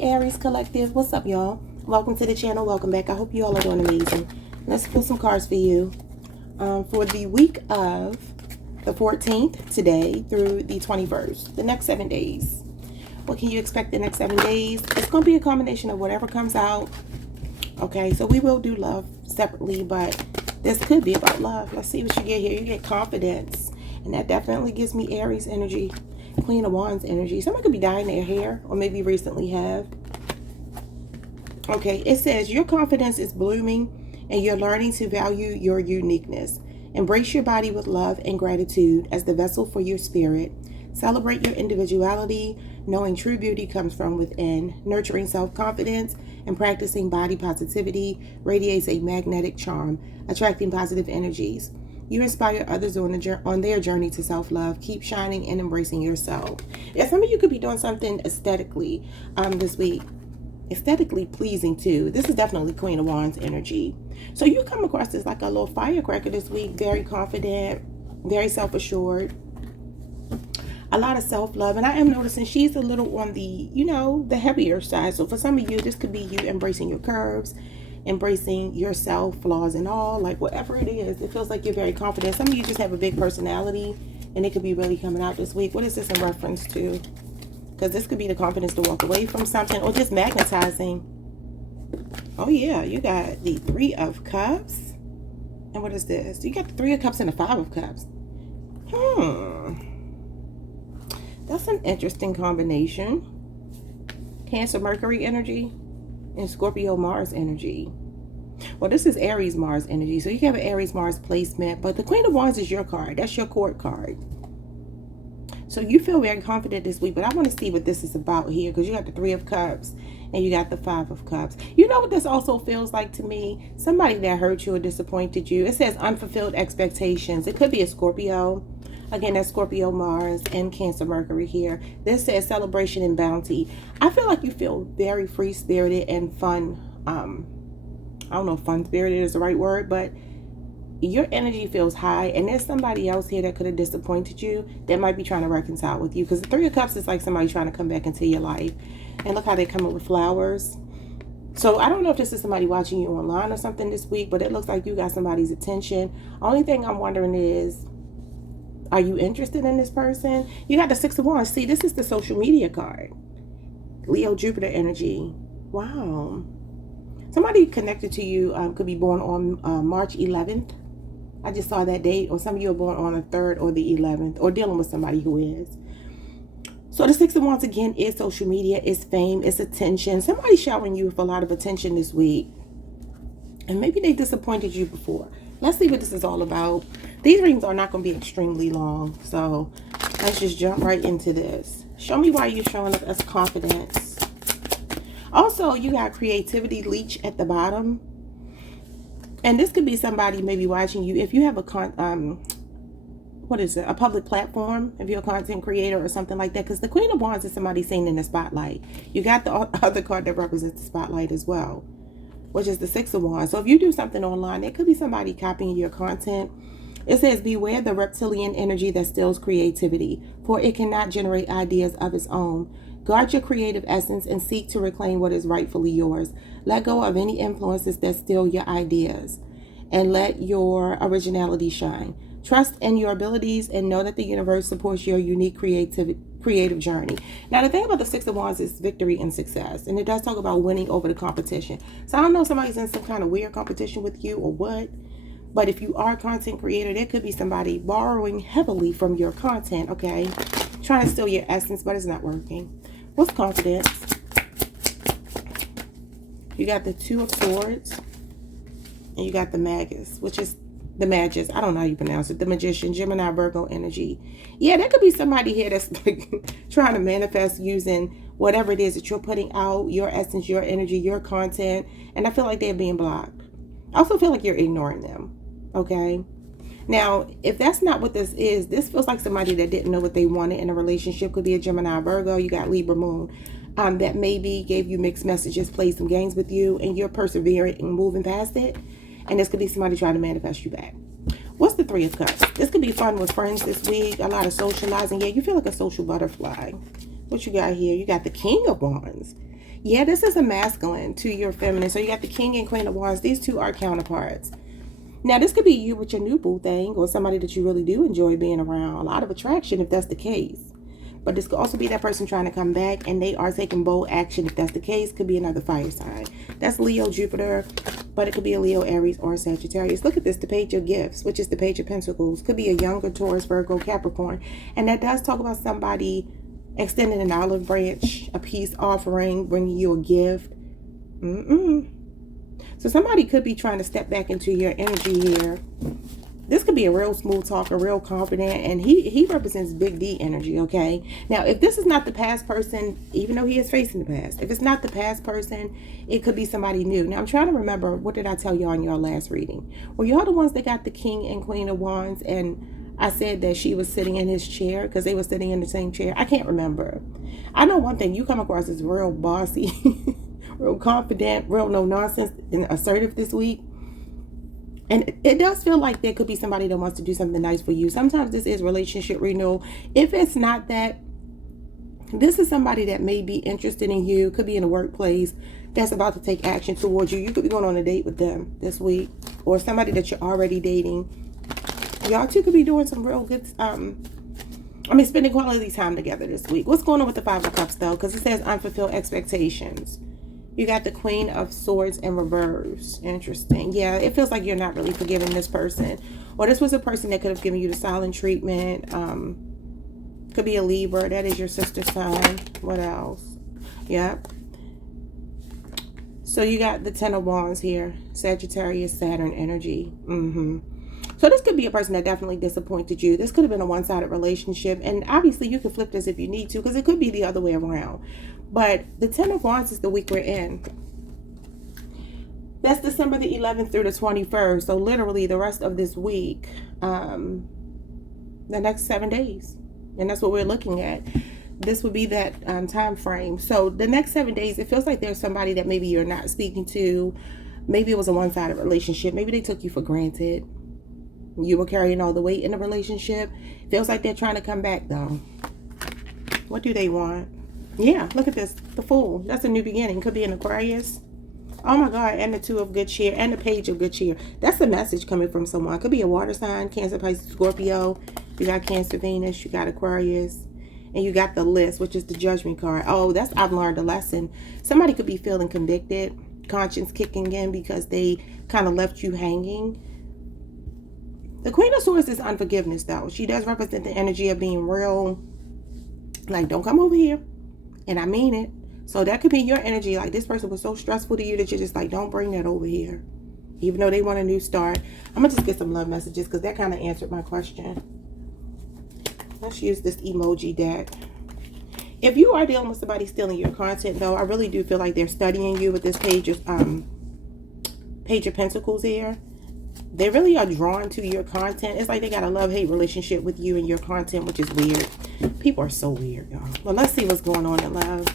Aries Collective, what's up, y'all? Welcome to the channel. Welcome back. I hope you all are doing amazing. Let's pull some cards for you for the week of the 14th today through the 21st, the next 7 days. What can you expect the next 7 days? It's going to be a combination of whatever comes out. Okay, so we will do love separately, but this could be about love. Let's see what you get here. You get confidence, and that definitely gives me Aries energy. Queen of Wands energy. Someone could be dyeing their hair, or maybe recently have. Okay, it says your confidence is blooming and you're learning to value your uniqueness. Embrace your body with love and gratitude as the vessel for your spirit. Celebrate your individuality, knowing true beauty comes from within. Nurturing self-confidence and practicing body positivity radiates a magnetic charm, attracting positive energies. You inspire others on their journey to self-love. Keep shining and embracing yourself. Yeah, some of you could be doing something aesthetically this week. Aesthetically pleasing too. This is definitely Queen of Wands energy. So you come across this like a little firecracker this week. Very confident, very self-assured. A lot of self-love. And I am noticing she's a little on the, the heavier side. So for some of you, this could be you embracing your curves, embracing yourself, flaws and all, like whatever it is. It feels like you're very confident. Some of you just have a big personality and it could be really coming out this week. What is this in reference to? Because this could be the confidence to walk away from something or just magnetizing. Oh yeah, you got the Three of Cups. And what is this? You got the Three of Cups and the Five of Cups. That's an interesting combination. Cancer Mercury energy and Scorpio Mars energy. Well, this is Aries Mars energy, so you have an Aries Mars placement, but the Queen of Wands is your card. That's your court card. So you feel very confident this week, but I want to see what this is about here, because you got the Three of Cups and you got the Five of Cups. You know what this also feels like to me? Somebody that hurt you or disappointed you. It says unfulfilled expectations. It could be a Scorpio. Again, that's Scorpio Mars and Cancer Mercury here. This says celebration and bounty. I feel like you feel very free-spirited and fun. I don't know if fun-spirited is the right word, but your energy feels high, and there's somebody else here that could have disappointed you that might be trying to reconcile with you, because the Three of Cups is like somebody trying to come back into your life. And look how they come up with flowers. So I don't know if this is somebody watching you online or something this week, but it looks like you got somebody's attention. Only thing I'm wondering is, are you interested in this person? You got the Six of Wands. See, this is the social media card. Leo Jupiter energy. Wow. Somebody connected to you could be born on March 11th. I just saw that date. Or some of you are born on the 3rd or the 11th. Or dealing with somebody who is. So the Six of Wands again is social media. It's fame. It's attention. Somebody's showering you with a lot of attention this week. And maybe they disappointed you before. Let's see what this is all about. These readings are not going to be extremely long. So let's just jump right into this. Show me why you're showing up as confidence. Also, you got creativity leech at the bottom. And this could be somebody maybe watching you. If you have a a public platform, if you're a content creator or something like that. Because the Queen of Wands is somebody seen in the spotlight. You got the other card that represents the spotlight as well, which is the Six of Wands. So if you do something online, it could be somebody copying your content. It says, beware the reptilian energy that steals creativity, for it cannot generate ideas of its own. Guard your creative essence and seek to reclaim what is rightfully yours. Let go of any influences that steal your ideas and let your originality shine. Trust in your abilities and know that the universe supports your unique creative journey. Now, the thing about the Six of Wands is victory and success. And it does talk about winning over the competition. So I don't know if somebody's in some kind of weird competition with you or what. But if you are a content creator, there could be somebody borrowing heavily from your content, okay? Trying to steal your essence, but it's not working. What's confidence? You got the Two of Swords. And you got the Magus, which is the Magus. I don't know how you pronounce it. The Magician, Gemini, Virgo energy. Yeah, there could be somebody here that's like trying to manifest using whatever it is that you're putting out, your essence, your energy, your content. And I feel like they're being blocked. I also feel like you're ignoring them. Okay. Now, if that's not what this is, this feels like somebody that didn't know what they wanted in a relationship. Could be a Gemini, Virgo. You got Libra moon. That maybe gave you mixed messages, played some games with you, and you're persevering and moving past it. And this could be somebody trying to manifest you back. What's the Three of Cups? This could be fun with friends this week. A lot of socializing. Yeah, you feel like a social butterfly. What you got here? You got the King of Wands. Yeah, this is a masculine to your feminine. So you got the King and Queen of Wands. These two are counterparts. Now, this could be you with your new boo thing, or somebody that you really do enjoy being around. A lot of attraction if that's the case. But this could also be that person trying to come back, and they are taking bold action if that's the case. Could be another fire sign. That's Leo, Jupiter, but it could be a Leo, Aries, or Sagittarius. Look at this, the Page of Gifts, which is the Page of Pentacles. Could be a younger Taurus, Virgo, Capricorn. And that does talk about somebody extending an olive branch, a peace offering, bringing you a gift. So somebody could be trying to step back into your energy here. This could be a real smooth talker, real confident, and he represents big D energy, okay? Now, if this is not the past person, even though he is facing the past, if it's not the past person, it could be somebody new. Now, I'm trying to remember, what did I tell y'all in your last reading? Were y'all the ones that got the King and Queen of Wands, and I said that she was sitting in his chair because they were sitting in the same chair? I can't remember. I know one thing, you come across as real bossy, real confident, real no nonsense, and assertive this week. And it does feel like there could be somebody that wants to do something nice for you. Sometimes this is relationship renewal. If it's not that, this is somebody that may be interested in you. Could be in a workplace that's about to take action towards you. You could be going on a date with them this week, or somebody that you're already dating. Y'all two could be doing some real good, spending quality time together this week. What's going on with the Five of Cups, though? Because it says unfulfilled expectations. You got the Queen of Swords in reverse. Interesting. Yeah, it feels like you're not really forgiving this person. Or this was a person that could have given you the silent treatment. Could be a Libra. That is your sister sign. What else? Yep. So you got the Ten of Wands here. Sagittarius, Saturn energy. So this could be a person that definitely disappointed you. This could have been a one-sided relationship. And obviously you can flip this if you need to, because it could be the other way around. But the Ten of Wands is the week we're in. That's December the 11th through the 21st. So literally the rest of this week, the next 7 days. And that's what we're looking at. This would be that time frame. So the next 7 days, it feels like there's somebody that maybe you're not speaking to. Maybe it was a one-sided relationship. Maybe they took you for granted. You were carrying all the weight in the relationship. Feels like they're trying to come back, though. What do they want? Yeah, look at this. The Fool. That's a new beginning. Could be an Aquarius. Oh my God. And the Two of Good Cheer. And the Page of Good Cheer. That's a message coming from someone. Could be a water sign. Cancer, Pisces, Scorpio. You got Cancer, Venus. You got Aquarius. And you got the List, which is the Judgment card. Oh, I've learned a lesson. Somebody could be feeling convicted. Conscience kicking in because they kind of left you hanging. The Queen of Swords is unforgiveness, though. She does represent the energy of being real. Like, don't come over here. And I mean it. So that could be your energy. Like, this person was so stressful to you that you're just like, don't bring that over here. Even though they want a new start. I'm going to just get some love messages because that kind of answered my question. Let's use this emoji deck. If you are dealing with somebody stealing your content, though, I really do feel like they're studying you with this Page of Pentacles here. They really are drawn to your content. It's like they got a love-hate relationship with you and your content, which is weird. People are so weird, y'all. Well, let's see what's going on in love.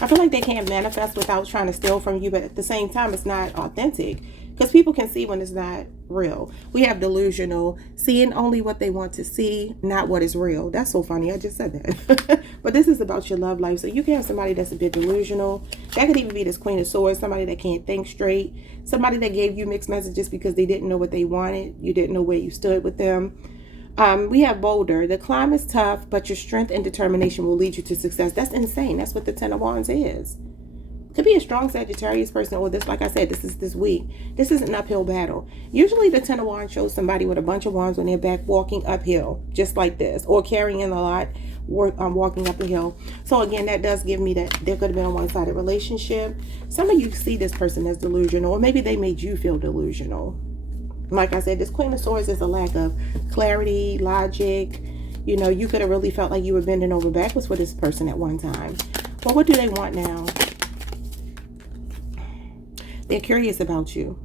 I feel like they can't manifest without trying to steal from you, but at the same time, it's not authentic. Because people can see when it's not real. We have delusional, seeing only what they want to see, not what is real. That's so funny. I just said that. But this is about your love life. So you can have somebody that's a bit delusional. That could even be this Queen of Swords. Somebody that can't think straight. Somebody that gave you mixed messages because they didn't know what they wanted. You didn't know where you stood with them. We have Boulder. The climb is tough, but your strength and determination will lead you to success. That's insane. That's what the Ten of Wands is. Could be a strong Sagittarius person, or this, like I said, this is this week. This is an uphill battle. Usually the Ten of Wands shows somebody with a bunch of wands on their back walking uphill, just like this, or carrying a lot, walking up the hill. So again, that does give me that there could have been a one-sided relationship. Some of you see this person as delusional, or maybe they made you feel delusional. Like I said, this Queen of Swords is a lack of clarity, logic. You know, you could have really felt like you were bending over backwards for this person at one time. Well, what do they want now? They're curious about you.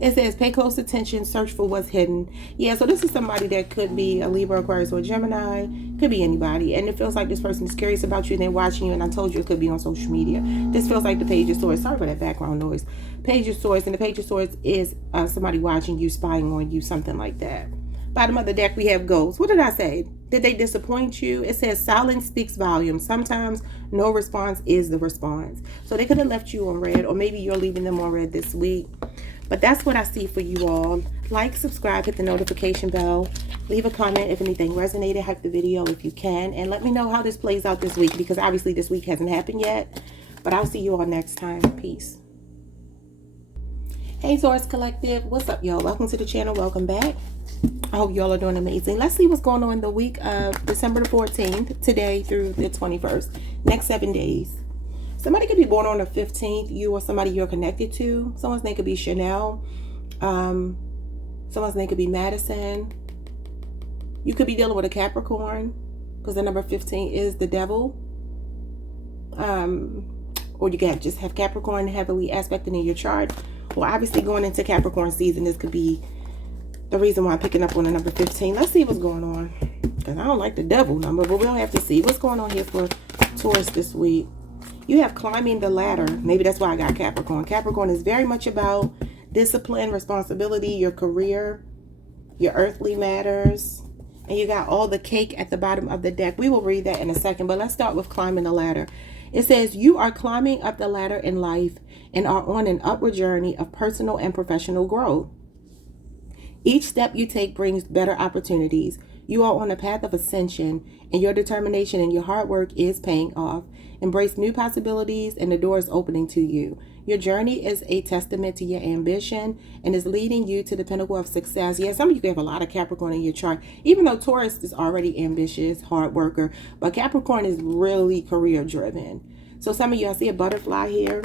It says, pay close attention, search for what's hidden. Yeah, so this is somebody that could be a Libra, Aquarius, or Gemini. Could be anybody. And it feels like this person is curious about you and they're watching you. And I told you it could be on social media. This feels like the Page of Swords. Sorry for that background noise. Page of Swords. And the Page of Swords is somebody watching you, spying on you, something like that. Bottom of the deck, we have Ghosts. What did I say? Did they disappoint you? It says silence speaks volumes. Sometimes no response is the response. So they could have left you on red, or maybe you're leaving them on red this week. But that's what I see for you all. Like, subscribe, hit the notification bell. Leave a comment if anything resonated. Hype the video if you can. And let me know how this plays out this week, because obviously this week hasn't happened yet. But I'll see you all next time. Peace. Hey Taurus Collective, what's up y'all? Welcome to the channel. Welcome back. I hope y'all are doing amazing. Let's see what's going on in the week of December the 14th, today through the 21st. Next 7 days. Somebody could be born on the 15th, you or somebody you're connected to. Someone's name could be Chanel. Someone's name could be Madison. You could be dealing with a Capricorn, because the number 15 is the devil. Or you could just have Capricorn heavily aspected in your chart. Well, obviously going into Capricorn season, this could be the reason why I'm picking up on the number 15. Let's see what's going on, because I don't like the devil number, but we'll have to see what's going on here for Taurus this week. You have climbing the ladder. Maybe that's why I got Capricorn. Capricorn is very much about discipline, responsibility, your career, your earthly matters. And you got all the cake at the bottom of the deck. We will read that in a second, but let's start with climbing the ladder. It says, you are climbing up the ladder in life and are on an upward journey of personal and professional growth. Each step you take brings better opportunities. You are on a path of ascension, and your determination and your hard work is paying off. Embrace new possibilities, and the door is opening to you. Your journey is a testament to your ambition and is leading you to the pinnacle of success. Yeah, some of you have a lot of Capricorn in your chart, even though Taurus is already ambitious, hard worker, but Capricorn is really career driven. So some of you, I see a butterfly here.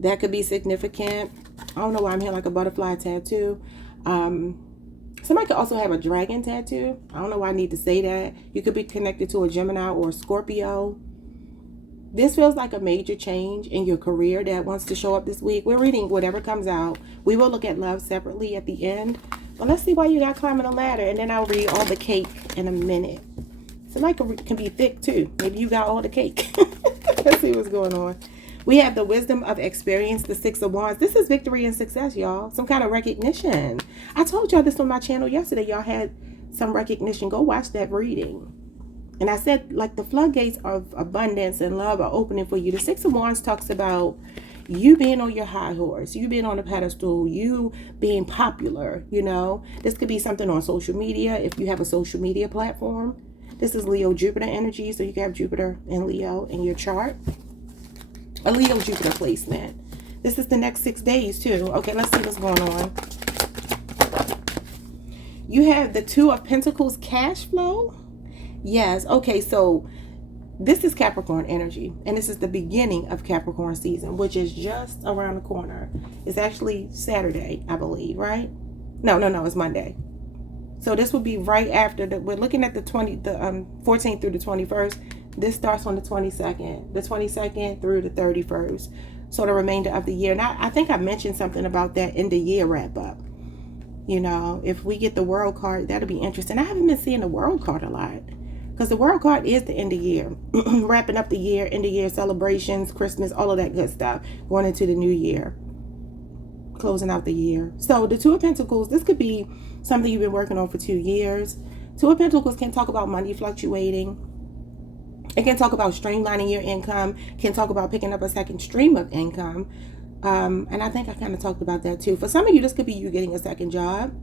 That could be significant. I don't know why I'm here like a butterfly tattoo. Somebody could also have a dragon tattoo. I don't know why I need to say that. You could be connected to a Gemini or a Scorpio. This feels like a major change in your career that wants to show up this week. We're reading whatever comes out. We will look at love separately at the end. But let's see why you got climbing a ladder. And then I'll read all the cake in a minute. Somebody can be thick too. Maybe you got all the cake. Let's see what's going on. We have the wisdom of experience, the 6 of Wands. This is victory and success, y'all. Some kind of recognition. I told y'all this on my channel yesterday. Y'all had some recognition. Go watch that reading. And I said, like, the floodgates of abundance and love are opening for you. The 6 of Wands talks about you being on your high horse, you being on a pedestal, you being popular, you know. This could be something on social media if you have a social media platform. This is Leo Jupiter energy, so you can have Jupiter and Leo in your chart. A Leo Jupiter placement. This is the next 6 days too. Okay, let's see what's going on. You have the 2 of Pentacles cash flow. Yes. Okay, so this is Capricorn energy, and this is the beginning of Capricorn season, which is just around the corner. It's actually Saturday, I believe, right? No, it's Monday. So this will be right after the, we're looking at the 14th through the 21st. This starts on the 22nd through the 31st. So the remainder of the year. Now, I think I mentioned something about that in the year wrap up. You know, if we get the world card, that'll be interesting. I haven't been seeing the world card a lot, because the world card is the end of year. Wrapping up the year, end of year celebrations, Christmas, all of that good stuff. Going into the new year. Closing out the year. So the 2 of Pentacles, this could be something you've been working on for 2 years. 2 of Pentacles can talk about money fluctuating. It can talk about streamlining your income, can talk about picking up a second stream of income. And I think I kind of talked about that too. For some of you, this could be you getting a second job,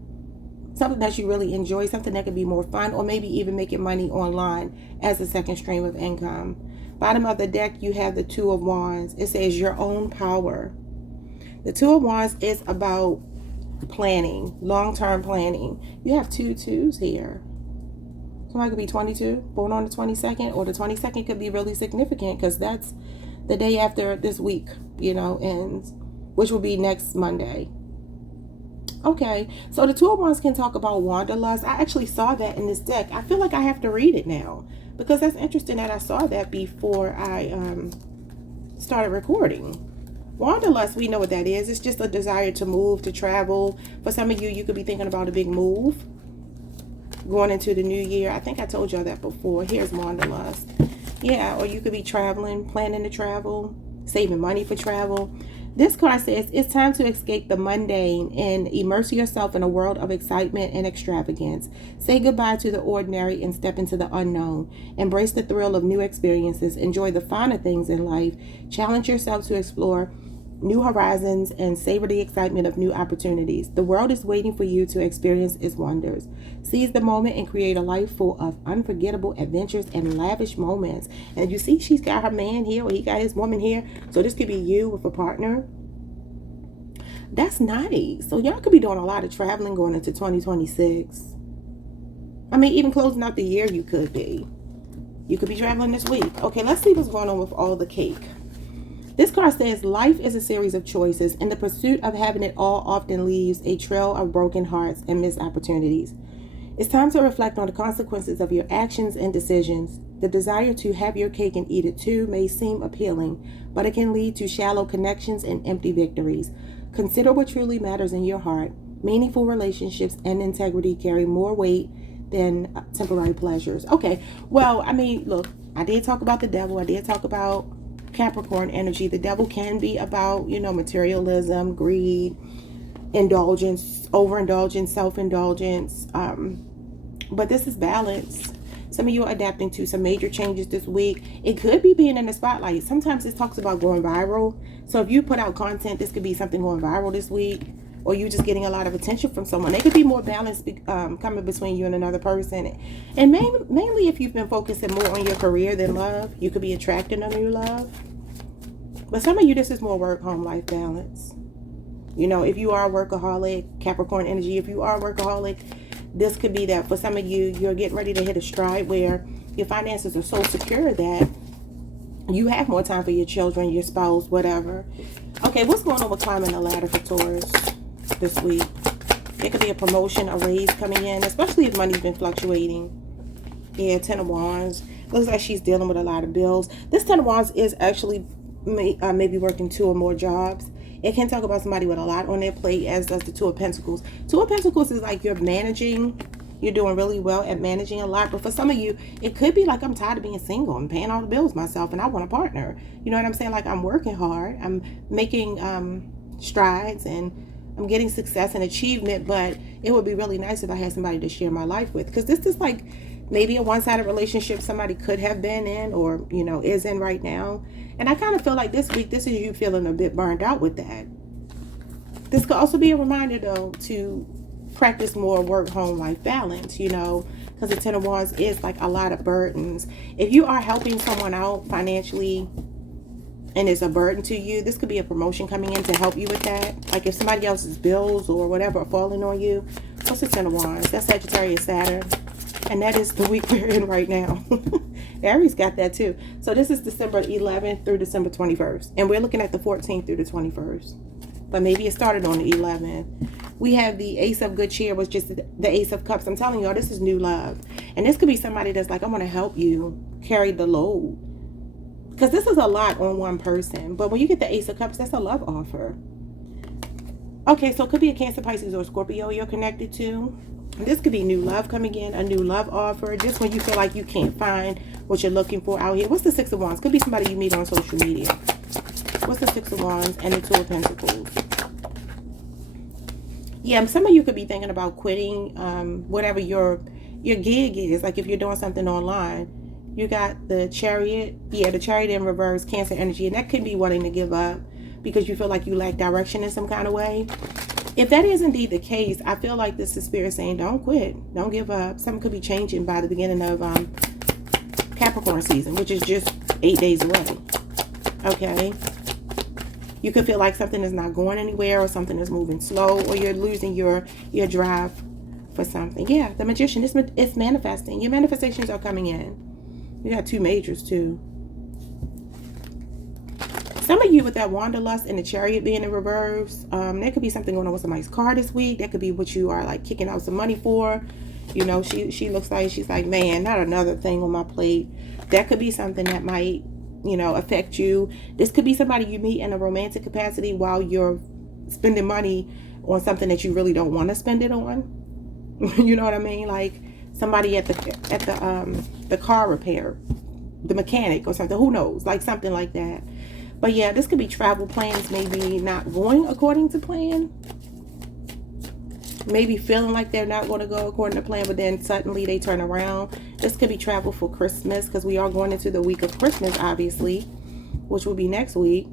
something that you really enjoy, something that could be more fun, or maybe even making money online as a second stream of income. Bottom of the deck, you have the 2 of Wands. It says your own power. The 2 of Wands is about planning, long-term planning. You have 2 2s here. Somebody could be 22, born on the 22nd, or the 22nd could be really significant because that's the day after this week, you know, ends, which will be next Monday. Okay, so the 2 of Wands can talk about wanderlust. I actually saw that in this deck. I feel like I have to read it now because that's interesting that I saw that before I started recording. Wanderlust, we know what that is. It's just a desire to move, to travel. For some of you, you could be thinking about a big move going into the new year. I think I told y'all that before. Here's wanderlust. Yeah, or you could be traveling, planning to travel, saving money for travel. This card says it's time to escape the mundane and immerse yourself in a world of excitement and extravagance. Say goodbye to the ordinary and step into the unknown. Embrace the thrill of new experiences. Enjoy the finer things in life. Challenge yourself to explore new horizons and savor the excitement of new opportunities. The world is waiting for you to experience its wonders. Seize the moment and create a life full of unforgettable adventures and lavish moments. And you see, she's got her man here, or he got his woman here. So this could be you with a partner. That's nice. So y'all could be doing a lot of traveling going into 2026. I mean, even closing out the year, you could be. You could be traveling this week. Okay, let's see what's going on with all the cake. This card says, life is a series of choices, and the pursuit of having it all often leaves a trail of broken hearts and missed opportunities. It's time to reflect on the consequences of your actions and decisions. The desire to have your cake and eat it too may seem appealing, but it can lead to shallow connections and empty victories. Consider what truly matters in your heart. Meaningful relationships and integrity carry more weight than temporary pleasures. Okay, well, I mean, look, I did talk about the devil. I did talk about Capricorn energy. The devil can be about, materialism, greed, indulgence, overindulgence, self-indulgence. But this is balance. Some of you are adapting to some major changes this week. It could be being in the spotlight. Sometimes this talks about going viral. So if you put out content, this could be something going viral this week, or you just getting a lot of attention from someone. There could be more balance coming between you and another person. And mainly if you've been focusing more on your career than love, you could be attracting a new love. But some of you, this is more work-home life balance. If you are a workaholic, Capricorn energy, if you are a workaholic, this could be that for some of you, you're getting ready to hit a stride where your finances are so secure that you have more time for your children, your spouse, whatever. Okay, what's going on with climbing the ladder for Taurus this week? There could be a promotion, a raise coming in, especially if money's been fluctuating. Yeah, 10 of Wands. Looks like she's dealing with a lot of bills. This 10 of Wands is actually maybe working 2 or more jobs. It can talk about somebody with a lot on their plate, as does the 2 of Pentacles. 2 of Pentacles is like you're managing. You're doing really well at managing a lot. But for some of you, it could be like, I'm tired of being single and paying all the bills myself and I want a partner. You know what I'm saying? Like, I'm working hard. I'm making strides and I'm getting success and achievement. But it would be really nice if I had somebody to share my life with. Because this is like maybe a one-sided relationship somebody could have been in or, is in right now. And I kind of feel like this week, this is you feeling a bit burned out with that. This could also be a reminder, though, to practice more work-home life balance, because the 10 of Wands is like a lot of burdens. If you are helping someone out financially and it's a burden to you, this could be a promotion coming in to help you with that. Like if somebody else's bills or whatever are falling on you. What's the 10 of Wands? That's Sagittarius, Saturn. And that is the week we're in right now. Aries got that too. So this is December 11th through December 21st. And we're looking at the 14th through the 21st. But maybe it started on the 11th. We have the Ace of Good Cheer, was just the Ace of Cups. I'm telling y'all, this is new love. And this could be somebody that's like, I want to help you carry the load. Because this is a lot on one person. But when you get the Ace of Cups, that's a love offer. Okay, so it could be a Cancer, Pisces, or Scorpio you're connected to. This could be new love coming in, a new love offer. Just when you feel like you can't find what you're looking for out here. What's the 6 of Wands? Could be somebody you meet on social media. What's the 6 of Wands and the 2 of Pentacles? Yeah, some of you could be thinking about quitting whatever your gig is. Like if you're doing something online, you got the Chariot. Yeah, the Chariot in reverse, Cancer energy. And that could be wanting to give up because you feel like you lack direction in some kind of way. If that is indeed the case, I feel like this is Spirit saying, don't quit. Don't give up. Something could be changing by the beginning of Capricorn season, which is just 8 days away. Okay? You could feel like something is not going anywhere or something is moving slow or you're losing your drive for something. Yeah, the Magician, it's manifesting. Your manifestations are coming in. You got 2 majors too. Some of you with that Wanderlust and the Chariot being in reverse, there could be something going on with somebody's car this week. That could be what you are like kicking out some money for. She looks like she's like, man, not another thing on my plate. That could be something that might affect you. This could be somebody you meet in a romantic capacity while you're spending money on something that you really don't want to spend it on. You know what I mean? Like somebody at the car repair, the mechanic or something. Who knows? Like something like that. But yeah, this could be travel plans maybe not going according to plan. Maybe feeling like they're not going to go according to plan, but then suddenly they turn around. This could be travel for Christmas, because we are going into the week of Christmas, obviously, which will be next week.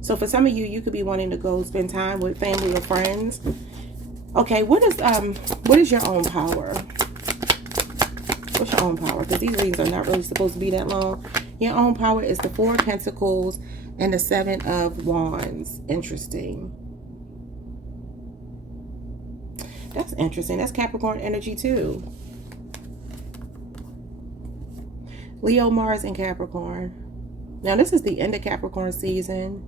So for some of you, you could be wanting to go spend time with family or friends. Okay, what is your own power? What's your own power? Because these readings are not really supposed to be that long. Your own power is the 4 of Pentacles and the 7 of Wands. Interesting. That's interesting. That's Capricorn energy too. Leo, Mars, and Capricorn. Now this is the end of Capricorn season.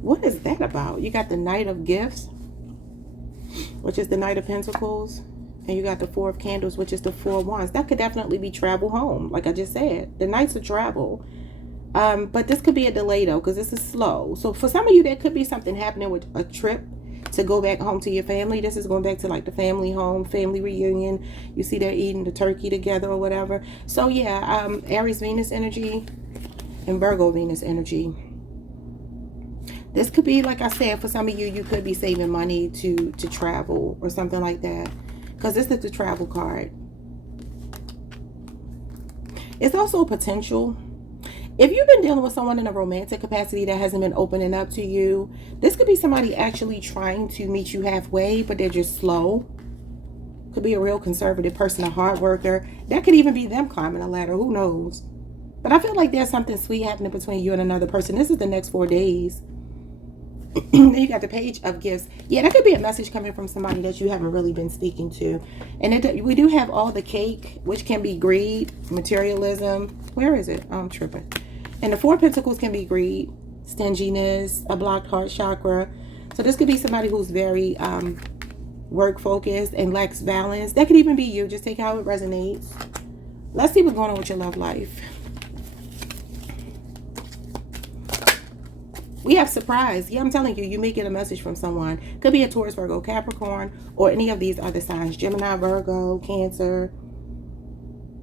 What is that about? You got the Knight of Gifts, which is the Knight of Pentacles. And you got the 4 of Candles, which is the 4 of Wands. That could definitely be travel home, like I just said. The Knights of travel. But this could be a delay though, because this is slow. So for some of you, there could be something happening with a trip to go back home to your family. This is going back to like the family home, family reunion. You see they're eating the turkey together or whatever. So yeah, Aries Venus energy and Virgo Venus energy. This could be, like I said, for some of you, you could be saving money to travel or something like that, because this is the travel card. It's also a potential. If you've been dealing with someone in a romantic capacity that hasn't been opening up to you, this could be somebody actually trying to meet you halfway, but they're just slow. Could be a real conservative person, a hard worker. That could even be them climbing a ladder. Who knows? But I feel like there's something sweet happening between you and another person. This is the next 4 days. Then you got the Page of Gifts. Yeah, that could be a message coming from somebody that you haven't really been speaking to. And we do have all the cake, which can be greed, materialism. Where is it? Oh, I'm tripping. And the 4 of Pentacles can be greed, stinginess, a blocked heart chakra. So this could be somebody who's very work focused and lacks balance. That could even be you. Just take how it resonates. Let's see what's going on with your love life. We have surprise. Yeah, I'm telling you, you may get a message from someone. Could be a Taurus, Virgo, Capricorn, or any of these other signs. Gemini, Virgo, Cancer,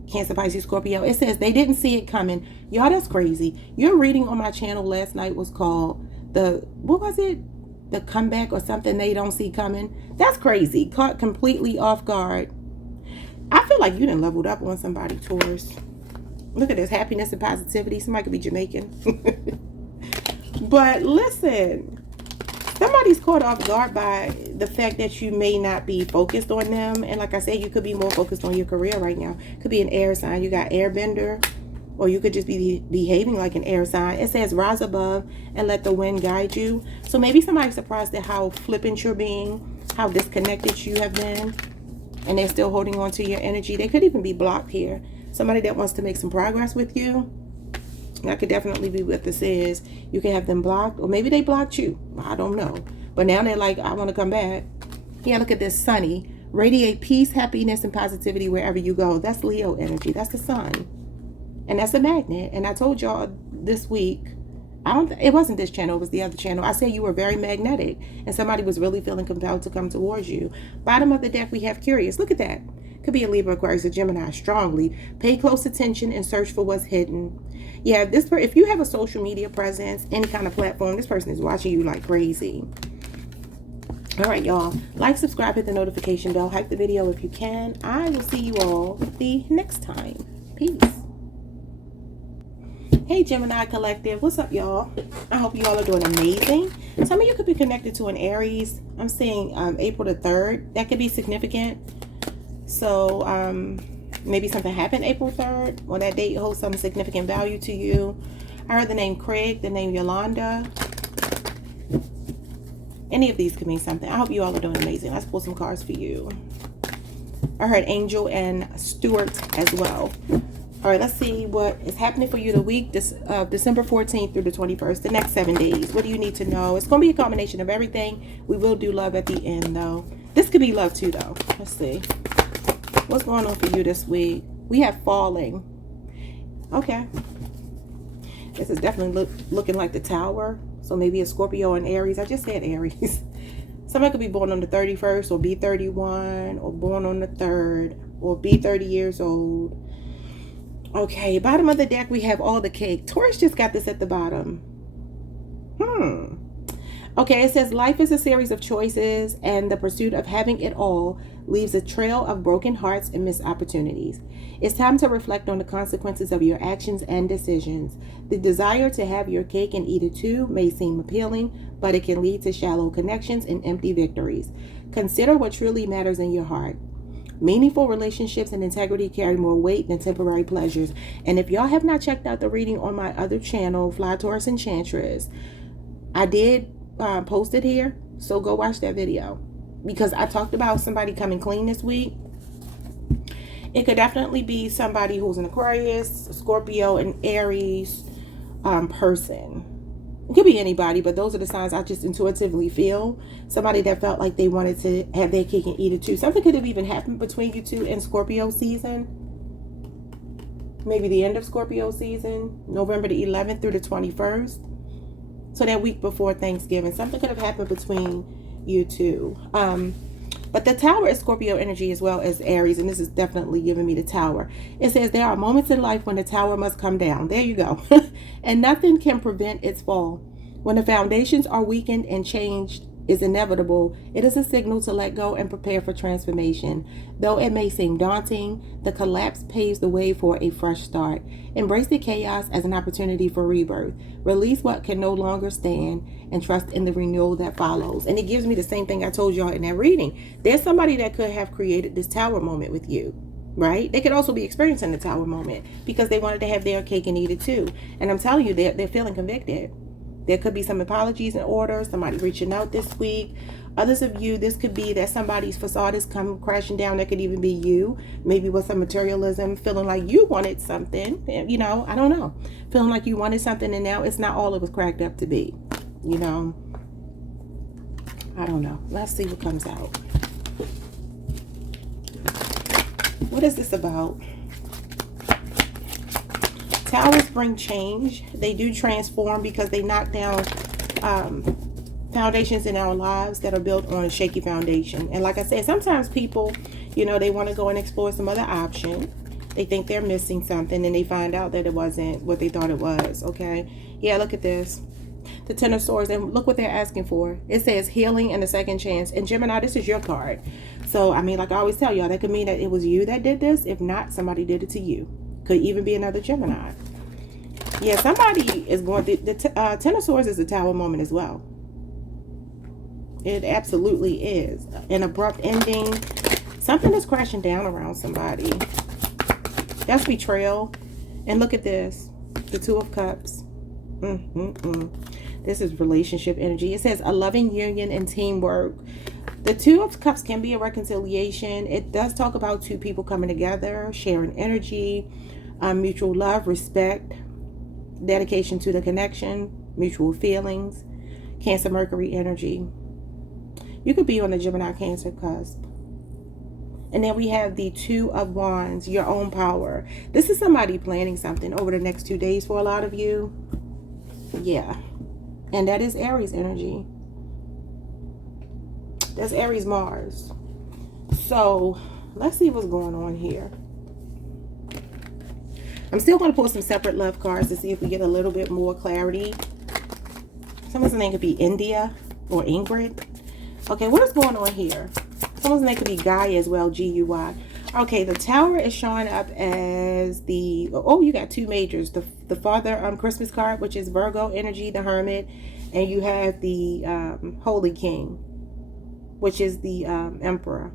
Pisces, Scorpio. It says they didn't see it coming. Y'all, that's crazy. Your reading on my channel last night was called what was it? The comeback or something they don't see coming. That's crazy. Caught completely off guard. I feel like you done leveled up on somebody, Taurus. Look at this. Happiness and positivity. Somebody could be Jamaican. But listen, somebody's caught off guard by the fact that you may not be focused on them. And like I said, you could be more focused on your career right now. Could be an air sign. You got airbender, or you could just be behaving like an air sign. It says rise above and let the wind guide you. So maybe somebody's surprised at how flippant you're being, how disconnected you have been, and they're still holding on to your energy. They could even be blocked here. Somebody that wants to make some progress with you. That could definitely be what this is. You can have them blocked, or maybe they blocked you. I don't know. But now they're like, I want to come back. Yeah, look at this. Sunny. Radiate peace, happiness, and positivity wherever you go. That's Leo energy. That's the sun. And that's a magnet. And I told y'all this week, it wasn't this channel, it was the other channel. I said you were very magnetic, and somebody was really feeling compelled to come towards you. Bottom of the deck, we have curious. Look at that. Could be a Libra, Aquarius, or Gemini. Strongly pay close attention and search for what's hidden. Yeah, if you have a social media presence, any kind of platform, this person is watching you like crazy. All right, y'all. Like, subscribe, hit the notification bell. Hype the video if you can. I will see you all the next time. Peace. Hey, Gemini Collective. What's up, y'all? I hope you all are doing amazing. Some of you could be connected to an Aries. I'm saying April the 3rd. That could be significant. So, maybe something happened April 3rd, or that date holds some significant value to you. I heard the name Craig, the name Yolanda. Any of these could mean something. I hope you all are doing amazing. Let's pull some cards for you. I heard Angel and Stuart as well. All right, let's see what is happening for you the week, December 14th through the 21st, the next 7 days. What do you need to know? It's going to be a combination of everything. We will do love at the end, though. This could be love, too, though. Let's see. What's going on for you this week? We have falling. Okay. This is definitely looking like the Tower. So maybe a Scorpio and Aries. I just said Aries. Somebody could be born on the 31st, or be 31, or born on the 3rd, or be 30 years old. Okay, bottom of the deck, we have all the cake. Taurus just got this at the bottom. Okay, it says life is a series of choices, and the pursuit of having it all leaves a trail of broken hearts and missed opportunities. It's time to reflect on the consequences of your actions and decisions. The desire to have your cake and eat it too may seem appealing, but it can lead to shallow connections and empty victories. Consider what truly matters in your heart. Meaningful relationships and integrity carry more weight than temporary pleasures. And if y'all have not checked out the reading on my other channel, Fly Taurus Enchantress, I did post it here, so go watch that video, because I talked about somebody coming clean this week. It could definitely be somebody who's an Aquarius, Scorpio, and Aries person. It could be anybody, but those are the signs I just intuitively feel. Somebody that felt like they wanted to have their cake and eat it too. Something could have even happened between you two in Scorpio season. Maybe the end of Scorpio season, November the 11th through the 21st. So that week before Thanksgiving, something could have happened between you two. But the Tower is Scorpio energy as well as Aries, and this is definitely giving me the Tower. It says there are moments in life when the tower must come down. There you go. And nothing can prevent its fall. When the foundations are weakened and changed is inevitable, it is a signal to let go and prepare for transformation. Though it may seem daunting, the collapse paves the way for a fresh start. Embrace the chaos as an opportunity for rebirth. Release what can no longer stand and trust in the renewal that follows. And it gives me the same thing I told y'all in that reading. There's somebody that could have created this tower moment with you, right? They could also be experiencing the tower moment because they wanted to have their cake and eat it too. And I'm telling you, they're feeling convicted. There could be some apologies in order, somebody reaching out this week. Others of you, this could be that somebody's facade is come crashing down. That could even be you, maybe with some materialism, feeling like you wanted something, you know, I don't know. Feeling like you wanted something and now it's not all it was cracked up to be, you know. I don't know. Let's see what comes out. What is this about? Towers bring change. They do transform because they knock down foundations in our lives that are built on a shaky foundation. And like I said, sometimes people, you know, they want to go and explore some other option. They think they're missing something and they find out that it wasn't what they thought it was. Okay. Yeah, look at this. The Ten of Swords, and look what they're asking for. It says healing and a second chance. And Gemini, this is your card. So, I mean, like I always tell y'all, that could mean that it was you that did this. If not, somebody did it to you. Could even be another Gemini. Yeah, somebody is going to... The Ten of Swords is a tower moment as well. It absolutely is. An abrupt ending. Something is crashing down around somebody. That's betrayal. And look at this. The Two of Cups. This is relationship energy. It says a loving union and teamwork. The Two of Cups can be a reconciliation. It does talk about two people coming together, sharing energy, mutual love, respect, dedication to the connection, mutual feelings. Cancer, Mercury energy. You could be on the Gemini Cancer cusp. And then we have the Two of Wands, your own power. This is somebody planning something over the next 2 days for a lot of you. Yeah. And that is Aries energy. That's Aries Mars. So let's see what's going on here. I'm still going to pull some separate love cards to see if we get a little bit more clarity. Someone's name could be India or Ingrid. Okay, what is going on here? Someone's name could be Guy as well, G-U-Y. Okay, the Tower is showing up as the... Oh, you got two majors. The Father Christmas card, which is Virgo energy, the Hermit. And you have the Holy King, which is the Emperor.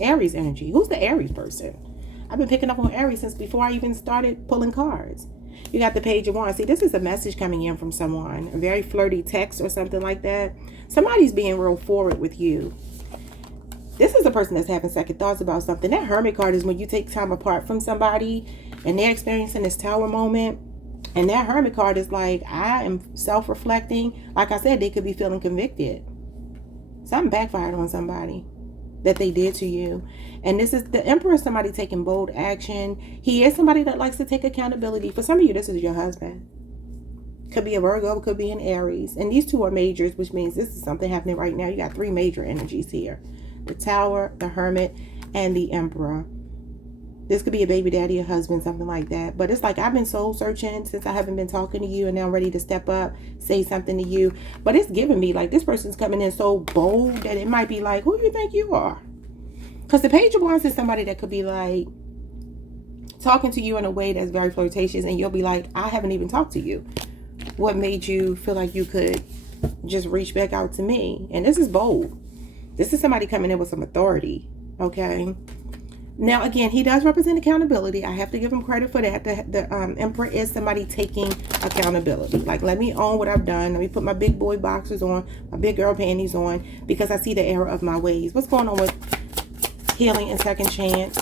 Aries energy. Who's the Aries person? I've been picking up on Aries since before I even started pulling cards. You got the Page of Wands. See, this is a message coming in from someone. A very flirty text or something like that. Somebody's being real forward with you. This is a person that's having second thoughts about something. That Hermit card is when you take time apart from somebody and they're experiencing this Tower moment. And that Hermit card is like, I am self-reflecting. Like I said, they could be feeling convicted. Something backfired on somebody that they did to you. And this is the Emperor, somebody taking bold action. He is somebody that likes to take accountability. For some of you, this is your husband. Could be a Virgo, could be an Aries. And these two are majors, which means this is something happening right now. You got three major energies here. The Tower, the Hermit, and the Emperor. This could be a baby daddy, a husband, something like that. But it's like I've been soul searching since I haven't been talking to you, and now I'm ready to step up, say something to you. But it's giving me like this person's coming in so bold that it might be like, who do you think you are? Because the Page of Wands is somebody that could be like talking to you in a way that's very flirtatious, and you'll be like, I haven't even talked to you. What made you feel like you could just reach back out to me? And this is bold. This is somebody coming in with some authority, okay? Now, again, he does represent accountability. I have to give him credit for that. The Emperor is somebody taking accountability. Like, let me own what I've done. Let me put my big boy boxers on, my big girl panties on, because I see the error of my ways. What's going on with healing and second chance?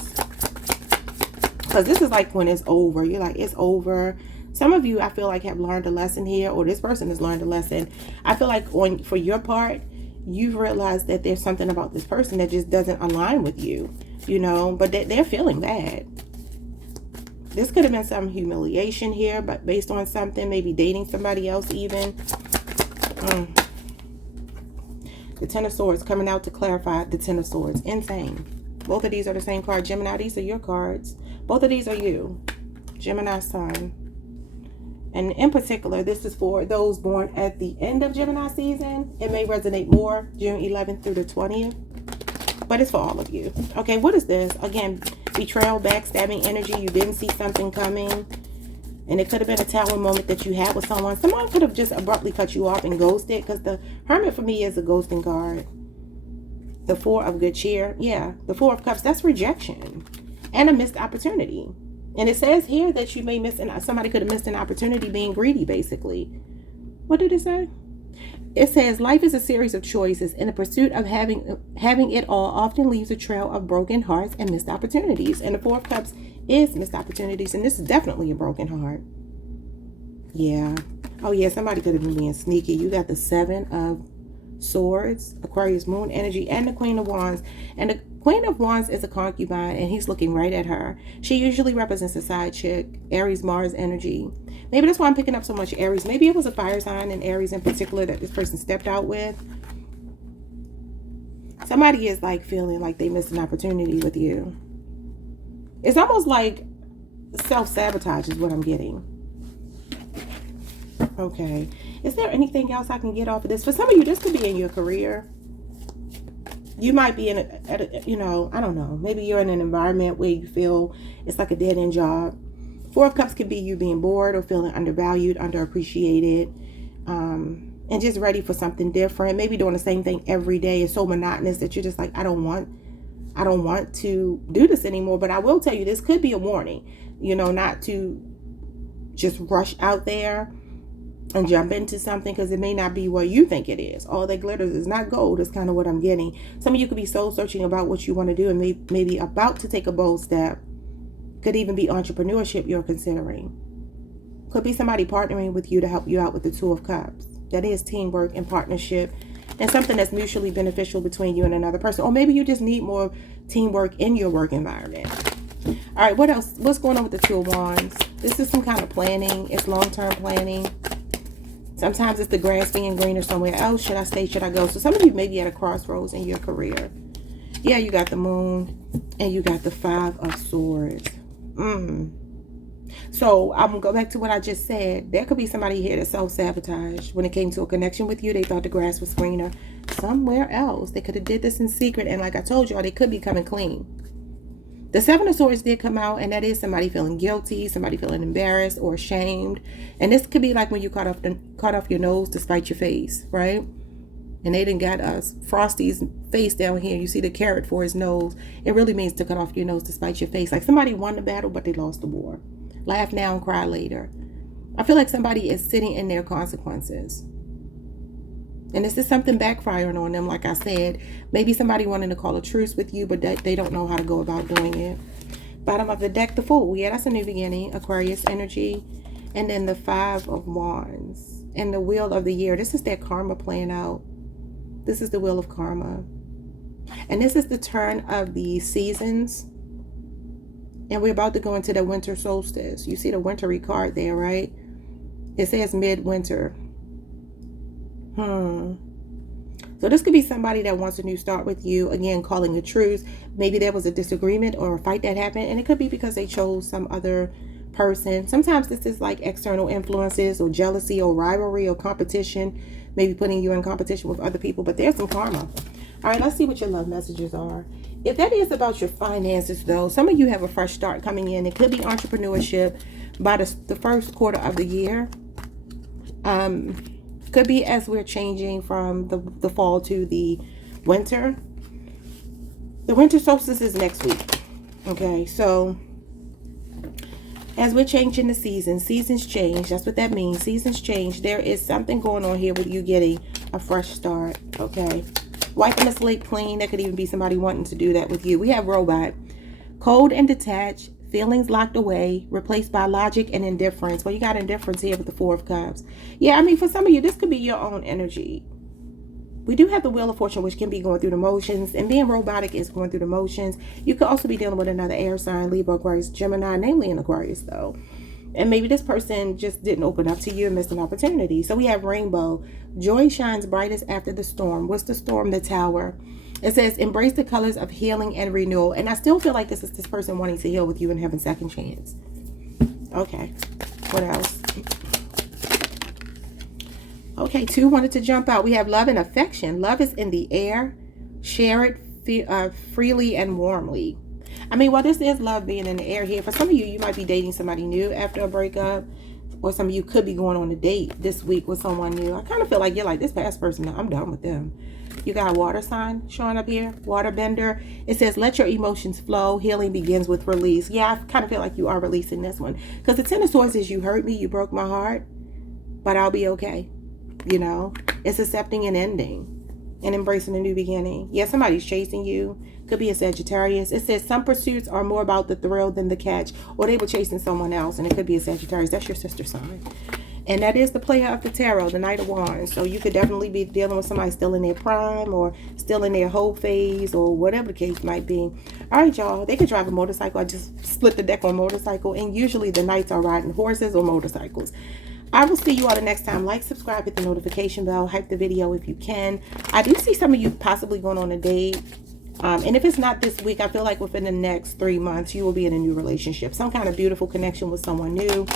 Because this is like when it's over. You're like, it's over. Some of you, I feel like, have learned a lesson here, or this person has learned a lesson. I feel like for your part, you've realized that there's something about this person that just doesn't align with you. You know, but they're feeling bad. This could have been some humiliation here, but based on something, maybe dating somebody else even. The Ten of Swords coming out to clarify the Ten of Swords. Insane. Both of these are the same card. Gemini, these are your cards. Both of these are you. Gemini Sun. And in particular, this is for those born at the end of Gemini season. It may resonate more June 11th through the 20th. But it's for all of you. Okay, what is this? Again, betrayal, backstabbing energy. You didn't see something coming. And it could have been a tower moment that you had with someone. Someone could have just abruptly cut you off and ghosted. Because the Hermit for me is a ghosting card. The Four of Good Cheer. Yeah, the Four of Cups. That's rejection. And a missed opportunity. And it says here that you may miss, somebody could have missed an opportunity being greedy, basically. What did it say? It says, life is a series of choices, and the pursuit of having it all often leaves a trail of broken hearts and missed opportunities. And the Four of Cups is missed opportunities, and this is definitely a broken heart. Yeah. Oh, yeah, somebody could have been being sneaky. You got the Seven of Swords, Aquarius moon energy, and the Queen of Wands. And the Queen of Wands is a concubine, and he's looking right at her. She usually represents a side chick, Aries, Mars energy. Maybe that's why I'm picking up so much Aries. Maybe it was a fire sign in Aries in particular that this person stepped out with. Somebody is like feeling like they missed an opportunity with you. It's almost like self-sabotage is what I'm getting. Okay. Is there anything else I can get off of this? For some of you, this could be in your career. You might be you know, I don't know. Maybe you're in an environment where you feel it's like a dead-end job. Four of Cups could be you being bored or feeling undervalued, underappreciated, and just ready for something different. Maybe doing the same thing every day is so monotonous that you're just like, I don't want to do this anymore. But I will tell you, this could be a warning, you know, not to just rush out there and jump into something, because it may not be what you think it is. All that glitters is not gold is kind of what I'm getting. Some of you could be soul searching about what you want to do, and maybe about to take a bold step. Could even be entrepreneurship you're considering. Could be somebody partnering with you to help you out with the Two of Cups. That is teamwork and partnership, and something that's mutually beneficial between you and another person. Or maybe you just need more teamwork in your work environment. All right, what else? What's going on with the Two of Wands? This is some kind of planning. It's long-term planning. Sometimes it's the grass being greener somewhere else. Should I stay? Should I go? So some of you may be at a crossroads in your career. Yeah, you got the Moon and you got the Five of Swords. So I'm going to go back to what I just said. There could be somebody here that self-sabotaged when it came to a connection with you. They thought the grass was greener somewhere else. They could have did this in secret. And like I told y'all, they could be coming clean. The Seven of Swords did come out, and that is somebody feeling guilty, somebody feeling embarrassed or ashamed. And this could be like when you cut off your nose to spite your face, right? And they didn't got us Frosty's face down here. You see the carrot for his nose. It really means to cut off your nose to spite your face. Like somebody won the battle, but they lost the war. Laugh now and cry later. I feel like somebody is sitting in their consequences. And this is something backfiring on them, like I said. Maybe somebody wanting to call a truce with you, but they don't know how to go about doing it. Bottom of the deck, the Fool. Yeah, that's a new beginning. Aquarius energy. And then the Five of Wands. And the Wheel of the Year. This is their karma playing out. This is the Wheel of Karma. And this is the turn of the seasons. And we're about to go into the winter solstice. You see the wintry card there, right? It says midwinter. So So this could be somebody that wants a new start with you. Again, calling a truce. Maybe there was a disagreement or a fight that happened, and it could be because they chose some other person. Sometimes this is like external influences or jealousy or rivalry or competition, maybe putting you in competition with other people, but there's some karma. All right, let's see what your love messages are. If that is about your finances, though, some of you have a fresh start coming in. It could be entrepreneurship by the first quarter of the year. Could be as we're changing from the fall to the winter. The winter solstice is next week. Okay, so as we're changing the seasons change. That's what that means. Seasons change. There is something going on here with you getting a fresh start. Okay. Wiping the slate clean. That could even be somebody wanting to do that with you. We have robot. Cold and detached. Feelings locked away. Replaced by logic and indifference. Well, you got indifference here with the Four of Cups. Yeah, I mean, for some of you, this could be your own energy. We do have the Wheel of Fortune, which can be going through the motions. And being robotic is going through the motions. You could also be dealing with another air sign, Libra, Aquarius, Gemini, namely an Aquarius, though. And maybe this person just didn't open up to you and missed an opportunity. So we have rainbow. Joy shines brightest after the storm. What's the storm? The Tower. It says, embrace the colors of healing and renewal. And I still feel like this is this person wanting to heal with you and having second chance. Okay. What else? Okay, 2 wanted to jump out. We have love and affection. Love is in the air. Share it freely and warmly. I mean, while this is love being in the air here, for some of you, you might be dating somebody new after a breakup. Or some of you could be going on a date this week with someone new. I kind of feel like you're like, this past person, I'm done with them. You got a water sign showing up here. Water bender. It says, let your emotions flow. Healing begins with release. Yeah, I kind of feel like you are releasing this one. Because the Ten of Swords is, you hurt me, you broke my heart, but I'll be okay. You know, it's accepting an ending and embracing a new beginning. Yeah, somebody's chasing you. Could be a Sagittarius. It says some pursuits are more about the thrill than the catch, or they were chasing someone else, and it could be a Sagittarius. That's your sister sign. And that is the player of the tarot, the Knight of Wands. So you could definitely be dealing with somebody still in their prime or still in their whole phase or whatever the case might be. All right, y'all. They could drive a motorcycle. I just split the deck on motorcycle, and usually the Knights are riding horses or motorcycles. I will see you all the next time. Like, subscribe, hit the notification bell, hype the video if you can. I do see some of you possibly going on a date. And if it's not this week, I feel like within the next 3 months, you will be in a new relationship. Some kind of beautiful connection with someone new.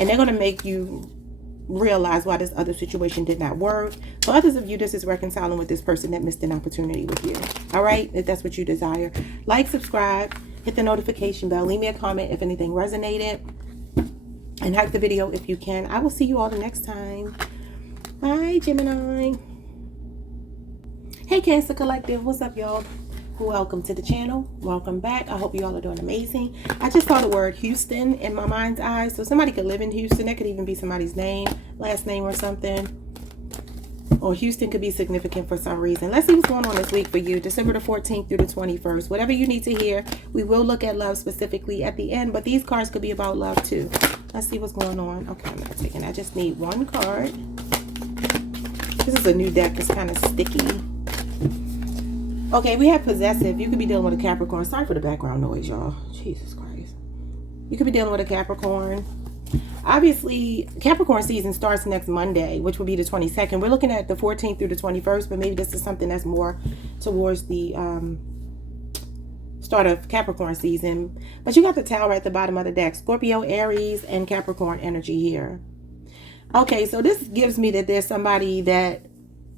And they're going to make you realize why this other situation did not work. For others of you, this is reconciling with this person that missed an opportunity with you. All right? If that's what you desire. Like, subscribe, hit the notification bell. Leave me a comment if anything resonated. And hype the video if you can. I will see you all the next time. Bye, Gemini. Hey, Cancer Collective. What's up, y'all? Welcome to the channel. Welcome back. I hope you all are doing amazing. I just saw the word Houston in my mind's eye. So somebody could live in Houston. That could even be somebody's name, last name or something. Or Houston could be significant for some reason. Let's see what's going on this week for you. December the 14th through the 21st. Whatever you need to hear. We will look at love specifically at the end. But these cards could be about love too. Let's see what's going on. Okay, I'm not taking. I just need one card. This is a new deck. It's kind of sticky. Okay, we have possessive. You could be dealing with a Capricorn. Sorry for the background noise, y'all. Jesus Christ. You could be dealing with a Capricorn. Obviously, Capricorn season starts next Monday, which will be the 22nd. We're looking at the 14th through the 21st, but maybe this is something that's more towards the start of Capricorn season. But you got the Tower at the bottom of the deck. Scorpio, Aries, and Capricorn energy here. Okay, so this gives me that there's somebody that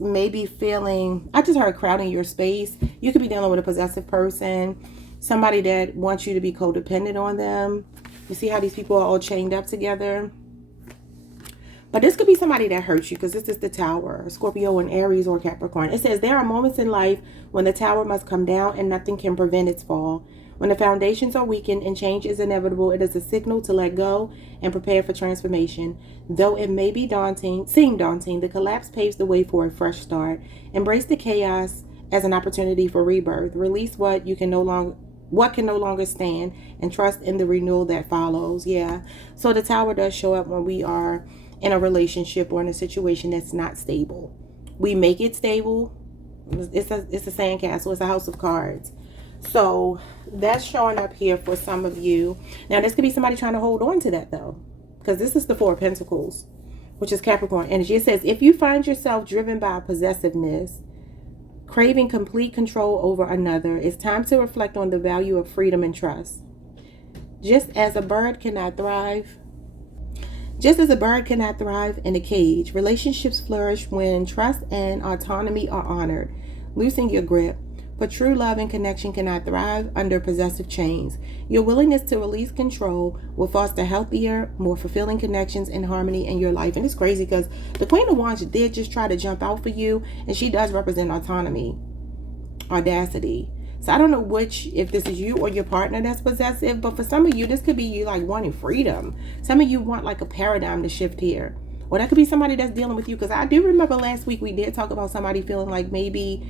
may be feeling, I just heard crowding your space. You could be dealing with a possessive person, somebody that wants you to be codependent on them. You see how these people are all chained up together? But this could be somebody that hurts you, because this is the Tower, Scorpio and Aries or Capricorn. It says there are moments in life when the tower must come down and nothing can prevent its fall. When the foundations are weakened and change is inevitable, it is a signal to let go and prepare for transformation. Though it may be seem daunting, the collapse paves the way for a fresh start. Embrace the chaos as an opportunity for rebirth. Release what can no longer stand, and trust in the renewal that follows. Yeah. So the Tower does show up when we are in a relationship or in a situation that's not stable. We make it stable. It's a sandcastle. It's a house of cards. So that's showing up here for some of you. Now, this could be somebody trying to hold on to that, though, because this is the Four of Pentacles, which is Capricorn energy. It says, if you find yourself driven by possessiveness, craving complete control over another. It's time to reflect on the value of freedom and trust. Just as a bird cannot thrive in a cage, relationships flourish when trust and autonomy are honored. Loosen your grip, but true love and connection cannot thrive under possessive chains. Your willingness to release control will foster healthier, more fulfilling connections and harmony in your life. And it's crazy because the Queen of Wands did just try to jump out for you, and she does represent autonomy, audacity. So I don't know if this is you or your partner that's possessive, but for some of you, this could be you like wanting freedom. Some of you want like a paradigm to shift here. Or that could be somebody that's dealing with you, because I do remember last week we did talk about somebody feeling like maybe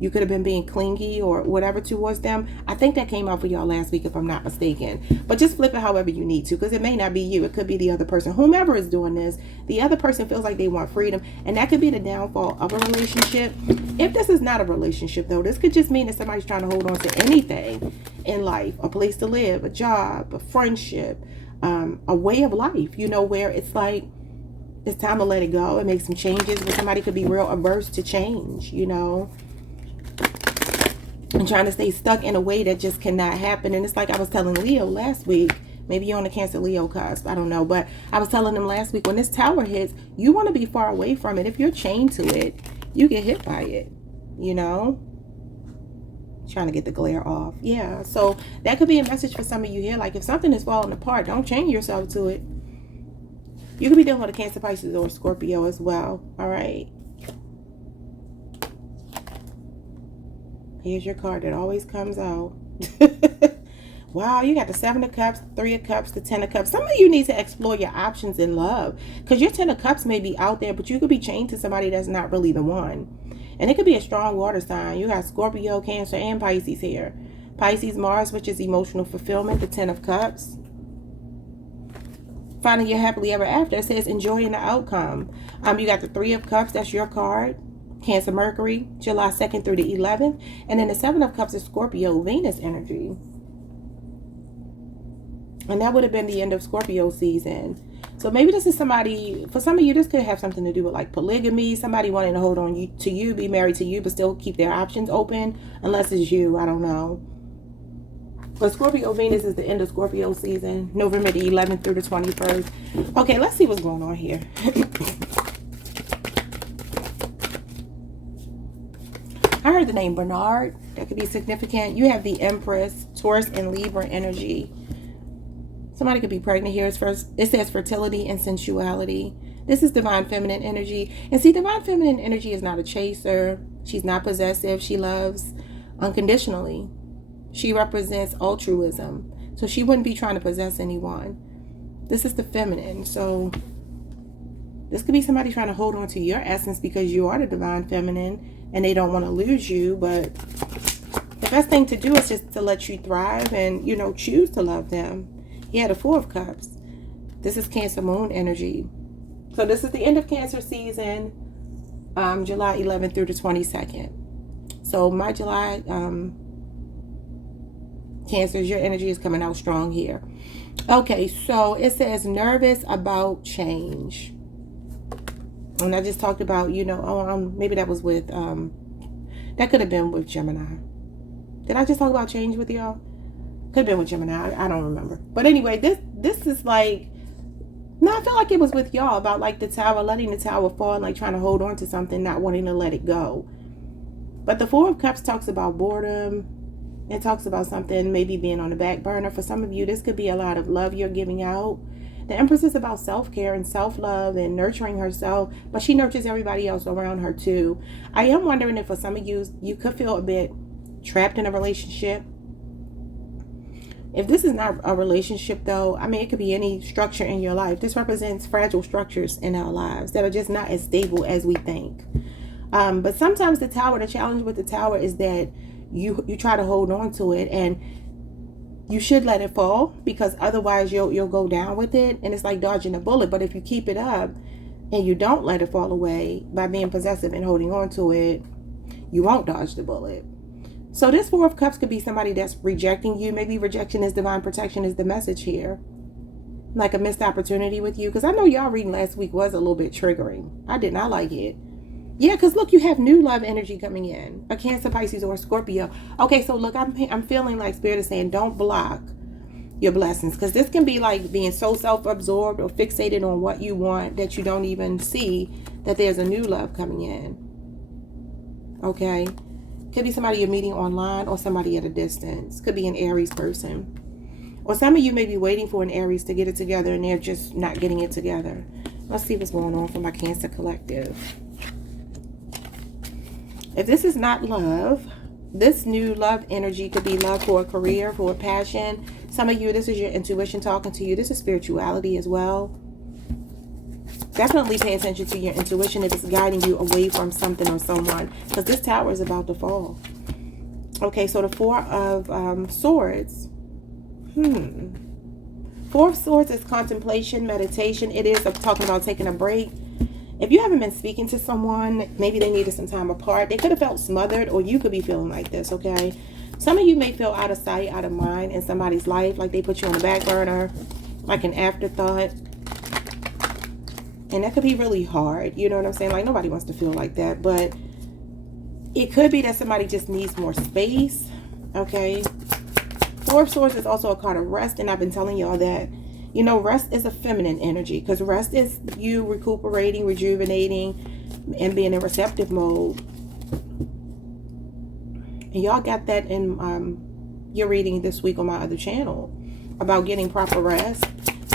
you could have been being clingy or whatever towards them. I think that came out for y'all last week, if I'm not mistaken. But just flip it however you need to, because it may not be you. It could be the other person. Whomever is doing this, the other person feels like they want freedom. And that could be the downfall of a relationship. If this is not a relationship, though, this could just mean that somebody's trying to hold on to anything in life. A place to live, a job, a friendship, a way of life, where it's like, it's time to let it go and make some changes. But somebody could be real averse to change, and trying to stay stuck in a way that just cannot happen. And it's like I was telling Leo last week, maybe you're on the Cancer Leo cusp, I don't know, but I was telling them last week, when this tower hits, you want to be far away from it. If you're chained to it, you get hit by it, trying to get the glare off. Yeah, so that could be a message for some of you here. Like, if something is falling apart, don't chain yourself to it. You could be dealing with a Cancer, Pisces, or Scorpio as well. All right. Here's your card that always comes out. Wow, you got the 7 of Cups, 3 of Cups, the 10 of Cups. Some of you need to explore your options in love, because your 10 of Cups may be out there, but you could be chained to somebody that's not really the one. And it could be a strong water sign. You got Scorpio, Cancer, and Pisces here. Pisces, Mars, which is emotional fulfillment, the 10 of Cups. Finding your happily ever after. It says enjoying the outcome. You got the 3 of Cups, that's your card. Cancer, Mercury, July 2nd through the 11th. And then the 7 of Cups is Scorpio, Venus energy. And that would have been the end of Scorpio season. So maybe this is somebody, for some of you, this could have something to do with like polygamy. Somebody wanting to hold on to you, be married to you, but still keep their options open. Unless it's you, I don't know. But Scorpio Venus is the end of Scorpio season, November the 11th through the 21st. Okay, let's see what's going on here. I heard the name Bernard. That could be significant. You have the Empress, Taurus, and Libra energy. Somebody could be pregnant here. It says fertility and sensuality. This is divine feminine energy. And see, divine feminine energy is not a chaser. She's not possessive. She loves unconditionally. She represents altruism. So she wouldn't be trying to possess anyone. This is the feminine. So this could be somebody trying to hold on to your essence because you are the divine feminine and they don't want to lose you. But the best thing to do is just to let you thrive and, choose to love them. Yeah, the 4 of Cups. This is Cancer moon energy. So this is the end of Cancer season, July 11th through the 22nd. So my July, Cancers, your energy is coming out strong here. Okay, so it says nervous about change. And I just talked about, maybe that was with, that could have been with Gemini. Did I just talk about change with y'all? Could have been with Gemini. I don't remember. But anyway, this is like, no, I feel like it was with y'all about like the tower, letting the tower fall and like trying to hold on to something, not wanting to let it go. But the 4 of Cups talks about boredom. It talks about something maybe being on the back burner. For some of you, this could be a lot of love you're giving out. The Empress is about self-care and self-love and nurturing herself, but she nurtures everybody else around her too. I am wondering if for some of you, you could feel a bit trapped in a relationship. If this is not a relationship though, I mean, it could be any structure in your life. This represents fragile structures in our lives that are just not as stable as we think. But sometimes the challenge with the tower is that you try to hold on to it and you should let it fall, because otherwise you'll go down with it and it's like dodging a bullet. But if you keep it up and you don't let it fall away by being possessive and holding on to it, you won't dodge the bullet. So this 4 of Cups could be somebody that's rejecting you. Maybe rejection is divine protection is the message here. Like a missed opportunity with you. Because I know y'all reading last week was a little bit triggering. I did not like it. Yeah, because look, you have new love energy coming in. A Cancer, Pisces, or a Scorpio. Okay, so look, I'm feeling like Spirit is saying don't block your blessings, because this can be like being so self-absorbed or fixated on what you want that you don't even see that there's a new love coming in. Okay, could be somebody you're meeting online or somebody at a distance. Could be an Aries person, or some of you may be waiting for an Aries to get it together and they're just not getting it together. Let's see what's going on for my Cancer collective. If this is not love, this new love energy could be love for a career, for a passion. Some of you, this is your intuition talking to you. This is spirituality as well. Definitely pay attention to your intuition if it's guiding you away from something or someone, because this tower is about to fall. Okay, so the Four of Swords. Four of Swords is contemplation, meditation. It is talking about taking a break. If you haven't been speaking to someone, maybe they needed some time apart. They could have felt smothered, or you could be feeling like this, okay? Some of you may feel out of sight, out of mind in somebody's life, like they put you on the back burner, like an afterthought. And that could be really hard, you know what I'm saying? Like, nobody wants to feel like that, but it could be that somebody just needs more space, okay? Four of Swords is also a card of rest, and I've been telling y'all that, you know, rest is a feminine energy, because rest is you recuperating, rejuvenating, and being in receptive mode. And y'all got that in your reading this week on my other channel about getting proper rest.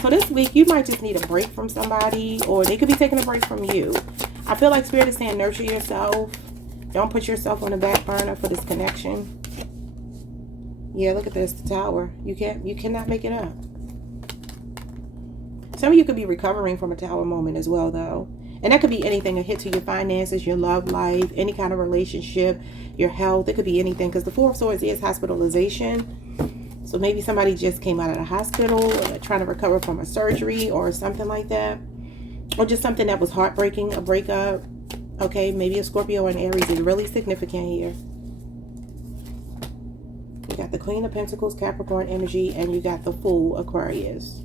So this week, you might just need a break from somebody, or they could be taking a break from you. I feel like Spirit is saying nurture yourself. Don't put yourself on the back burner for this connection. Yeah, look at this, the Tower. You cannot make it up. Some of you could be recovering from a Tower moment as well, though. And that could be anything, a hit to your finances, your love life, any kind of relationship, your health. It could be anything, because the Four of Swords is hospitalization. So maybe somebody just came out of the hospital trying to recover from a surgery or something like that. Or just something that was heartbreaking, a breakup. Okay, maybe a Scorpio and Aries is really significant here. You got the Queen of Pentacles, Capricorn energy, and you got the Fool, Aquarius.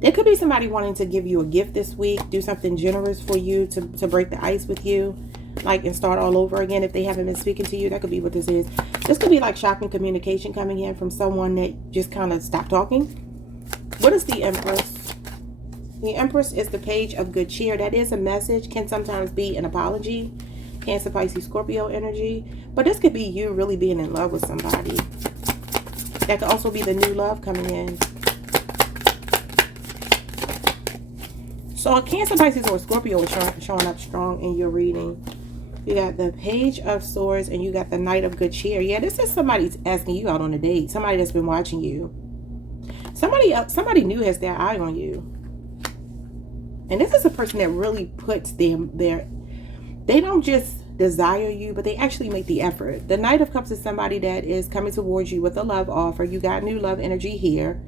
There could be somebody wanting to give you a gift this week, do something generous for you to break the ice with you, like, and start all over again. If they haven't been speaking to you, that could be what this is. This could be like shocking communication coming in from someone that just kind of stopped talking. What is the Empress? The Empress is the Page of Good Cheer. That is a message, can sometimes be an apology. Cancer, Pisces, Scorpio energy. But this could be you really being in love with somebody. That could also be the new love coming in. So a Cancer, Pisces, or Scorpio is showing up strong in your reading. You got the Page of Swords and you got the Knight of Good Cheer. Yeah, this is somebody asking you out on a date. Somebody that's been watching you. Somebody new has their eye on you. And this is a person that really puts them there. They don't just desire you, but they actually make the effort. The Knight of Cups is somebody that is coming towards you with a love offer. You got new love energy here.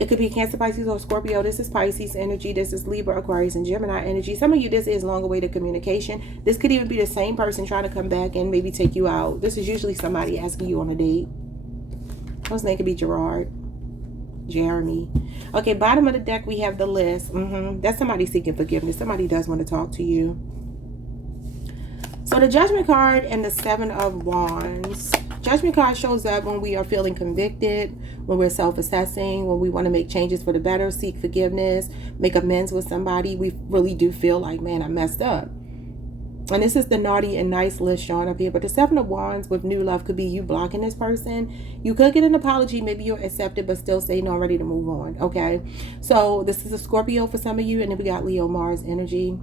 It could be Cancer, Pisces, or Scorpio. This is Pisces energy. This is Libra, Aquarius, and Gemini energy. Some of you, this is long-awaited communication. This could even be the same person trying to come back and maybe take you out. This is usually somebody asking you on a date. His name could be Gerard, Jeremy. Okay, bottom of the deck, we have the list. That's somebody seeking forgiveness. Somebody does want to talk to you. So the Judgment card and the Seven of Wands. Judgment card shows up when we are feeling convicted, when we're self-assessing, when we want to make changes for the better, seek forgiveness, make amends with somebody. We really do feel like, man, I messed up. And this is the naughty and nice list showing up here. But the Seven of Wands with new love could be you blocking this person. You could get an apology. Maybe you'll accept it, but still say no, ready to move on. Okay. So this is a Scorpio for some of you. And then we got Leo, Mars energy.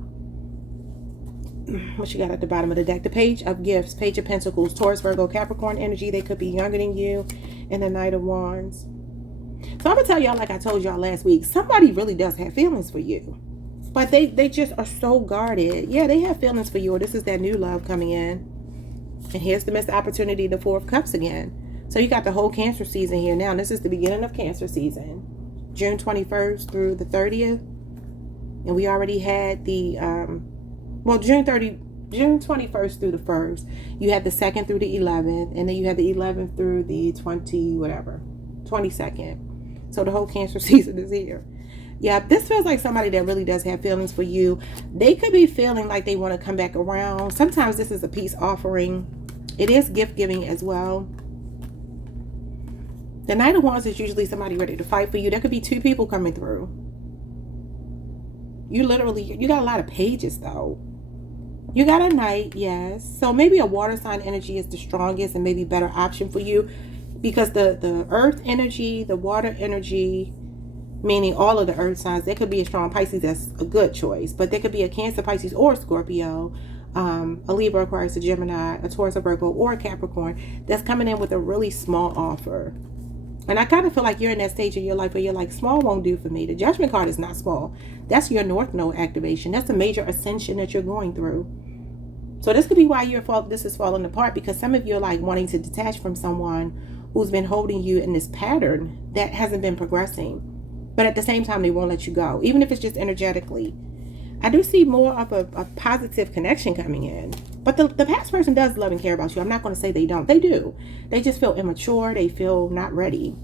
What you got at the bottom of the deck? The Page of Gifts, Page of Pentacles, Taurus, Virgo, Capricorn energy. They could be younger than you. And the Knight of Wands. So I'm going to tell y'all, like I told y'all last week, somebody really does have feelings for you. But they just are so guarded. Yeah, they have feelings for you. Or this is that new love coming in. And here's the missed opportunity, the Four of Cups again. So you got the whole Cancer season here now. This is the beginning of Cancer season. June 21st through the 30th. And we already had the, June 21st through the 1st. You had the 2nd through the 11th. And then you had the 11th through the 22nd. So the whole Cancer season is here. Yeah, this feels like somebody that really does have feelings for you. They could be feeling like they want to come back around. Sometimes this is a peace offering. It is gift giving as well. The Knight of Wands is usually somebody ready to fight for you. There could be two people coming through. You got a lot of pages though. You got a Knight, yes. So maybe a water sign energy is the strongest and maybe better option for you, because the earth energy, the water energy, meaning all of the earth signs, there could be a strong Pisces, that's a good choice. But there could be a Cancer, Pisces, or Scorpio, a Libra, Aquarius, a Gemini, a Taurus, a Virgo, or a Capricorn that's coming in with a really small offer. And I kind of feel like you're in that stage of your life where you're like, small won't do for me. The Judgment card is not small. That's your North Node activation. That's a major ascension that you're going through. So this could be why this is falling apart, because some of you are like wanting to detach from someone who's been holding you in this pattern that hasn't been progressing. But at the same time, they won't let you go, even if it's just energetically. I do see more of a positive connection coming in. But the past person does love and care about you. I'm not going to say they don't. They do. They just feel immature. They feel not ready.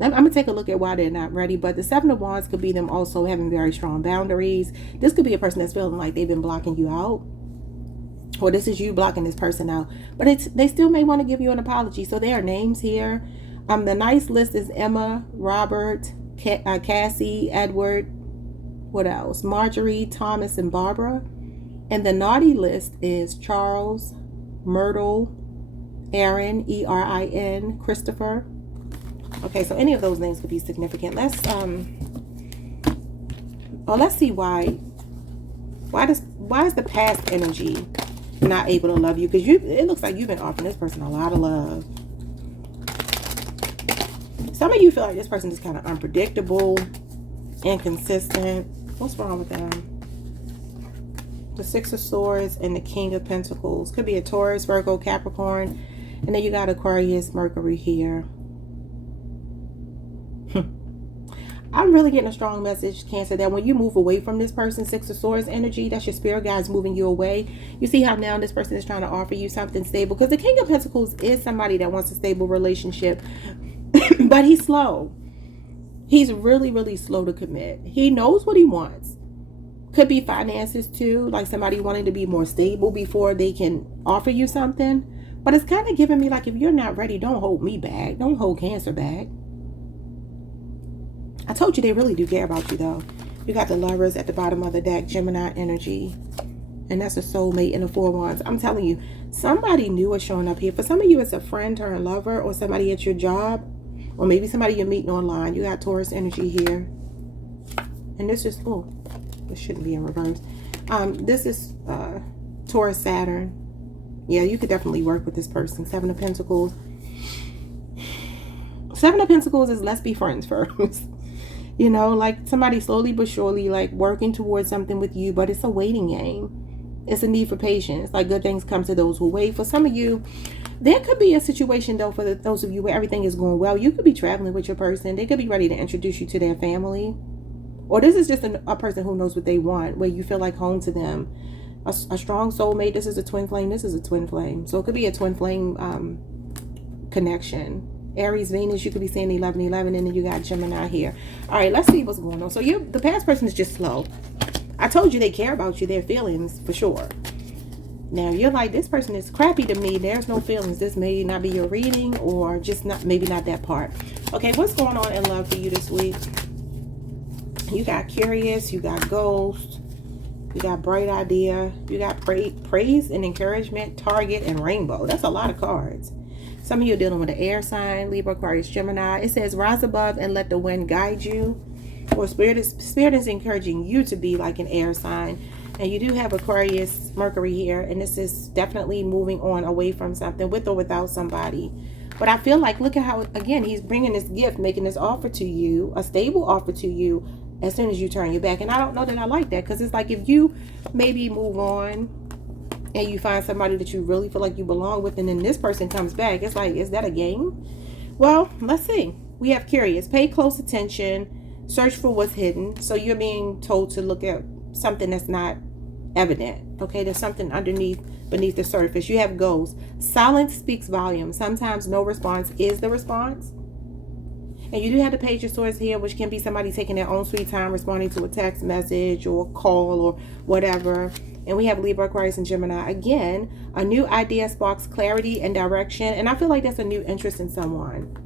I'm going to take a look at why they're not ready. But the Seven of Wands could be them also having very strong boundaries. This could be a person that's feeling like they've been blocking you out. Or this is you blocking this person out. But they still may want to give you an apology. So there are names here. The nice list is Emma, Robert, Cassie, Edward, what else? Marjorie, Thomas, and Barbara. And the naughty list is Charles, Myrtle, Aaron, E-R-I-N, Christopher. Okay, so any of those names could be significant. Let's see why is the past energy not able to love you? Because it looks like you've been offering this person a lot of love. Some of you feel like this person is kind of unpredictable, inconsistent. What's wrong with them? The Six of Swords and the King of Pentacles. Could be a Taurus, Virgo, Capricorn. And then you got Aquarius, Mercury here. I'm really getting a strong message, Cancer, that when you move away from this person, Six of Swords energy, that's your spirit guides moving you away. You see how now this person is trying to offer you something stable. Because the King of Pentacles is somebody that wants a stable relationship. But he's slow. He's really, really slow to commit. He knows what he wants. Could be finances too, like somebody wanting to be more stable before they can offer you something. But it's kind of giving me like, if you're not ready, don't hold me back. Don't hold Cancer back. I told you they really do care about you though. You got the Lovers at the bottom of the deck, Gemini energy. And that's a soulmate in the Four Wands. I'm telling you, somebody new is showing up here. For some of you, it's a friend turned lover, or somebody at your job, or maybe somebody you're meeting online. You got Taurus energy here. And this is, oh, this shouldn't be in reverse. This is Taurus Saturn. Yeah, you could definitely work with this person. Seven of Pentacles. Seven of Pentacles is let's be friends first. You know, like somebody slowly but surely like working towards something with you, but it's a waiting game. It's a need for patience. Like good things come to those who wait. For some of you, there could be a situation though for those of you where everything is going well. You could be traveling with your person. They could be ready to introduce you to their family. Or this is just a person who knows what they want, where you feel like home to them. A strong soulmate. This is a twin flame. This is a twin flame. So it could be a twin flame connection. Aries, Venus, you could be seeing 11-11, and then you got Gemini here. All right, let's see what's going on. So the past person is just slow. I told you they care about you, their feelings, for sure. Now, you're like, this person is crappy to me. There's no feelings. This may not be your reading, or just maybe not that part. Okay, what's going on in love for you this week? You got Curious, you got Ghost, you got Bright Idea, you got Praise and Encouragement, Target, and Rainbow. That's a lot of cards. Some of you are dealing with an air sign, Libra, Aquarius, Gemini. It says, rise above and let the wind guide you. Or Spirit is encouraging you to be like an air sign. And you do have Aquarius, Mercury here. And this is definitely moving on away from something, with or without somebody. But I feel like, look at how, again, he's bringing this gift, making this offer to you, a stable offer to you, as soon as you turn your back. And I don't know that I like that. Because it's like, if you maybe move on and you find somebody that you really feel like you belong with, and then this person comes back, it's like, is that a game? Well, let's see. We have Curious. Pay close attention. Search for what's hidden. So you're being told to look at something that's not evident. Okay, there's something beneath the surface. You have Ghost. Silence speaks volumes. Sometimes no response is the response. And you do have the Page of Swords here, which can be somebody taking their own sweet time responding to a text message or a call or whatever. And we have Libra, Aquarius, and Gemini. Again, a new idea sparks clarity and direction. And I feel like that's a new interest in someone.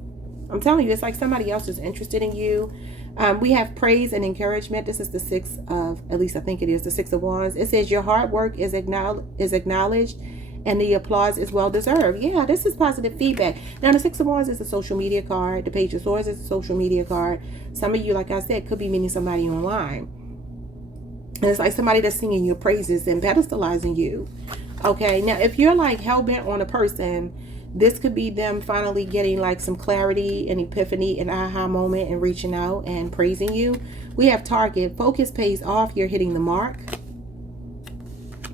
I'm telling you, it's like somebody else is interested in you. We have praise and encouragement. This is the Six of, at least I think it is, the Six of Wands. It says your hard work is acknowledged and the applause is well deserved. Yeah, this is positive feedback. Now, the Six of Wands is a social media card. The Page of Swords is a social media card. Some of you, like I said, could be meeting somebody online. And it's like somebody that's singing your praises and pedestalizing you. Okay, now if you're like hell-bent on a person, this could be them finally getting like some clarity and epiphany and aha moment and reaching out and praising you. We have Target. Focus pays off. You're hitting the mark.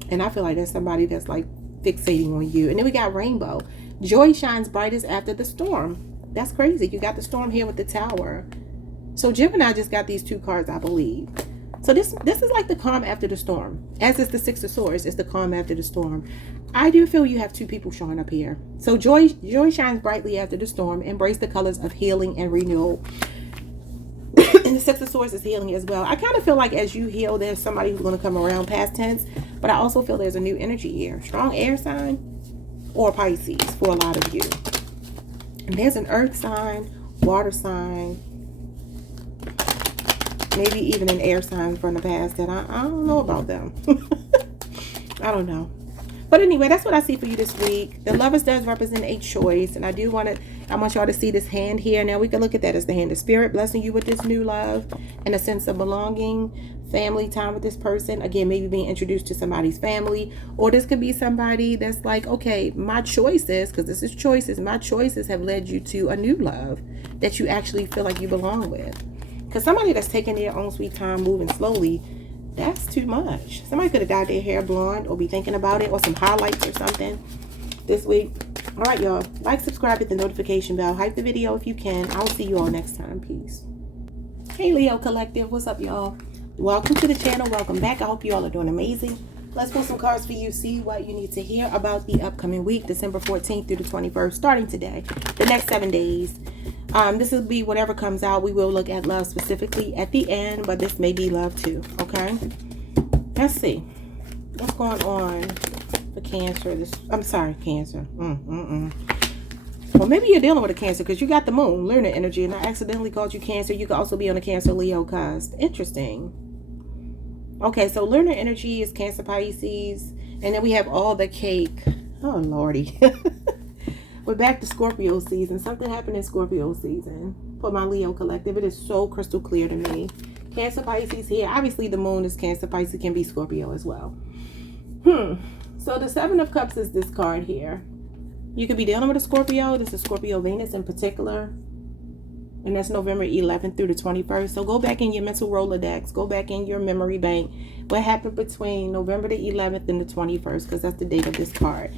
And I feel like that's somebody that's like fixating on you. And then we got Rainbow. Joy shines brightest after the storm. That's crazy. You got the storm here with the Tower. So Gemini just got these two cards, I believe. So this is like the calm after the storm. As is the Six of Swords, it's the calm after the storm. I do feel you have two people showing up here. So joy shines brightly after the storm. Embrace the colors of healing and renewal. And the Six of Swords is healing as well. I kind of feel like as you heal, there's somebody who's going to come around, past tense. But I also feel there's a new energy here. Strong air sign or Pisces for a lot of you. And there's an earth sign, water sign, maybe even an air sign from the past that I don't know about them. I don't know. But anyway, that's what I see for you this week. The Lovers does represent a choice. And I want y'all to see this hand here. Now we can look at that as the hand of spirit blessing you with this new love and a sense of belonging, family time with this person. Again, maybe being introduced to somebody's family. Or this could be somebody that's like, okay, my choices, because this is choices, my choices have led you to a new love that you actually feel like you belong with. Because somebody that's taking their own sweet time, moving slowly, that's too much. Somebody could have dyed their hair blonde or be thinking about it, or some highlights or something this week. All right, y'all. Like, subscribe, hit the notification bell. Hype the video if you can. I'll see you all next time. Peace. Hey, Leo Collective. What's up, y'all? Welcome to the channel. Welcome back. I hope you all are doing amazing. Let's pull some cards for you. See what you need to hear about the upcoming week, December 14th through the 21st, starting today. The next 7 days. This will be whatever comes out. We will look at love specifically at the end, but this may be love too. Okay. Let's see what's going on for Cancer. I'm sorry, Cancer. Well, maybe you're dealing with a Cancer because you got the moon, lunar energy, and I accidentally called you Cancer. You could also be on a Cancer Leo cusp. Interesting. Okay, so lunar energy is Cancer, Pisces, and then we have all the cake. Oh, Lordy. We're back to Scorpio season. Something happened in Scorpio season for my Leo Collective. It is so crystal clear to me. Cancer, Pisces here. Obviously, the moon is Cancer. Pisces can be Scorpio as well. So the Seven of Cups is this card here. You could be dealing with a Scorpio. This is Scorpio Venus in particular. And that's November 11th through the 21st. So go back in your mental Rolodex. Go back in your memory bank. What happened between November the 11th and the 21st? Because that's the date of this card.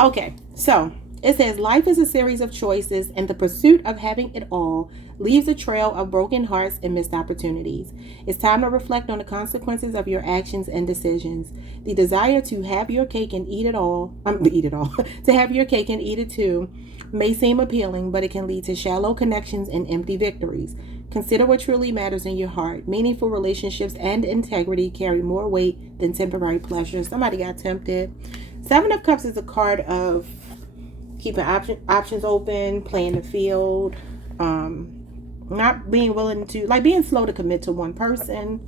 Okay, so it says, life is a series of choices, and the pursuit of having it all leaves a trail of broken hearts and missed opportunities. It's time to reflect on the consequences of your actions and decisions. The desire to have your cake and eat it all, to have your cake and eat it too, may seem appealing, but it can lead to shallow connections and empty victories. Consider what truly matters in your heart. Meaningful relationships and integrity carry more weight than temporary pleasure. Somebody got tempted. Seven of Cups is a card of keeping options open, playing the field, not being willing to, like being slow to commit to one person,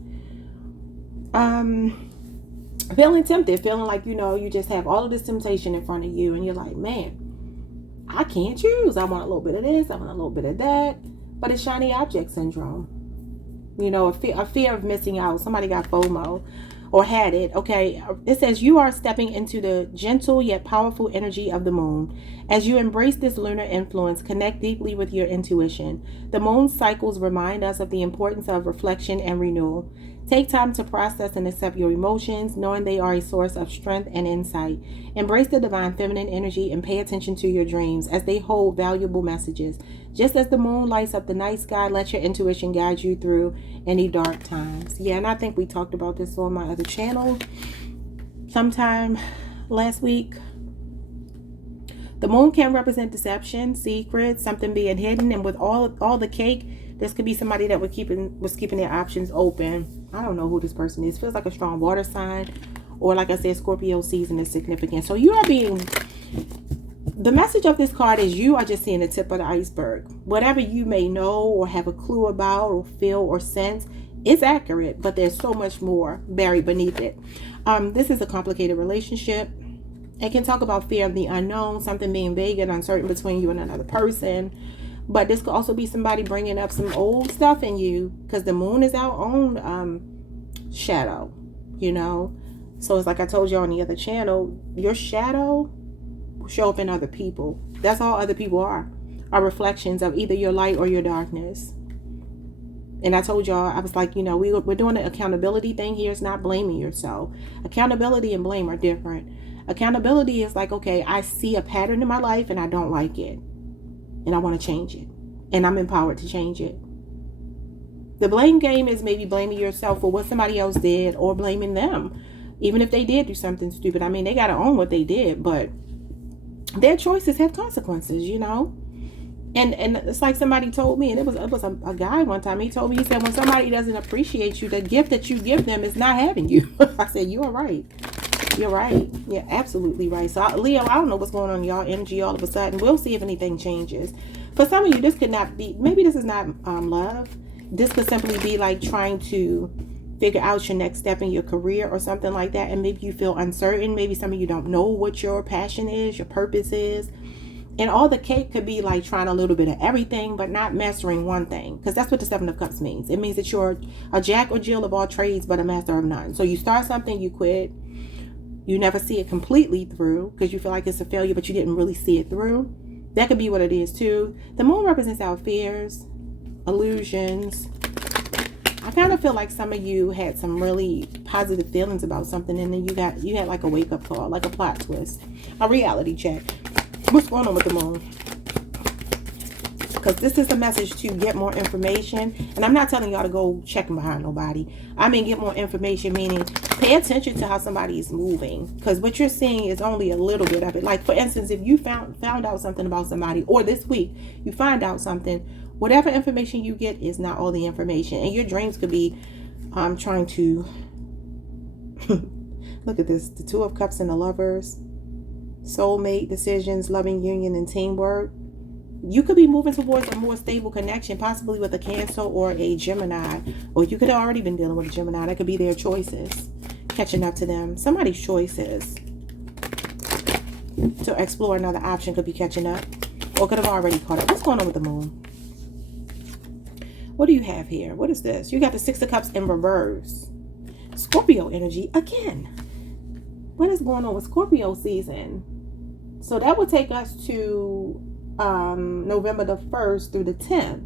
feeling tempted, feeling like, you just have all of this temptation in front of you and you're like, man, I can't choose. I want a little bit of this, I want a little bit of that. But it's shiny object syndrome. A fear of missing out. Somebody got FOMO or had it. Okay, it says you are stepping into the gentle yet powerful energy of the moon. As you embrace this lunar influence, connect deeply with your intuition. The moon's cycles remind us of the importance of reflection and renewal. Take time to process and accept your emotions, knowing they are a source of strength and insight. Embrace the divine feminine energy and pay attention to your dreams as they hold valuable messages. Just as the moon lights up the night sky, let your intuition guide you through any dark times. Yeah, and I think we talked about this on my other channel sometime last week. The moon can represent deception, secrets, something being hidden. And with all the cake, this could be somebody that was keeping their options open. I don't know who this person is. Feels like a strong water sign. Or like I said, Scorpio season is significant. So you are being... The message of this card is you are just seeing the tip of the iceberg. Whatever you may know or have a clue about or feel or sense, it's accurate, but there's so much more buried beneath it. This is a complicated relationship. It can talk about fear of the unknown, something being vague and uncertain between you and another person. But this could also be somebody bringing up some old stuff in you, because the moon is our own shadow, you know. So it's like I told you on the other channel, your shadow will show up in other people. That's all other people are reflections of either your light or your darkness. And I told y'all, I was like, you know, we're doing an accountability thing here. It's not blaming yourself. Accountability and blame are different. Accountability is like, okay, I see a pattern in my life and I don't like it. And I want to change it. And I'm empowered to change it. The blame game is maybe blaming yourself for what somebody else did or blaming them. Even if they did do something stupid. I mean, they got to own what they did, but their choices have consequences, you know. And it's like somebody told me, and it was a guy one time, he told me, he said, when somebody doesn't appreciate you, the gift that you give them is not having you. I said, you are right. You're right. You're absolutely right. So Leo, I don't know what's going on in y'all energy all of a sudden. We'll see if anything changes. For some of you, this could not be, maybe this is not love. This could simply be like trying to figure out your next step in your career or something like that. And maybe you feel uncertain. Maybe some of you don't know what your passion is, your purpose is. And all the cake could be like trying a little bit of everything, but not mastering one thing. Because that's what the Seven of Cups means. It means that you're a jack or Jill of all trades, but a master of none. So you start something, you quit. You never see it completely through because you feel like it's a failure, but you didn't really see it through. That could be what it is too. The moon represents our fears, illusions. I kind of feel like some of you had some really positive feelings about something, and then you had like a wake-up call, like a plot twist, a reality check. What's going on with the moon? Because this is a message to get more information. And I'm not telling y'all to go checking behind nobody. I mean, get more information, meaning pay attention to how somebody is moving. Because what you're seeing is only a little bit of it. Like, for instance, if you found out something about somebody, or this week, you find out something, whatever information you get is not all the information. And your dreams could be trying to... Look at this. The Two of Cups and the Lovers. Soulmate, decisions, loving union, and teamwork. You could be moving towards a more stable connection, possibly with a Cancer or a Gemini. Or you could have already been dealing with a Gemini. That could be their choices. Catching up to them. Somebody's choices to explore another option could be catching up. Or could have already caught up. What's going on with the moon? What do you have here? What is this? You got the Six of Cups in reverse. Scorpio energy again. What is going on with Scorpio season? So that would take us to November the 1st through the 10th.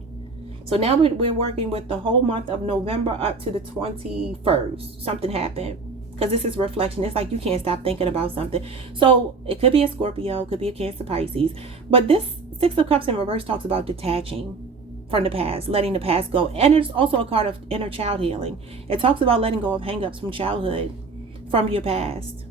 So now we're working with the whole month of November up to the 21st. Something happened. Because this is reflection. It's like you can't stop thinking about something. So it could be a Scorpio. It could be a Cancer, Pisces. But this Six of Cups in reverse talks about detaching from the past. Letting the past go. And it's also a card of inner child healing. It talks about letting go of hang-ups from childhood. From your past.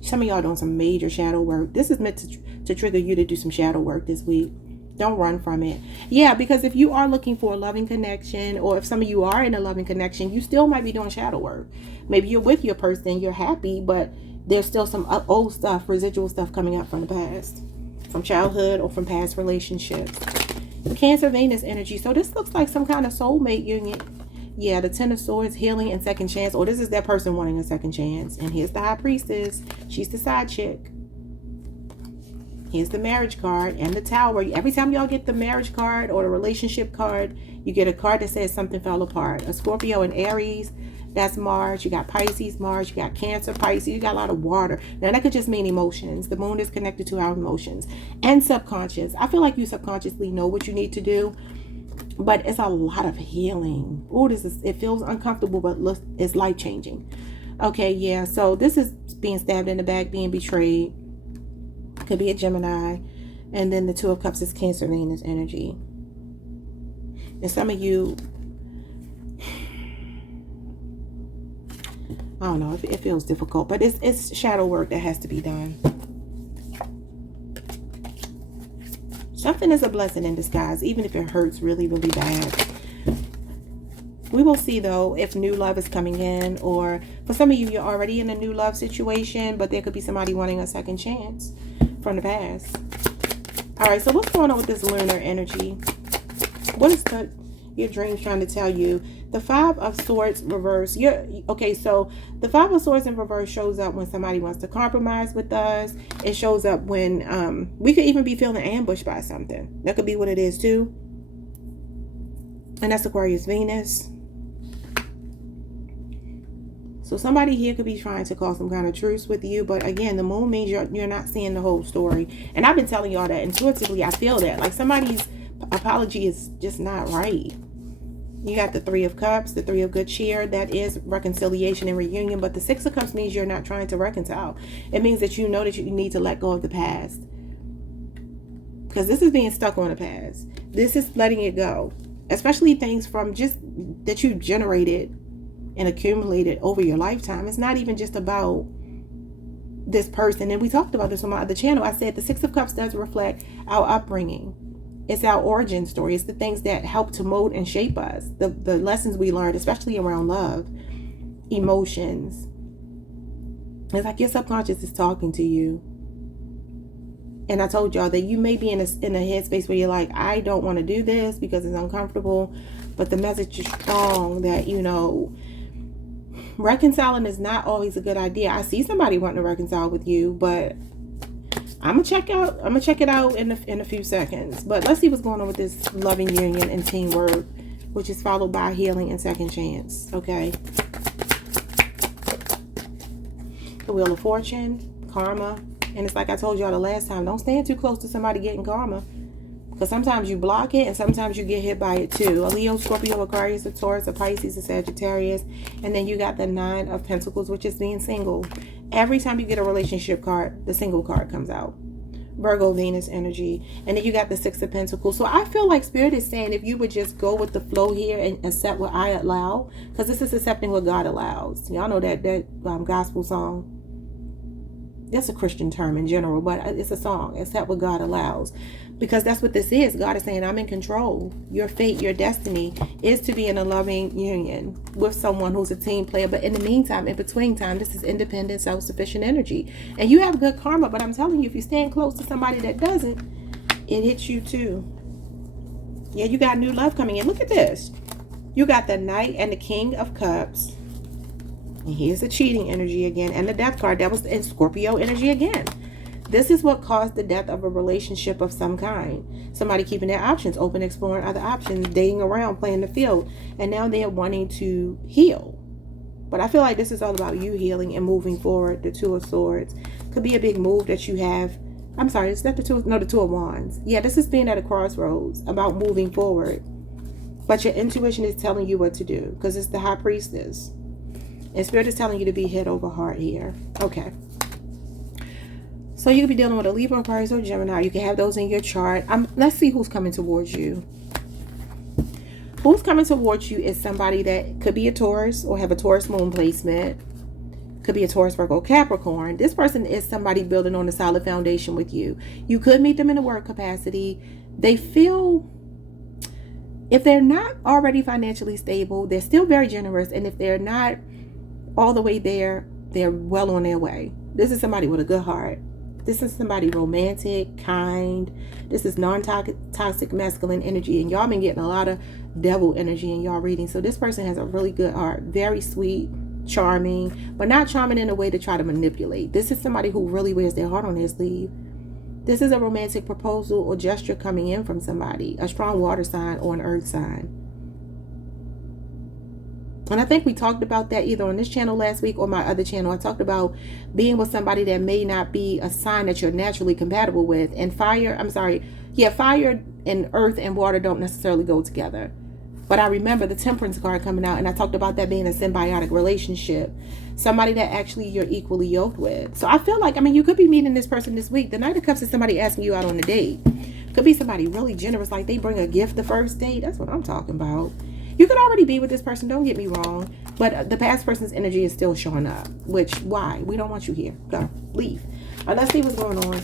Some of y'all doing some major shadow work. This is meant to trigger you to do some shadow work this week. Don't run from it. Yeah, because if you are looking for a loving connection, or if some of you are in a loving connection, you still might be doing shadow work. Maybe you're with your person, you're happy, but there's still some old stuff, residual stuff coming up from the past. From childhood or from past relationships. Cancer, Venus energy. So this looks like some kind of soulmate union. Yeah, the Ten of Swords, healing and second chance. Or this is that person wanting a second chance. And here's the High Priestess. She's the side chick. Here's the marriage card and the Tower. Every time y'all get the marriage card or the relationship card, you get a card that says something fell apart. A Scorpio and Aries, that's Mars. You got Pisces, Mars. You got Cancer, Pisces. You got a lot of water. Now, that could just mean emotions. The moon is connected to our emotions. And subconscious. I feel like you subconsciously know what you need to do. But it's a lot of healing. Oh, it feels uncomfortable, but look, it's life-changing. Okay, yeah. So this is being stabbed in the back, being betrayed. Could be a Gemini. And then the Two of Cups is Cancer, Venus energy. And some of you, I don't know, it feels difficult. But it's shadow work that has to be done. Something is a blessing in disguise, even if it hurts really, really bad. We will see, though, if new love is coming in, or for some of you, you're already in a new love situation, but there could be somebody wanting a second chance from the past. All right, so what's going on with this lunar energy? What is your dreams trying to tell you? The Five of Swords reverse. Okay, so the Five of Swords in reverse shows up when somebody wants to compromise with us. It shows up when we could even be feeling ambushed by something. That could be what it is too. And that's Aquarius Venus. So somebody here could be trying to cause some kind of truce with you. But again, the moon means you're not seeing the whole story. And I've been telling y'all that intuitively. I feel that. Like somebody's apology is just not right. You got the Three of Cups, the Three of Good Cheer. That is reconciliation and reunion. But the Six of Cups means you're not trying to reconcile. It means that you know that you need to let go of the past. Because this is being stuck on the past. This is letting it go. Especially things from just that you generated and accumulated over your lifetime. It's not even just about this person. And we talked about this on my other channel. I said the Six of Cups does reflect our upbringing. It's our origin story. It's the things that help to mold and shape us. The lessons we learned, especially around love, emotions. It's like your subconscious is talking to you. And I told y'all that you may be in a headspace where you're like, I don't want to do this because it's uncomfortable. But the message is strong that, you know, reconciling is not always a good idea. I see somebody wanting to reconcile with you, but I'm gonna check it out in a few seconds. But let's see what's going on with this loving union and teamwork, which is followed by healing and second chance. Okay. The Wheel of Fortune, karma. And it's like I told y'all the last time, don't stand too close to somebody getting karma. Because sometimes you block it and sometimes you get hit by it too. A Leo, Scorpio, Aquarius, a Taurus, a Pisces, a Sagittarius. And then you got the Nine of Pentacles, which is being single. Every time you get a relationship card, the single card comes out. Virgo, Venus energy. And then you got the Six of Pentacles. So I feel like Spirit is saying if you would just go with the flow here and accept what I allow. Because this is accepting what God allows. Y'all know that gospel song. That's a Christian term in general, but it's a song. Accept what God allows. Because that's what this is. God is saying, I'm in control. Your fate, your destiny is to be in a loving union with someone who's a team player. But in the meantime, in between time, this is independent, self-sufficient energy. And you have good karma, but I'm telling you, if you stand close to somebody that doesn't, it hits you too. Yeah, you got new love coming in. Look at this. You got the Knight and the King of Cups. And here's the cheating energy again. And the Death card. That was in Scorpio energy again. This is what caused the death of a relationship of some kind. Somebody keeping their options open, exploring other options, dating around, playing the field. And now they're wanting to heal. But I feel like this is all about you healing and moving forward. The Two of Swords. Could be a big move that you have. I'm sorry, is that the Two of Wands. Yeah, this is being at a crossroads about moving forward. But your intuition is telling you what to do. Because it's the High Priestess. And Spirit is telling you to be head over heart here. Okay. So you could be dealing with a Libra, Aquarius, or Gemini. You can have those in your chart. Let's see who's coming towards you. Who's coming towards you is somebody that could be a Taurus or have a Taurus moon placement. Could be a Taurus, Virgo, Capricorn. This person is somebody building on a solid foundation with you. You could meet them in a work capacity. They feel, if they're not already financially stable, they're still very generous. And if they're not all the way there, they're well on their way. This is somebody with a good heart. This is somebody romantic, kind. This is non-toxic masculine energy. And y'all been getting a lot of devil energy in y'all reading. So this person has a really good heart. Very sweet, charming, but not charming in a way to try to manipulate. This is somebody who really wears their heart on their sleeve. This is a romantic proposal or gesture coming in from somebody. A strong water sign or an earth sign. And I think we talked about that either on this channel last week or my other channel. I talked about being with somebody that may not be a sign that you're naturally compatible with. And fire and earth and water don't necessarily go together. But I remember the Temperance card coming out, and I talked about that being a symbiotic relationship. Somebody that actually you're equally yoked with. So I feel like, you could be meeting this person this week. The Knight of Cups is somebody asking you out on a date. Could be somebody really generous, like they bring a gift the first date. That's what I'm talking about. You could already be with this person, don't get me wrong, but the past person's energy is still showing up, which, why? We don't want you here. Go, leave. Let's see what's going on.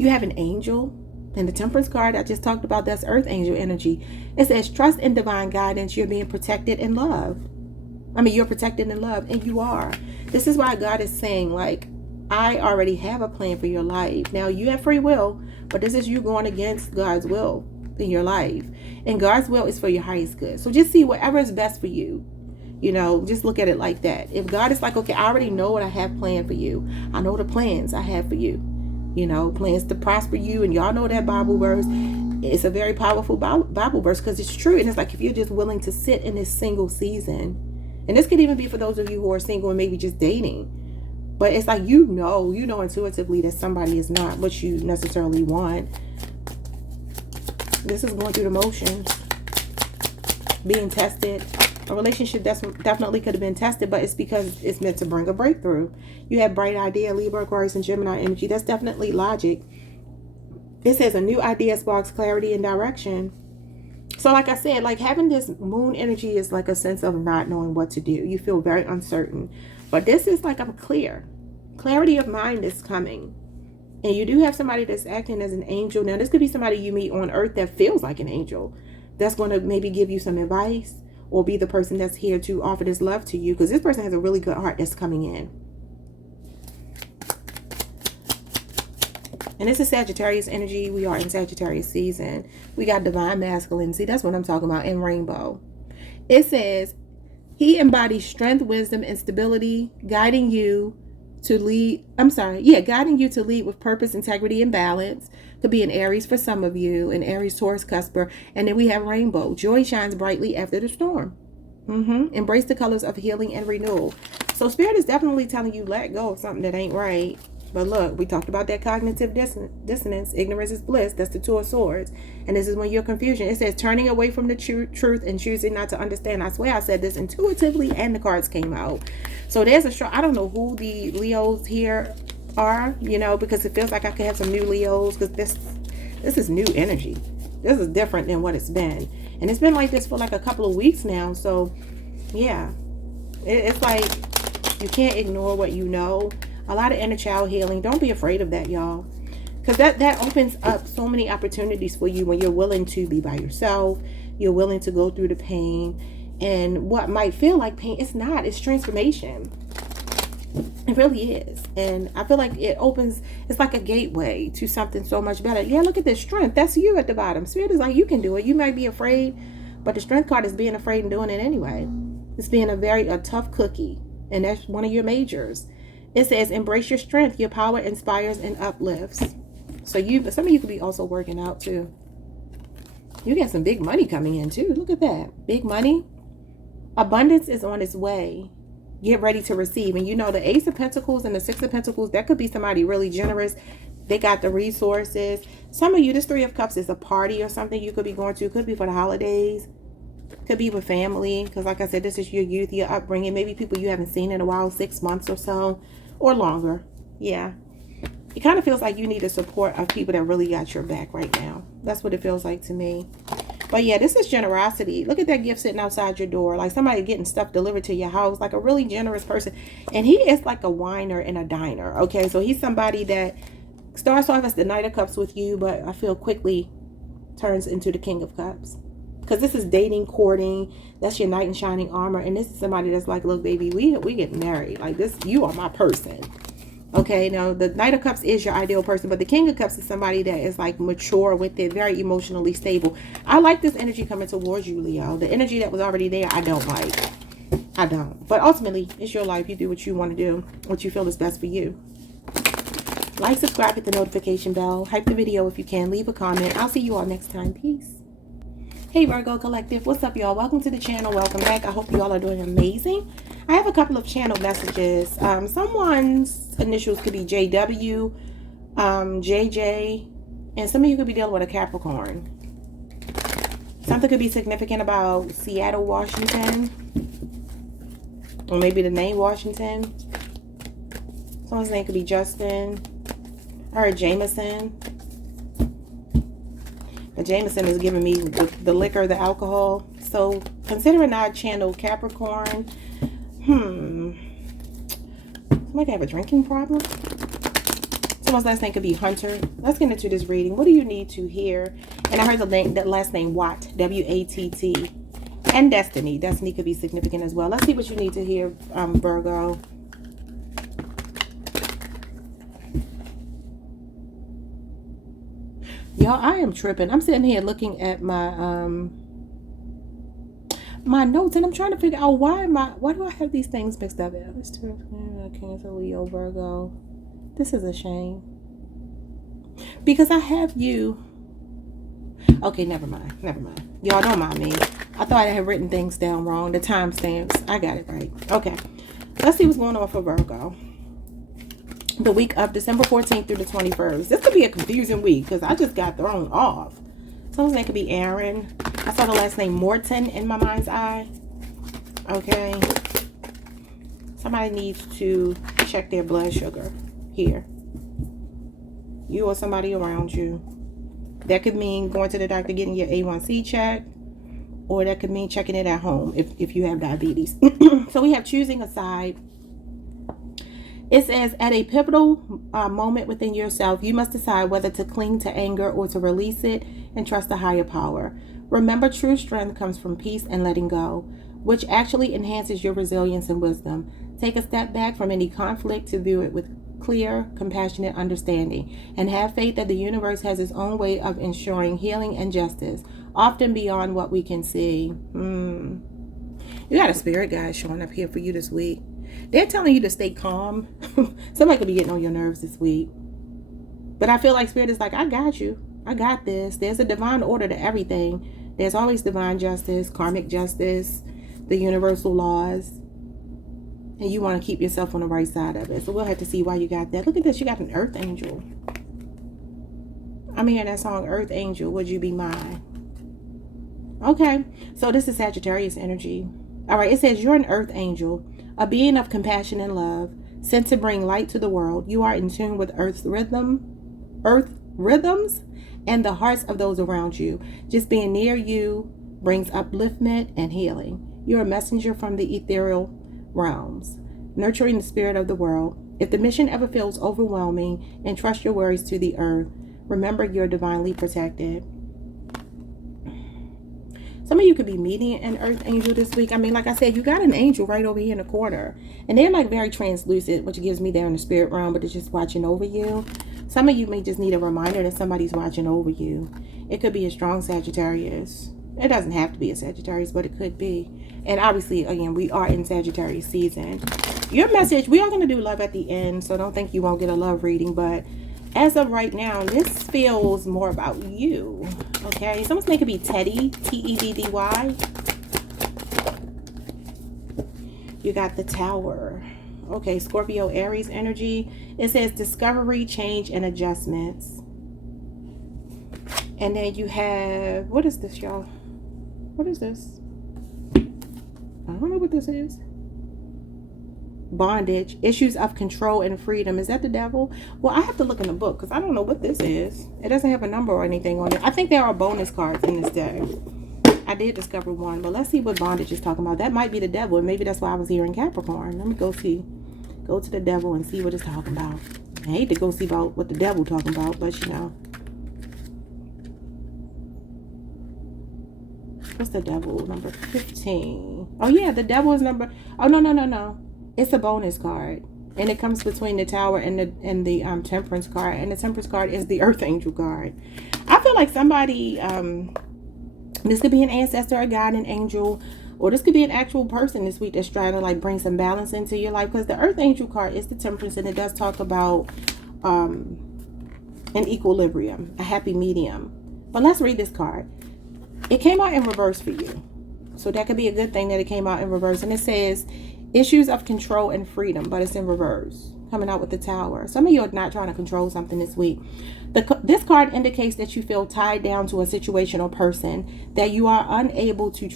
You have an angel. And the Temperance card I just talked about, that's earth angel energy. It says, trust in divine guidance. You're being protected in love. I mean, you're protected in love, and you are. This is why God is saying, like, I already have a plan for your life. Now, you have free will, but this is you going against God's will in your life. And God's will is for your highest good. So just see whatever is best for you. You know, just look at it like that. If God is like, okay, I already know what I have planned for you. I know the plans I have for you. You know, plans to prosper you. And y'all know that Bible verse. It's a very powerful Bible verse because it's true. And it's like, if you're just willing to sit in this single season, and this could even be for those of you who are single and maybe just dating, but it's like, you know intuitively that somebody is not what you necessarily want. This is going through the motions, being tested. A relationship that's definitely could have been tested, but it's because it's meant to bring a breakthrough. You have bright idea, Libra, Aquarius, and Gemini energy. That's definitely logic. It says a new idea sparks clarity and direction. So like I said, like having this moon energy is like a sense of not knowing what to do. You feel very uncertain. But this is like, I'm clear. Clarity of mind is coming. And you do have somebody that's acting as an angel. Now, this could be somebody you meet on earth that feels like an angel. That's going to maybe give you some advice, or be the person that's here to offer this love to you, because this person has a really good heart that's coming in. And this is Sagittarius energy. We are in Sagittarius season. We got divine masculine. See, that's what I'm talking about in rainbow. It says, he embodies strength, wisdom, and stability, guiding you to lead. Guiding you to lead with purpose, integrity, and balance. Could be an Aries for some of you, an Aries, Taurus, Cusper. And then we have rainbow. Joy shines brightly after the storm. Embrace the colors of healing and renewal. So Spirit is definitely telling you, let go of something that ain't right. But look, we talked about that cognitive dissonance. Ignorance is bliss. That's the Two of Swords. And this is when you're confusion. It says turning away from the truth and choosing not to understand. I swear I said this intuitively and the cards came out. So there's a I don't know who the Leos here are, you know, because it feels like I could have some new Leos, because this is new energy. This is different than what it's been. And it's been like this for like a couple of weeks now. So yeah, it's like you can't ignore what you know. A lot of inner child healing. Don't be afraid of that, y'all. Because that opens up so many opportunities for you when you're willing to be by yourself. You're willing to go through the pain. And what might feel like pain, it's not. It's transformation. It really is. And I feel like it opens, it's like a gateway to something so much better. Yeah, look at this strength. That's you at the bottom. Spirit is like, you can do it. You might be afraid, but the strength card is being afraid and doing it anyway. It's being a tough cookie. And that's one of your majors. It says, embrace your strength. Your power inspires and uplifts. So some of you could be also working out too. You got some big money coming in too. Look at that. Big money. Abundance is on its way. Get ready to receive. And you know, the Ace of Pentacles and the Six of Pentacles, that could be somebody really generous. They got the resources. Some of you, this Three of Cups is a party or something you could be going to. Could be for the holidays. Could be with family. Because like I said, this is your youth, your upbringing. Maybe people you haven't seen in a while, 6 months or so. Or longer. Yeah. It kind of feels like you need the support of people that really got your back right now. That's what it feels like to me. But yeah, this is generosity. Look at that gift sitting outside your door. Like somebody getting stuff delivered to your house. Like a really generous person. And he is like a whiner and a diner. Okay, so he's somebody that starts off as the Knight of Cups with you, but I feel quickly turns into the King of Cups. Because this is dating, courting. That's your knight in shining armor. And this is somebody that's like, look, baby, we get married. Like this, you are my person. Okay, now the Knight of Cups is your ideal person. But the King of Cups is somebody that is like mature with it. Very emotionally stable. I like this energy coming towards you, Leo. The energy that was already there, I don't like. I don't. But ultimately, it's your life. You do what you want to do. What you feel is best for you. Like, subscribe, hit the notification bell. Hype the video if you can. Leave a comment. I'll see you all next time. Peace. Hey Virgo Collective, what's up y'all? Welcome to the channel. Welcome back. I hope you all are doing amazing. I have a couple of channel messages. Someone's initials could be JW, JJ, and some of you could be dealing with a Capricorn. Something could be significant about Seattle, Washington, or maybe the name Washington. Someone's name could be Justin or Jameson. Jameson is giving me the liquor, the alcohol. So considering I channeled Capricorn, somebody have a drinking problem. Someone's last name could be Hunter. Let's get into this reading. What do you need to hear? And I heard that last name, Watt, W-A-T-T. And Destiny. Destiny could be significant as well. Let's see what you need to hear, Virgo. Y'all, I am tripping. I'm sitting here looking at my my notes, and I'm trying to figure out why do I have these things mixed up? Cancer, Leo, Virgo. This is a shame. Because I have you. Okay, never mind. Y'all don't mind me. I thought I had written things down wrong. The timestamps. I got it right. Okay. Let's see what's going on for Virgo. The week of December 14th through the 21st. This could be a confusing week because I just got thrown off. Someone's name could be Aaron. I saw the last name Morton in my mind's eye. Okay. Somebody needs to check their blood sugar here. You or somebody around you. That could mean going to the doctor, getting your A1C checked. Or that could mean checking it at home if you have diabetes. So we have choosing a side. It says, at a pivotal moment within yourself, you must decide whether to cling to anger or to release it and trust a higher power. Remember, true strength comes from peace and letting go, which actually enhances your resilience and wisdom. Take a step back from any conflict to view it with clear, compassionate understanding, and have faith that the universe has its own way of ensuring healing and justice, often beyond what we can see. You got a spirit guide showing up here for you this week. They're telling you to stay calm. Somebody could be getting on your nerves this week. But I feel like Spirit is like, I got you. I got this. There's a divine order to everything. There's always divine justice, karmic justice, the universal laws. And you want to keep yourself on the right side of it. So we'll have to see why you got that. Look at this. You got an earth angel. I'm hearing that song, Earth Angel, Would You Be Mine? Okay. So this is Sagittarius energy. All right. It says you're an earth angel, a being of compassion and love, sent to bring light to the world. You are in tune with earth rhythms, and the hearts of those around you. Just being near you brings upliftment and healing. You're a messenger from the ethereal realms, nurturing the spirit of the world. If the mission ever feels overwhelming, entrust your worries to the earth. Remember, you're divinely protected. Some of you could be meeting an earth angel this week. I mean, like I said, you got an angel right over here in the corner. And they're like very translucent, which gives me they're in the spirit realm, but it's just watching over you. Some of you may just need a reminder that somebody's watching over you. It could be a strong Sagittarius. It doesn't have to be a Sagittarius, but it could be. And obviously, again, we are in Sagittarius season. Your message, we are going to do love at the end, so don't think you won't get a love reading, but as of right now, this feels more about you. Okay, someone's name could be Teddy, T-E-D-D-Y. You got the Tower. Okay, Scorpio, Aries energy. It says discovery, change, and adjustments. And then you have, what is this, y'all? What is this? I don't know what this is. Bondage, issues of control and freedom. Is that the devil? Well, I have to look in the book because I don't know what this is. It doesn't have a number or anything on it. I think there are bonus cards in this deck. I did discover one, but let's see what bondage is talking about. That might be the devil, and maybe that's why I was here in Capricorn. Let me go see. Go to the devil and see what it's talking about. I hate to go see about what the devil talking about, but you know. What's the devil? Number 15. Oh yeah, the devil is number. Oh no. It's a bonus card, and it comes between the Tower and the Temperance card, and the Temperance card is the Earth Angel card. I feel like somebody, this could be an ancestor, a guide, an angel, or this could be an actual person this week that's trying to like bring some balance into your life, because the Earth Angel card is the Temperance, and it does talk about an equilibrium, a happy medium. But let's read this card. It came out in reverse for you, so that could be a good thing that it came out in reverse, and it says issues of control and freedom, but it's in reverse, coming out with the Tower. Some of you are not trying to control something this week. This card indicates that you feel tied down to a situation or person, that you are unable to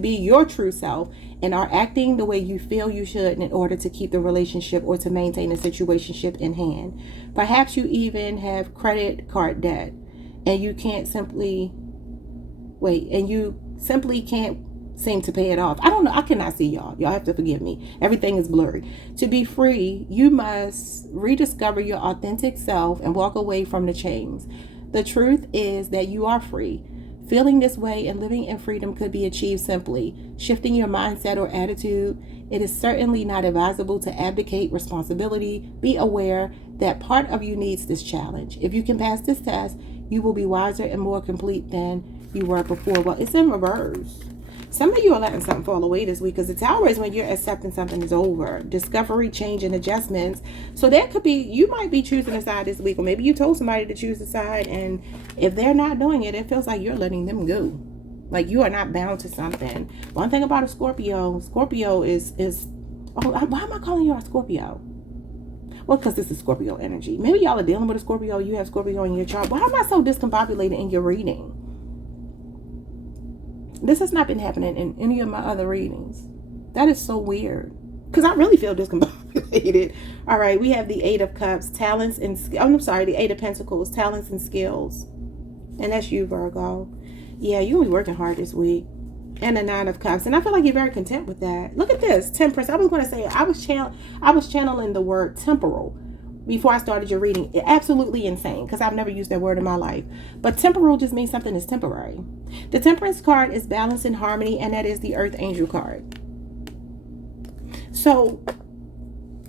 be your true self, and are acting the way you feel you should in order to keep the relationship or to maintain a situationship in hand. Perhaps you even have credit card debt, and you simply can't seem to pay it off. I don't know. I cannot see y'all. Y'all have to forgive me. Everything is blurry. To be free, you must rediscover your authentic self and walk away from the chains. The truth is that you are free. Feeling this way and living in freedom could be achieved simply shifting your mindset or attitude. It is certainly not advisable to abdicate responsibility. Be aware that part of you needs this challenge. If you can pass this test, you will be wiser and more complete than you were before. Well, it's in reverse. Some of you are letting something fall away this week, because the Tower is when you're accepting something is over. Discovery, change, and adjustments. So that could be, you might be choosing a side this week, or maybe you told somebody to choose a side, and if they're not doing it, it feels like you're letting them go. Like you are not bound to something. One thing about a Scorpio is oh, why am I calling you a Scorpio? Well, because this is Scorpio energy. Maybe y'all are dealing with a Scorpio. You have Scorpio in your chart. Why am I so discombobulated in your reading? This has not been happening in any of my other readings. That is so weird. Because I really feel discombobulated. All right, we have the Eight of Cups, talents and... Oh, I'm sorry, the Eight of Pentacles, talents and skills. And that's you, Virgo. Yeah, you're going to be working hard this week. And the Nine of Cups. And I feel like you're very content with that. Look at this, Temperance. I was going to say, I was channeling the word temporal before I started your reading. Absolutely insane, because I've never used that word in my life. But temporal just means something is temporary. The Temperance card is balance and harmony, and that is the Earth Angel card. So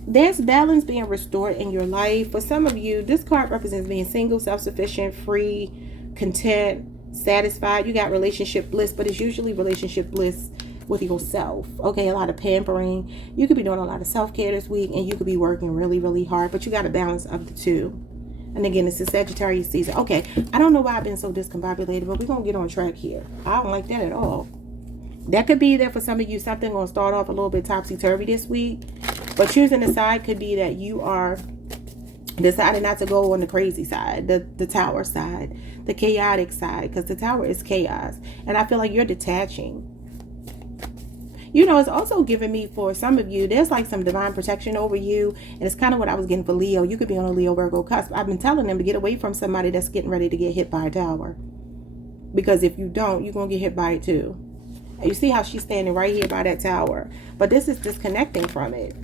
there's balance being restored in your life. For some of you, this card represents being single, self-sufficient, free, content, satisfied. You got relationship bliss, but it's usually relationship bliss with yourself. Okay, a lot of pampering. You could be doing a lot of self-care this week, and you could be working really, really hard, but you got a balance of the two. And again, it's a Sagittarius season. Okay, I don't know why I've been so discombobulated, but we're going to get on track here. I don't like that at all. That could be that for some of you, something going to start off a little bit topsy-turvy this week. But choosing a side could be that you are deciding not to go on the crazy side, the Tower side, the chaotic side, because the Tower is chaos. And I feel like you're detaching. You know, it's also giving me, for some of you, there's like some divine protection over you. And it's kind of what I was getting for Leo. You could be on a Leo Virgo cusp. I've been telling them to get away from somebody that's getting ready to get hit by a tower. Because if you don't, you're going to get hit by it too. And you see how she's standing right here by that tower. But this is disconnecting from it.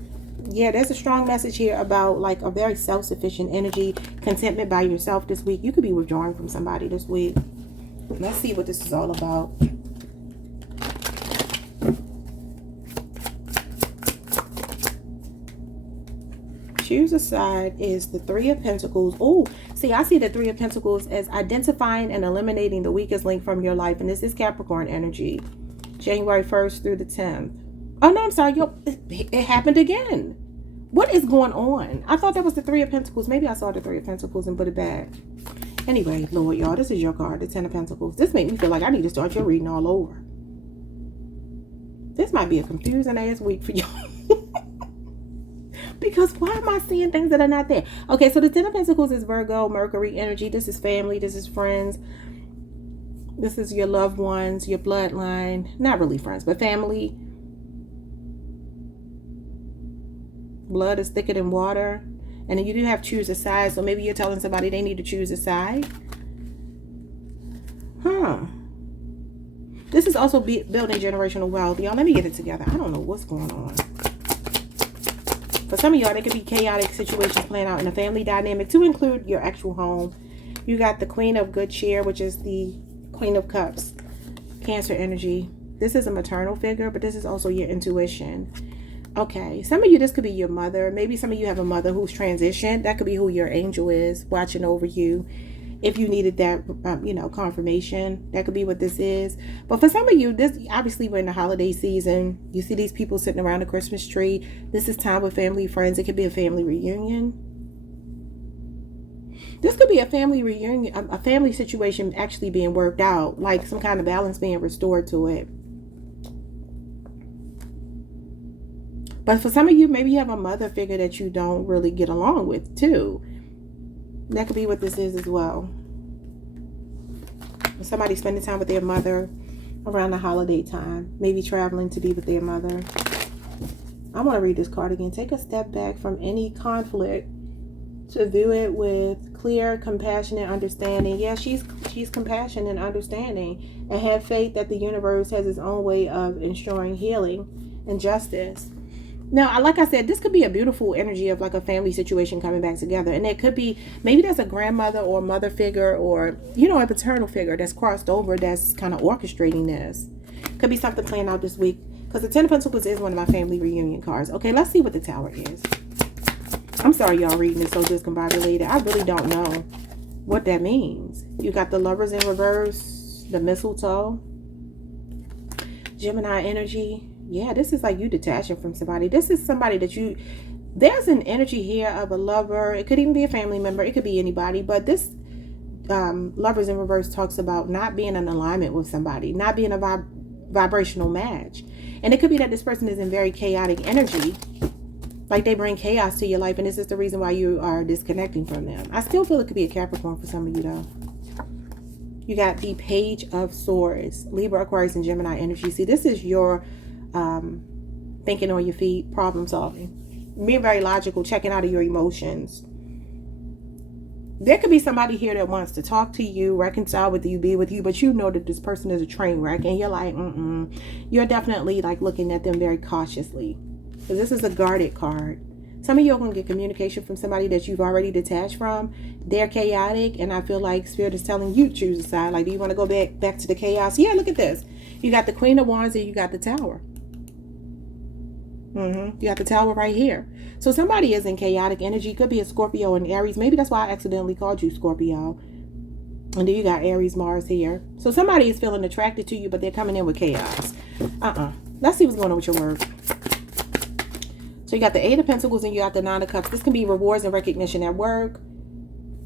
Yeah, there's a strong message here about like a very self-sufficient energy, contentment by yourself this week. You could be withdrawing from somebody this week. Let's see what this is all about. Choose a side is the Three of Pentacles. Oh, see, I see the Three of Pentacles as identifying and eliminating the weakest link from your life. And this is Capricorn energy. January 1st through the 10th. Oh, no, I'm sorry. It happened again. What is going on? I thought that was the Three of Pentacles. Maybe I saw the Three of Pentacles and put it back. Anyway, Lord, y'all, this is your card, the Ten of Pentacles. This made me feel like I need to start your reading all over. This might be a confusing ass week for y'all. Because why am I seeing things that are not there? Okay, so the Ten of Pentacles is Virgo, Mercury energy. This is family. This is friends. This is your loved ones, your bloodline. Not really friends, but family. Blood is thicker than water. And then you do have choose a side. So maybe you're telling somebody they need to choose a side. This is also building generational wealth. Y'all, let me get it together. I don't know what's going on. For some of y'all, there could be chaotic situations playing out in a family dynamic, to include your actual home. You got the Queen of Good Cheer, which is the Queen of Cups. Cancer energy. This is a maternal figure, but this is also your intuition. Okay, some of you, this could be your mother. Maybe some of you have a mother who's transitioned. That could be who your angel is, watching over you. If you needed that, you know, confirmation, that could be what this is. But for some of you, this, obviously we're in the holiday season. You see these people sitting around the Christmas tree. This is time with family, friends. It could be a family reunion. This could be a family reunion, a family situation actually being worked out, like some kind of balance being restored to it. But for some of you, maybe you have a mother figure that you don't really get along with too. That could be what this is as well. Somebody spending time with their mother around the holiday time. Maybe traveling to be with their mother. I want to read this card again. Take a step back from any conflict to view it with clear, compassionate understanding. Yeah, she's peace, compassion, and understanding, and have faith that the universe has its own way of ensuring healing and justice. Now, like I said, this could be a beautiful energy of like a family situation coming back together. And it could be, maybe there's a grandmother or mother figure or, you know, a paternal figure that's crossed over that's kind of orchestrating this. Could be something playing out this week. Because the Ten of Pentacles is one of my family reunion cards. Okay, let's see what the Tower is. I'm sorry y'all reading this so discombobulated. I really don't know what that means. You got the Lovers in reverse, the mistletoe, Gemini energy. Yeah, this is like you detaching from somebody. This is somebody that you, there's an energy here of a lover. It could even be a family member. It could be anybody. But this Lovers in reverse talks about not being in alignment with somebody, not being a vibrational match. And it could be that this person is in very chaotic energy. Like they bring chaos to your life. And this is the reason why you are disconnecting from them. I still feel it could be a Capricorn for some of you though. You got the Page of Swords, Libra, Aquarius, and Gemini energy. See, this is your thinking on your feet, problem solving, being very logical, checking out of your emotions. There could be somebody here that wants to talk to you, reconcile with you, be with you, but you know that this person is a train wreck and you're like, you're definitely like looking at them very cautiously, because this is a guarded card. Some of you are going to get communication from somebody that you've already detached from. They're chaotic, and I feel like Spirit is telling you to choose a side. Like, do you want to go back to the chaos? Yeah, look at this. You got the Queen of Wands and you got the Tower. You got the Tower right here. So somebody is in chaotic energy. Could be a Scorpio and Aries. Maybe that's why I accidentally called you Scorpio. And then you got Aries, Mars here. So somebody is feeling attracted to you, but they're coming in with chaos. Let's see what's going on with your work. So you got the Eight of Pentacles and you got the Nine of Cups. This can be rewards and recognition at work.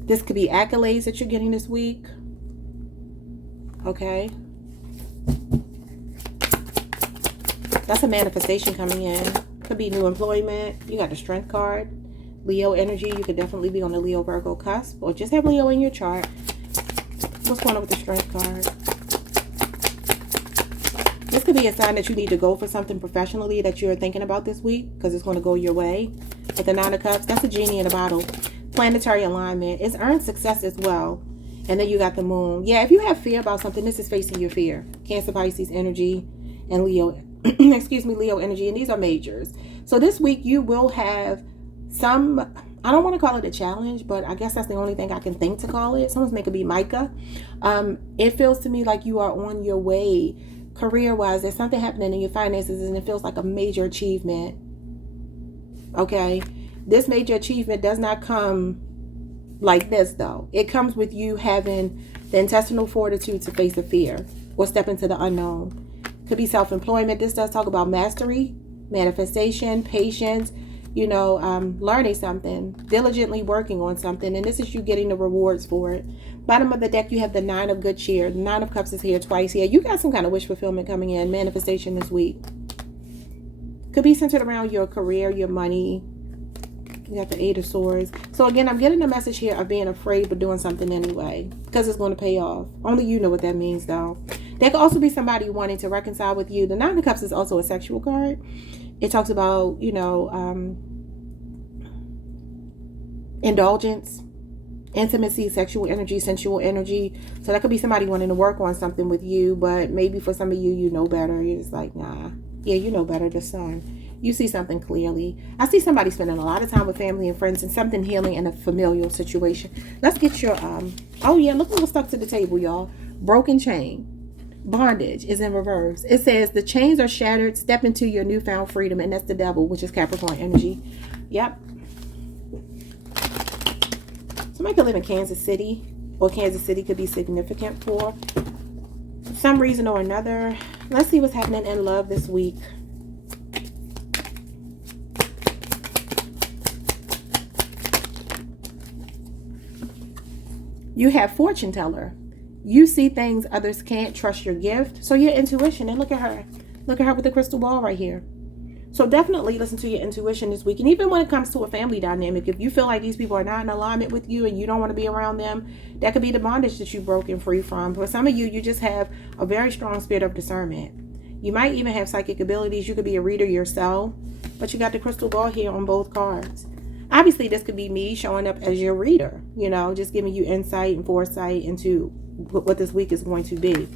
This could be accolades that you're getting this week. Okay. That's a manifestation coming in. Could be new employment. You got the Strength card. Leo energy. You could definitely be on the Leo Virgo cusp, or just have Leo in your chart. What's going on with the Strength card? This could be a sign that you need to go for something professionally that you're thinking about this week, because it's going to go your way. With the Nine of Cups, that's a genie in a bottle. Planetary alignment. It's earned success as well. And then you got the Moon. Yeah, if you have fear about something, this is facing your fear. Cancer, Pisces energy, and Leo excuse me, Leo energy, and these are majors. So this week you will have some, I don't want to call it a challenge, but I guess that's the only thing I can think to call it. Someone's making me Micah. It feels to me like you are on your way career-wise. There's something happening in your finances and it feels like a major achievement. Okay, this major achievement does not come like this though. It comes with you having the intestinal fortitude to face a fear or step into the unknown. Could be self-employment. This does talk about mastery, manifestation, patience, you know, learning something, diligently working on something, and this is you getting the rewards for it. Bottom of the deck, you have the Nine of Good Cheer. The Nine of Cups is here twice here. You got some kind of wish fulfillment coming in, manifestation this week. Could be centered around your career, your money. You got the Eight of Swords. So again, I'm getting a message here of being afraid but doing something anyway, because it's going to pay off. Only you know what that means though. There could also be somebody wanting to reconcile with you. The Nine of Cups is also a sexual card. It talks about, you know, indulgence, intimacy, sexual energy, sensual energy. So that could be somebody wanting to work on something with you, but maybe for some of you, you know better. You're just like, nah. Yeah, you know better, the Sun. You see something clearly. I see somebody spending a lot of time with family and friends and something healing in a familial situation. Let's get your, oh yeah, look what's stuck to the table, y'all. Broken chain. Bondage is in reverse. It says the chains are shattered. Step into your newfound freedom. And that's the Devil, which is Capricorn energy. Yep. Somebody could live in Kansas City, or Kansas City could be significant for some reason or another. Let's see what's happening in love this week. You have Fortune Teller. You see things others can't. Trust your gift. So your intuition, and look at her. Look at her with the crystal ball right here. So definitely listen to your intuition this week. And even when it comes to a family dynamic, if you feel like these people are not in alignment with you and you don't want to be around them, that could be the bondage that you've broken free from. For some of you, you just have a very strong spirit of discernment. You might even have psychic abilities. You could be a reader yourself, but you got the crystal ball here on both cards. Obviously, this could be me showing up as your reader, you know, just giving you insight and foresight into what this week is going to be.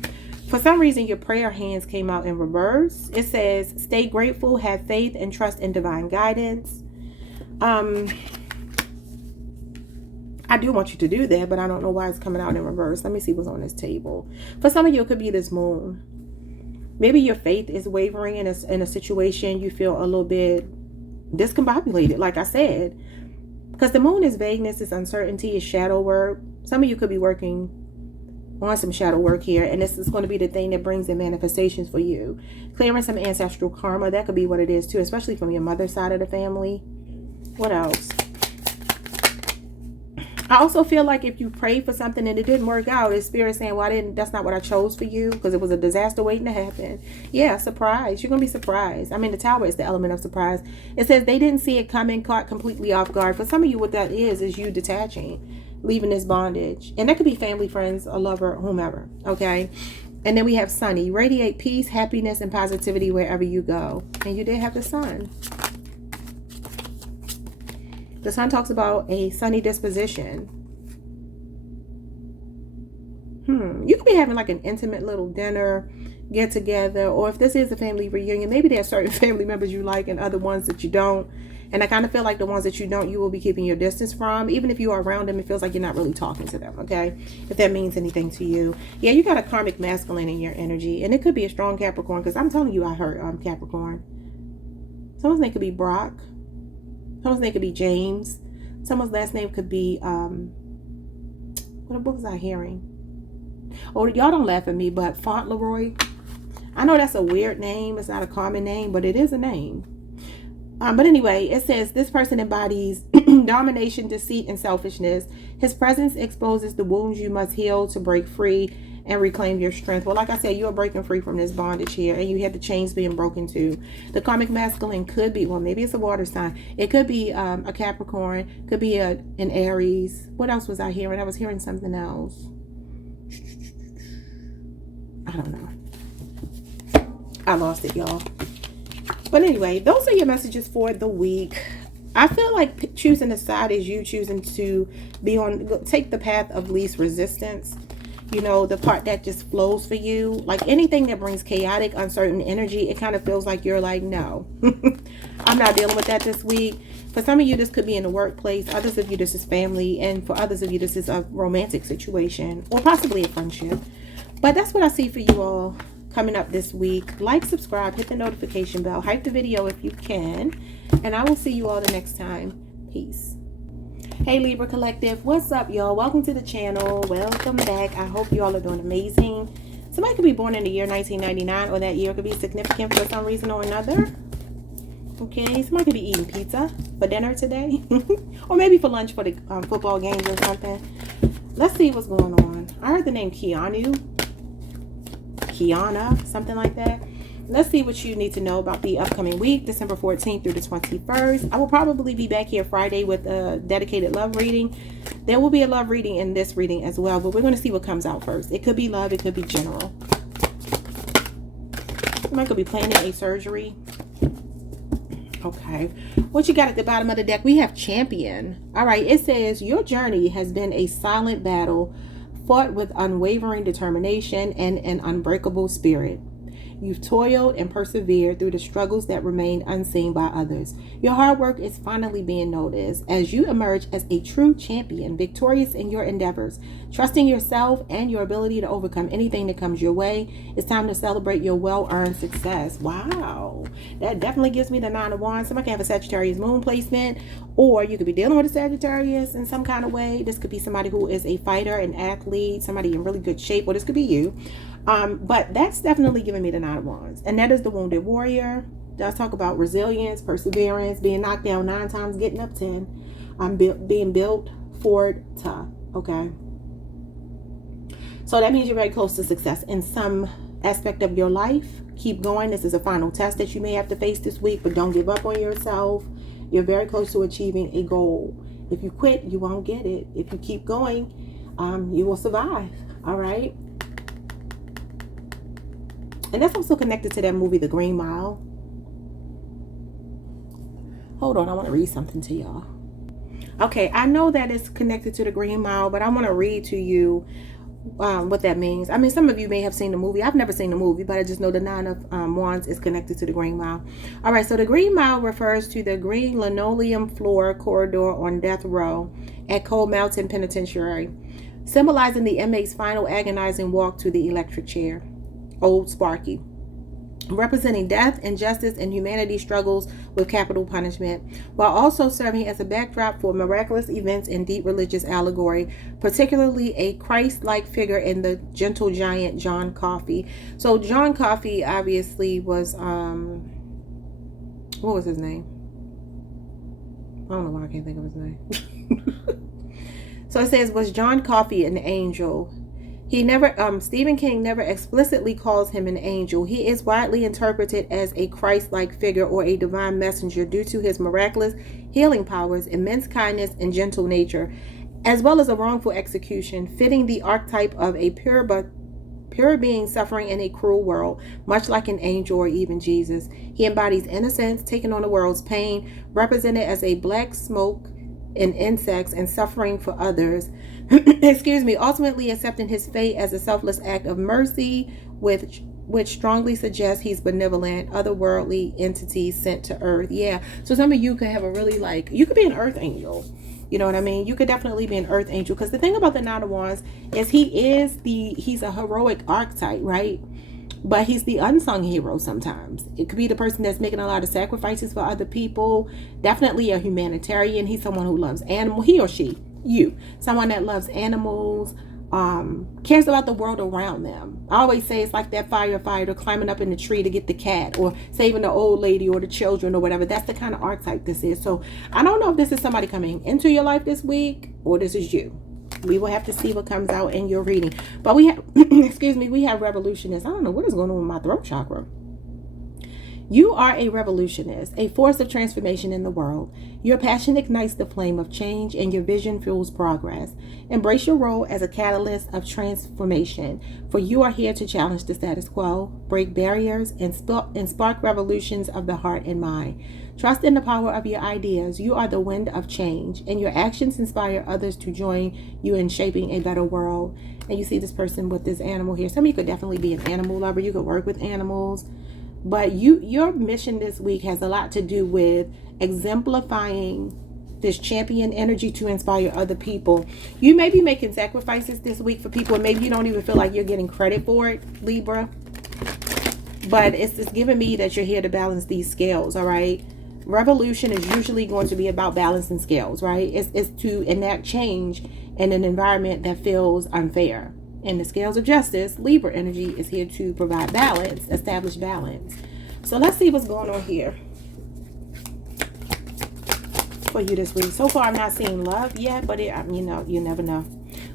For some reason, your prayer hands came out in reverse. It says, stay grateful, have faith, and trust in divine guidance. I do want you to do that, but I don't know why it's coming out in reverse. Let me see what's on this table. For some of you, it could be this moon. Maybe your faith is wavering in a situation. You feel a little bit discombobulated, like I said. Because the moon is vagueness, is uncertainty, is shadow work. Some of you could be working on some shadow work here, and this is going to be the thing that brings in manifestations for you. Clearing some ancestral karma, that could be what it is too, especially from your mother's side of the family. What else? I also feel like if you prayed for something and it didn't work out, it's spirit saying, well, that's not what I chose for you, because it was a disaster waiting to happen. Yeah, surprise. You're going to be surprised. I mean, the Tower is the element of surprise. It says they didn't see it coming, caught completely off guard. For some of you, what that is you detaching, leaving this bondage. And that could be family, friends, a lover, whomever. Okay. And then we have Sunny. Radiate peace, happiness, and positivity wherever you go. And you did have the Sun. The Sun talks about a sunny disposition. You could be having like an intimate little dinner, get together, or if this is a family reunion, maybe there are certain family members you like and other ones that you don't. And I kind of feel like the ones that you don't, you will be keeping your distance from. Even if you are around them, it feels like you're not really talking to them, okay? If that means anything to you. Yeah, you got a karmic masculine in your energy. And it could be a strong Capricorn, because I'm telling you, I heard Capricorn. Someone's name could be Brock. Someone's name could be James. Someone's last name could be, what was I hearing? Oh, y'all don't laugh at me, but Fauntleroy. I know that's a weird name. It's not a common name, but it is a name. But anyway, it says this person embodies domination, deceit, and selfishness. His presence exposes the wounds you must heal to break free and reclaim your strength. Well, like I said, you are breaking free from this bondage here, and you had the chains being broken too. The karmic masculine could be, well, maybe it's a water sign. It could be a Capricorn, could be an Aries. What else was I hearing? I was hearing something else. I don't know. I lost it, y'all. But anyway, those are your messages for the week. I feel like choosing a side is you choosing to take the path of least resistance. You know, the part that just flows for you. Like anything that brings chaotic, uncertain energy, it kind of feels like you're like, no, I'm not dealing with that this week. For some of you, this could be in the workplace. Others of you, this is family. And for others of you, this is a romantic situation or possibly a friendship. But that's what I see for you all coming up this week. Like, subscribe, hit the notification bell, hype the video if you can. And I will see you all the next time. Peace. Hey Libra Collective, what's up y'all? Welcome to the channel. Welcome back. I hope you all are doing amazing. Somebody could be born in the year 1999, or that year could be significant for some reason or another. Okay, somebody could be eating pizza for dinner today. Or maybe for lunch for the football games or something. Let's see what's going on. I heard the name Kiana, something like that. Let's see what you need to know about the upcoming week, December 14th through the 21st. I will probably be back here Friday with a dedicated love reading. There will be a love reading in this reading as well, but we're going to see what comes out first. It could be love, it could be general. Somebody could be planning a surgery. Okay, what you got at the bottom of the deck? We have Champion. All right, it says your journey has been a silent battle fought with unwavering determination and an unbreakable spirit. You've toiled and persevered through the struggles that remain unseen by others. Your hard work is finally being noticed as you emerge as a true champion, victorious in your endeavors, trusting yourself and your ability to overcome anything that comes your way. It's time to celebrate your well-earned success. Wow, that definitely gives me the 9 of Wands. Somebody can have a Sagittarius moon placement, or you could be dealing with a Sagittarius in some kind of way. This could be somebody who is a fighter, an athlete, somebody in really good shape, or this could be you. But that's definitely giving me the 9 of Wands. And that is the Wounded Warrior. Does talk about resilience, perseverance, being knocked down 9 times, getting up 10. Being built forward tough. Okay. So that means you're very close to success in some aspect of your life. Keep going. This is a final test that you may have to face this week, but don't give up on yourself. You're very close to achieving a goal. If you quit, you won't get it. If you keep going, you will survive. All right. And that's also connected to that movie, The Green Mile. Hold on, I want to read something to y'all. Okay, I know that it's connected to The Green Mile, but I want to read to you what that means. I mean, some of you may have seen the movie. I've never seen the movie, but I just know the Nine of Wands is connected to the Green Mile. All right, so the Green Mile refers to the green linoleum floor corridor on death row at Cold Mountain Penitentiary, symbolizing the inmate's final agonizing walk to the electric chair. Old Sparky, representing death, injustice, and humanity's struggles with capital punishment, while also serving as a backdrop for miraculous events and deep religious allegory, particularly a Christ-like figure in the gentle giant John Coffey. So John Coffey obviously was, what was his name? I don't know why I can't think of his name. So it says, was John Coffey an angel? He never, Stephen King never explicitly calls him an angel. He is widely interpreted as a Christ-like figure or a divine messenger due to his miraculous healing powers, immense kindness, and gentle nature, as well as a wrongful execution, fitting the archetype of a pure being suffering in a cruel world, much like an angel or even Jesus. He embodies innocence, taking on the world's pain, represented as a black smoke in insects and suffering for others. Excuse me, ultimately accepting his fate as a selfless act of mercy, which strongly suggests he's benevolent, otherworldly entity sent to earth. Yeah, so some of you could have a really, like, you could be an earth angel. You know what I mean? You could definitely be an earth angel, because the thing about the Nine of Wands is he's a heroic archetype, right? But he's the unsung hero sometimes. It could be the person that's making a lot of sacrifices for other people. Definitely a humanitarian. He's someone who loves animals. He or she, you. Someone that loves animals, cares about the world around them. I always say it's like that firefighter climbing up in the tree to get the cat, or saving the old lady or the children or whatever. That's the kind of archetype this is. So I don't know if this is somebody coming into your life this week or this is you. We will have to see what comes out in your reading. But we have, excuse me, we have revolutionists. I don't know what is going on with my throat chakra. You are a revolutionist, a force of transformation in the world. Your passion ignites the flame of change and your vision fuels progress. Embrace your role as a catalyst of transformation, for you are here to challenge the status quo, break barriers, and spark revolutions of the heart and mind. Trust in the power of your ideas. You are the wind of change, and your actions inspire others to join you in shaping a better world. And you see this person with this animal here. Some of you could definitely be an animal lover. You could work with animals. But your mission this week has a lot to do with exemplifying this champion energy to inspire other people. You may be making sacrifices this week for people, and maybe you don't even feel like you're getting credit for it, Libra. But it's just giving me that you're here to balance these scales, all right? Revolution is usually going to be about balancing scales, right? It's to enact change in an environment that feels unfair. And the scales of justice, Libra energy, is here to provide balance, establish balance. So let's see what's going on here for you this week. So far, I'm not seeing love yet, but you know, you never know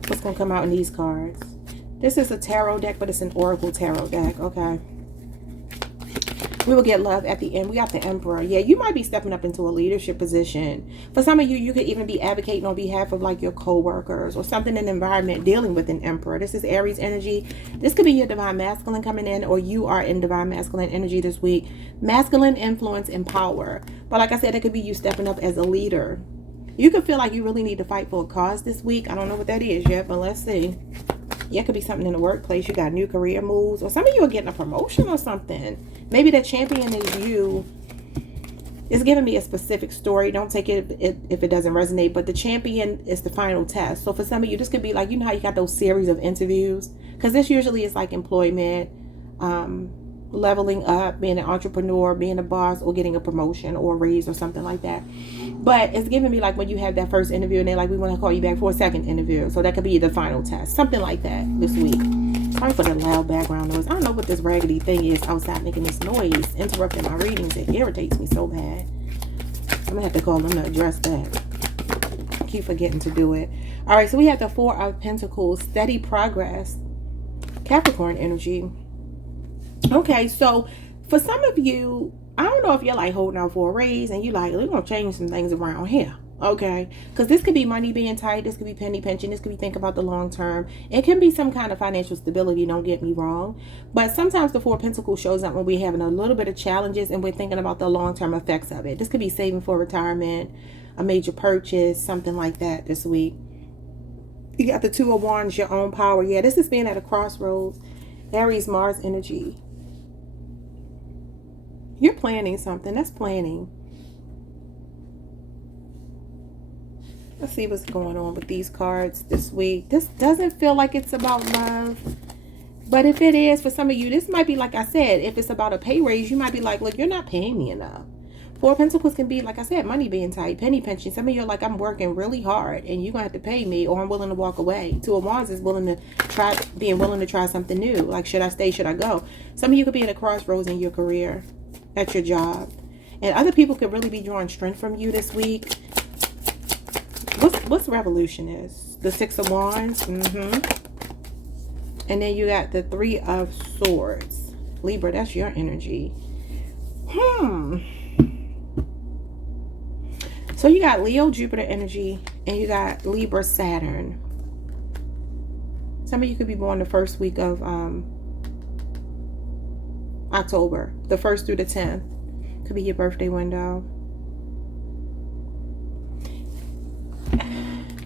what's going to come out in these cards. This is a tarot deck, but it's an oracle tarot deck, okay? We will get love at the end. We got the Emperor. Yeah, you might be stepping up into a leadership position. For some of you, you could even be advocating on behalf of like your co-workers or something in the environment dealing with an Emperor. This is Aries energy. This could be your divine masculine coming in, or you are in divine masculine energy this week. Masculine influence and power. But like I said, it could be you stepping up as a leader. You could feel like you really need to fight for a cause this week. I don't know what that is yet, but let's see. Yeah, it could be something in the workplace. You got new career moves, or some of you are getting a promotion or something. Maybe the champion is you. It's giving me a specific story. Don't take it if it doesn't resonate, but the champion is the final test. So for some of you, this could be like, you know how you got those series of interviews? Because this usually is like employment, leveling up, being an entrepreneur, being a boss, or getting a promotion or a raise or something like that. But it's giving me like when you have that first interview and they're like, we want to call you back for a second interview. So that could be the final test. Something like that this week. Sorry for the loud background noise. I don't know what this raggedy thing is outside making this noise, interrupting my readings. It irritates me so bad. I'm going to have to call them to address that. I keep forgetting to do it. All right, so we have the Four of Pentacles, steady progress, Capricorn energy. Okay, so for some of you, I don't know if you're like holding out for a raise and you like, we're going to change some things around here. Okay, because this could be money being tight. This could be penny pinching. This could be think about the long term. It can be some kind of financial stability. Don't get me wrong. But sometimes the Four of Pentacles shows up when we're having a little bit of challenges and we're thinking about the long term effects of it. This could be saving for retirement, a major purchase, something like that this week. You got the Two of Wands, your own power. Yeah, this is being at a crossroads. Aries, Mars energy. You're planning something. That's planning. Let's see what's going on with these cards this week. This doesn't feel like it's about love. But if it is, for some of you, this might be, like I said, if it's about a pay raise, you might be like, look, you're not paying me enough. Four of Pentacles can be, like I said, money being tight, penny pinching. Some of you are like, I'm working really hard and you're going to have to pay me, or I'm willing to walk away. Two of Wands is willing to try something new. Like, should I stay? Should I go? Some of you could be at a crossroads in your career, at your job. And other people could really be drawing strength from you this week. What's revolution is? The Six of Wands. And then you got the Three of Swords. Libra, that's your energy. So you got Leo, Jupiter energy, and you got Libra, Saturn. Some of you could be born the first week of October, the 1st through the 10th. Could be your birthday window.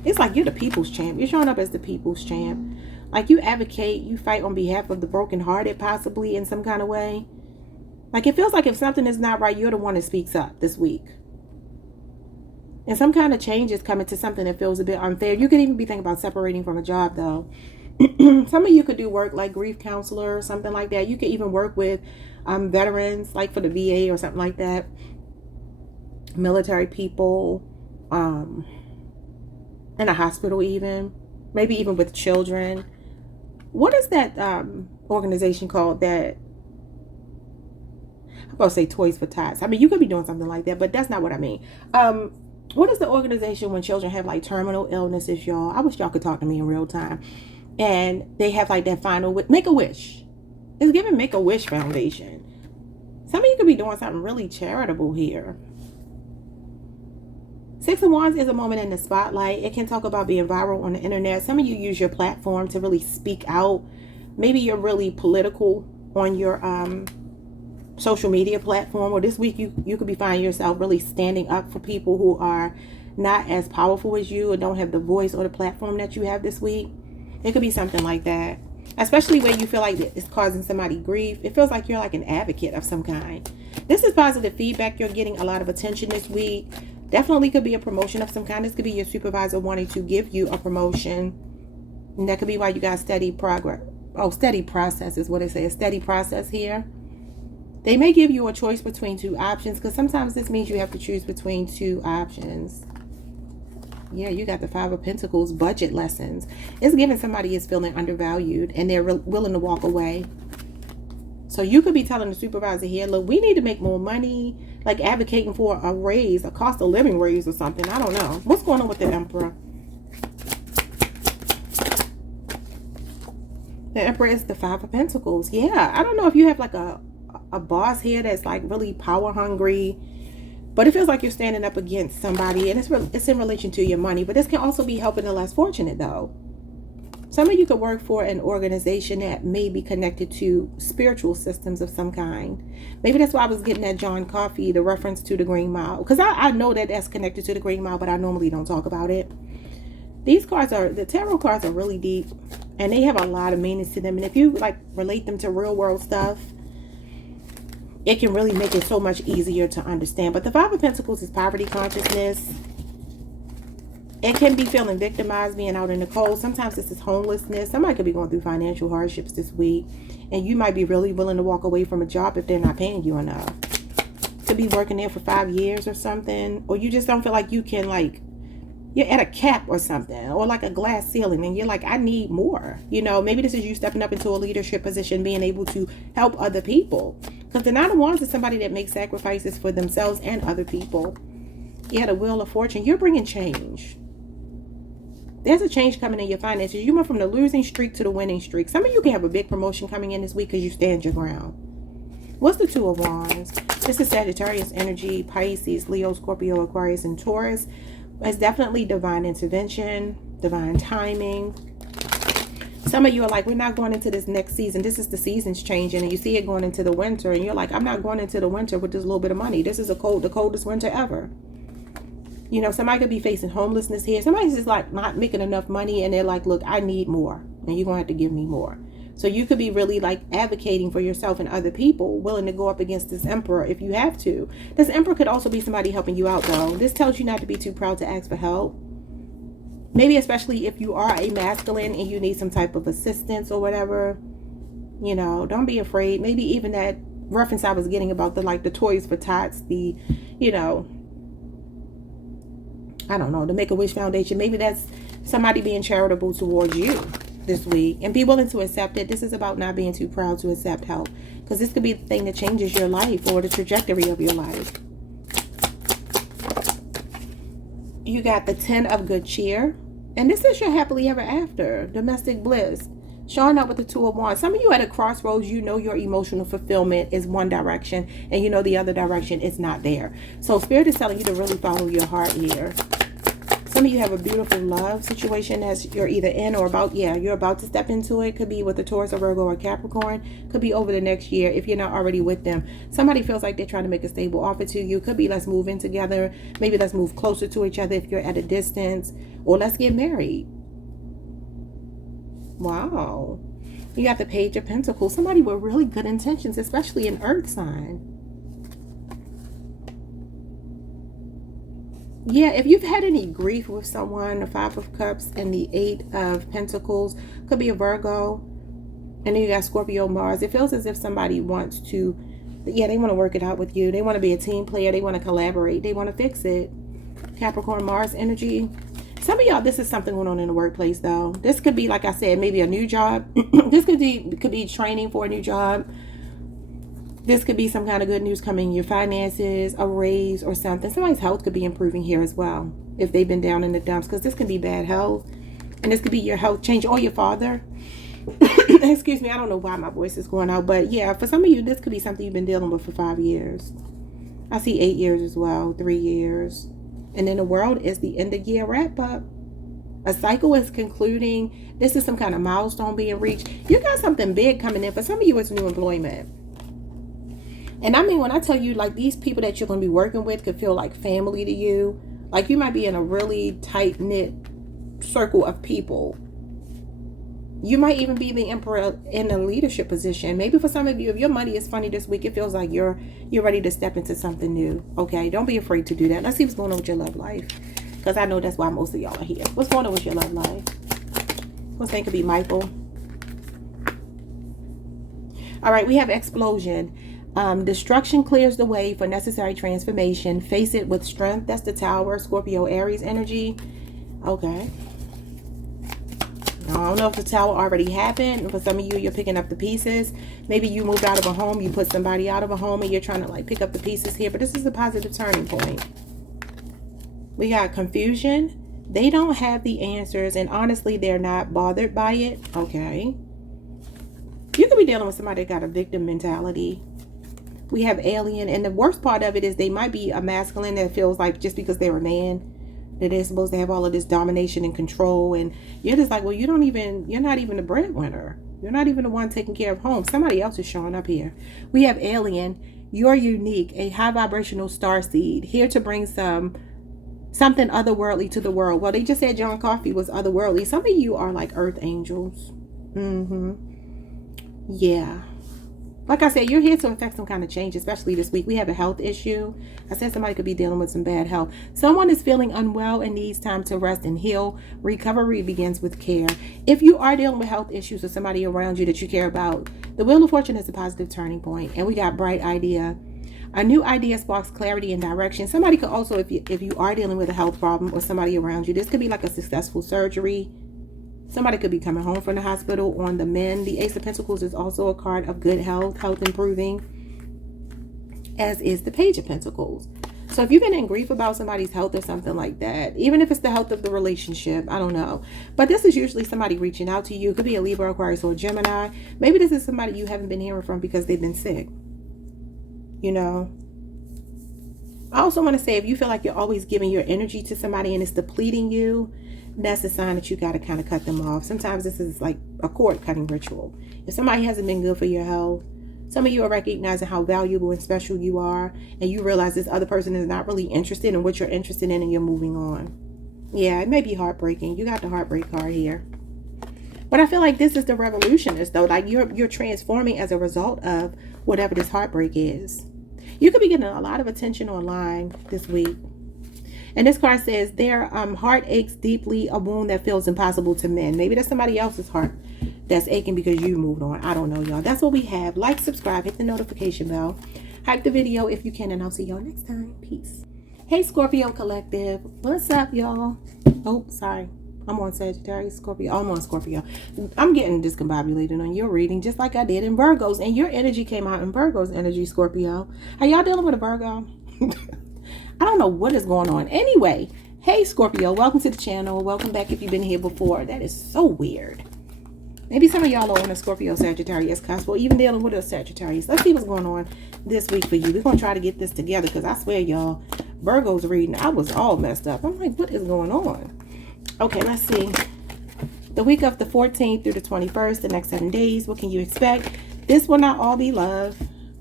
It's like you're the people's champ. You're showing up as the people's champ. Like, you advocate, you fight on behalf of the brokenhearted, possibly in some kind of way. Like, it feels like if something is not right, you're the one that speaks up this week. And some kind of change is coming to something that feels a bit unfair. You could even be thinking about separating from a job, though. Some of you could do work like grief counselor or something like that. You could even work with veterans, like for the VA or something like that. Military people, in a hospital even. Maybe even with children. What is that organization called that? I'm about to say Toys for Tots. I mean, you could be doing something like that, but that's not what I mean. What is the organization when children have like terminal illnesses, y'all? I wish y'all could talk to me in real time. And they have like that final Make-A-Wish. It's giving Make-A-Wish Foundation. Some of you could be doing something really charitable here. Six of Wands is a moment in the spotlight. It can talk about being viral on the internet. Some of you use your platform to really speak out. Maybe you're really political on your social media platform, or this week you could be finding yourself really standing up for people who are not as powerful as you or don't have the voice or the platform that you have this week. It could be something like that, especially when you feel like it's causing somebody grief. It feels like you're like an advocate of some kind. This is positive feedback. You're getting a lot of attention this week. Definitely could be a promotion of some kind. This could be your supervisor wanting to give you a promotion, and that could be why you got steady progress. Oh, steady process is what they say. A steady process here. They may give you a choice between two options, because sometimes this means you have to choose between two options. Yeah, you got the Five of Pentacles, budget lessons. It's giving somebody is feeling undervalued and they're willing to walk away. So you could be telling the supervisor here, look, we need to make more money, like advocating for a raise, a cost of living raise or something. I don't know. What's going on with the Emperor? The Emperor is the Five of Pentacles. Yeah, I don't know if you have like a boss here that's like really power hungry, but it feels like you're standing up against somebody, and it's in relation to your money. But this can also be helping the less fortunate, though. Some of you could work for an organization that may be connected to spiritual systems of some kind. Maybe that's why I was getting that John Coffey, the reference to the Green Mile, because I know that that's connected to the Green Mile, but I normally don't talk about it. These cards the tarot cards are really deep, and they have a lot of meanings to them. And if you like relate them to real world stuff, it can really make it so much easier to understand. But the Five of Pentacles is poverty consciousness. It can be feeling victimized, being out in the cold. Sometimes this is homelessness. Somebody could be going through financial hardships this week, and you might be really willing to walk away from a job if they're not paying you enough. Could be working there for 5 years or something, or you just don't feel like you can, like, you're at a cap or something, or like a glass ceiling, and you're like, I need more. You know, maybe this is you stepping up into a leadership position, being able to help other people. Because the Nine of Wands is somebody that makes sacrifices for themselves and other people. You had a Wheel of Fortune. You're bringing change. There's a change coming in your finances. You went from the losing streak to the winning streak. Some of you can have a big promotion coming in this week because you stand your ground. What's the Two of Wands? This is Sagittarius energy, Pisces, Leo, Scorpio, Aquarius, and Taurus. It's definitely divine intervention, divine timing. Some of you are like, we're not going into this next season. This is the seasons changing, and you see it going into the winter, and you're like, I'm not going into the winter with this little bit of money. This is the coldest winter ever. You know, somebody could be facing homelessness here. Somebody's just like not making enough money and they're like, look, I need more and you're going to have to give me more. So you could be really like advocating for yourself and other people, willing to go up against this emperor if you have to. This emperor could also be somebody helping you out though. This tells you not to be too proud to ask for help. Maybe especially if you are a masculine and you need some type of assistance or whatever. You know, don't be afraid. Maybe even that reference I was getting about the Toys for Tots, the, you know, I don't know, the Make-A-Wish Foundation. Maybe that's somebody being charitable towards you this week. And be willing to accept it. This is about not being too proud to accept help. Because this could be the thing that changes your life or the trajectory of your life. You got the 10 of good cheer. And this is your happily ever after. Domestic bliss. Showing up with the 2 of wands. Some of you at a crossroads, you know your emotional fulfillment is one direction. And you know the other direction is not there. So Spirit is telling you to really follow your heart here. Some of you have a beautiful love situation as you're either in or about. Yeah, you're about to step into it. Could be with a Taurus, or Virgo, or Capricorn. Could be over the next year if you're not already with them. Somebody feels like they're trying to make a stable offer to you. Could be let's move in together. Maybe let's move closer to each other if you're at a distance. Or let's get married. Wow. You got the Page of Pentacles. Somebody with really good intentions, especially an earth sign. Yeah, if you've had any grief with someone, the 5 of Cups and the 8 of Pentacles, could be a Virgo. And then you got Scorpio, Mars. It feels as if somebody wants to, yeah, they want to work it out with you. They want to be a team player. They want to collaborate. They want to fix it. Capricorn, Mars energy. Some of y'all, this is something going on in the workplace, though. This could be, like I said, maybe a new job. This could be training for a new job. This could be some kind of good news coming in your finances, a raise or something. Somebody's health could be improving here as well if they've been down in the dumps, because this can be bad health. And this could be your health change or your father. Excuse me, I don't know why my voice is going out. But yeah, for some of you, this could be something you've been dealing with for 5 years. I see 8 years as well, 3 years. And then the world is the end of year wrap up. A cycle is concluding. This is some kind of milestone being reached. You got something big coming in. For some of you, it's new employment. And I mean, when I tell you, like, these people that you're going to be working with could feel like family to you. Like, you might be in a really tight-knit circle of people. You might even be the emperor in a leadership position. Maybe for some of you, if your money is funny this week, it feels like you're ready to step into something new. Okay, don't be afraid to do that. Let's see what's going on with your love life. Because I know that's why most of y'all are here. What's going on with your love life? What's name could be Michael. All right, we have explosion. Destruction clears the way for necessary transformation. Face it with strength. That's the Tower, Scorpio, Aries energy. Okay. Now, I don't know if the Tower already happened. For some of you, you're picking up the pieces. Maybe you moved out of a home. You put somebody out of a home and you're trying to like pick up the pieces here. But this is a positive turning point. We got confusion. They don't have the answers. And honestly, they're not bothered by it. Okay. You could be dealing with somebody that got a victim mentality. We have alien, and the worst part of it is they might be a masculine that feels like just because they're a man that they're supposed to have all of this domination and control, and you're just like, well, you're not even the breadwinner. You're not even the one taking care of home. Somebody else is showing up here. We have alien. You're unique, a high vibrational star seed, here to bring something otherworldly to the world. Well, they just said John Coffey was otherworldly. Some of you are like earth angels. Yeah. Like I said, you're here to affect some kind of change, especially this week. We have a health issue. I said somebody could be dealing with some bad health. Someone is feeling unwell and needs time to rest and heal. Recovery begins with care. If you are dealing with health issues or somebody around you that you care about, the Wheel of Fortune is a positive turning point. And we got bright idea. A new idea sparks clarity and direction. Somebody could also, if you are dealing with a health problem or somebody around you, this could be like a successful surgery. Somebody could be coming home from the hospital. On the men, the Ace of Pentacles is also a card of good health, health improving, as is the Page of Pentacles. So if you've been in grief about somebody's health or something like that, even if it's the health of the relationship, I don't know. But this is usually somebody reaching out to you. It could be a Libra, Aquarius, or a Gemini. Maybe this is somebody you haven't been hearing from because they've been sick. You know. I also want to say, if you feel like you're always giving your energy to somebody and it's depleting you, that's a sign that you got to kind of cut them off. Sometimes this is like a cord cutting ritual. If somebody hasn't been good for your health, Some of you are recognizing how valuable and special you are, and you realize this other person is not really interested in what you're interested in, and you're moving on. Yeah, it may be heartbreaking. You got the heartbreak card here. But I feel like this is the revolutionist, though. Like you're transforming as a result of whatever this heartbreak is. You could be getting a lot of attention online this week. And this card says, their heart aches deeply, a wound that feels impossible to mend. Maybe that's somebody else's heart that's aching because you moved on. I don't know, y'all. That's what we have. Like, subscribe, hit the notification bell. Hype the video if you can, and I'll see y'all next time. Peace. Hey, Scorpio Collective. What's up, y'all? Oh, sorry. I'm on Sagittarius, Scorpio. I'm on Scorpio. I'm getting discombobulated on your reading, just like I did in Virgo's. And your energy came out in Virgo's energy, Scorpio. Are y'all dealing with a Virgo? I don't know what is going on. Anyway, hey, Scorpio. Welcome to the channel. Welcome back if you've been here before. That is so weird. Maybe some of y'all are on a Scorpio Sagittarius cusp, or even dealing with a Sagittarius. Let's see what's going on this week for you. We're going to try to get this together because I swear, y'all, Virgo's reading, I was all messed up. I'm like, what is going on? Okay, let's see. The week of the 14th through the 21st, the next 7 days, what can you expect? This will not all be love.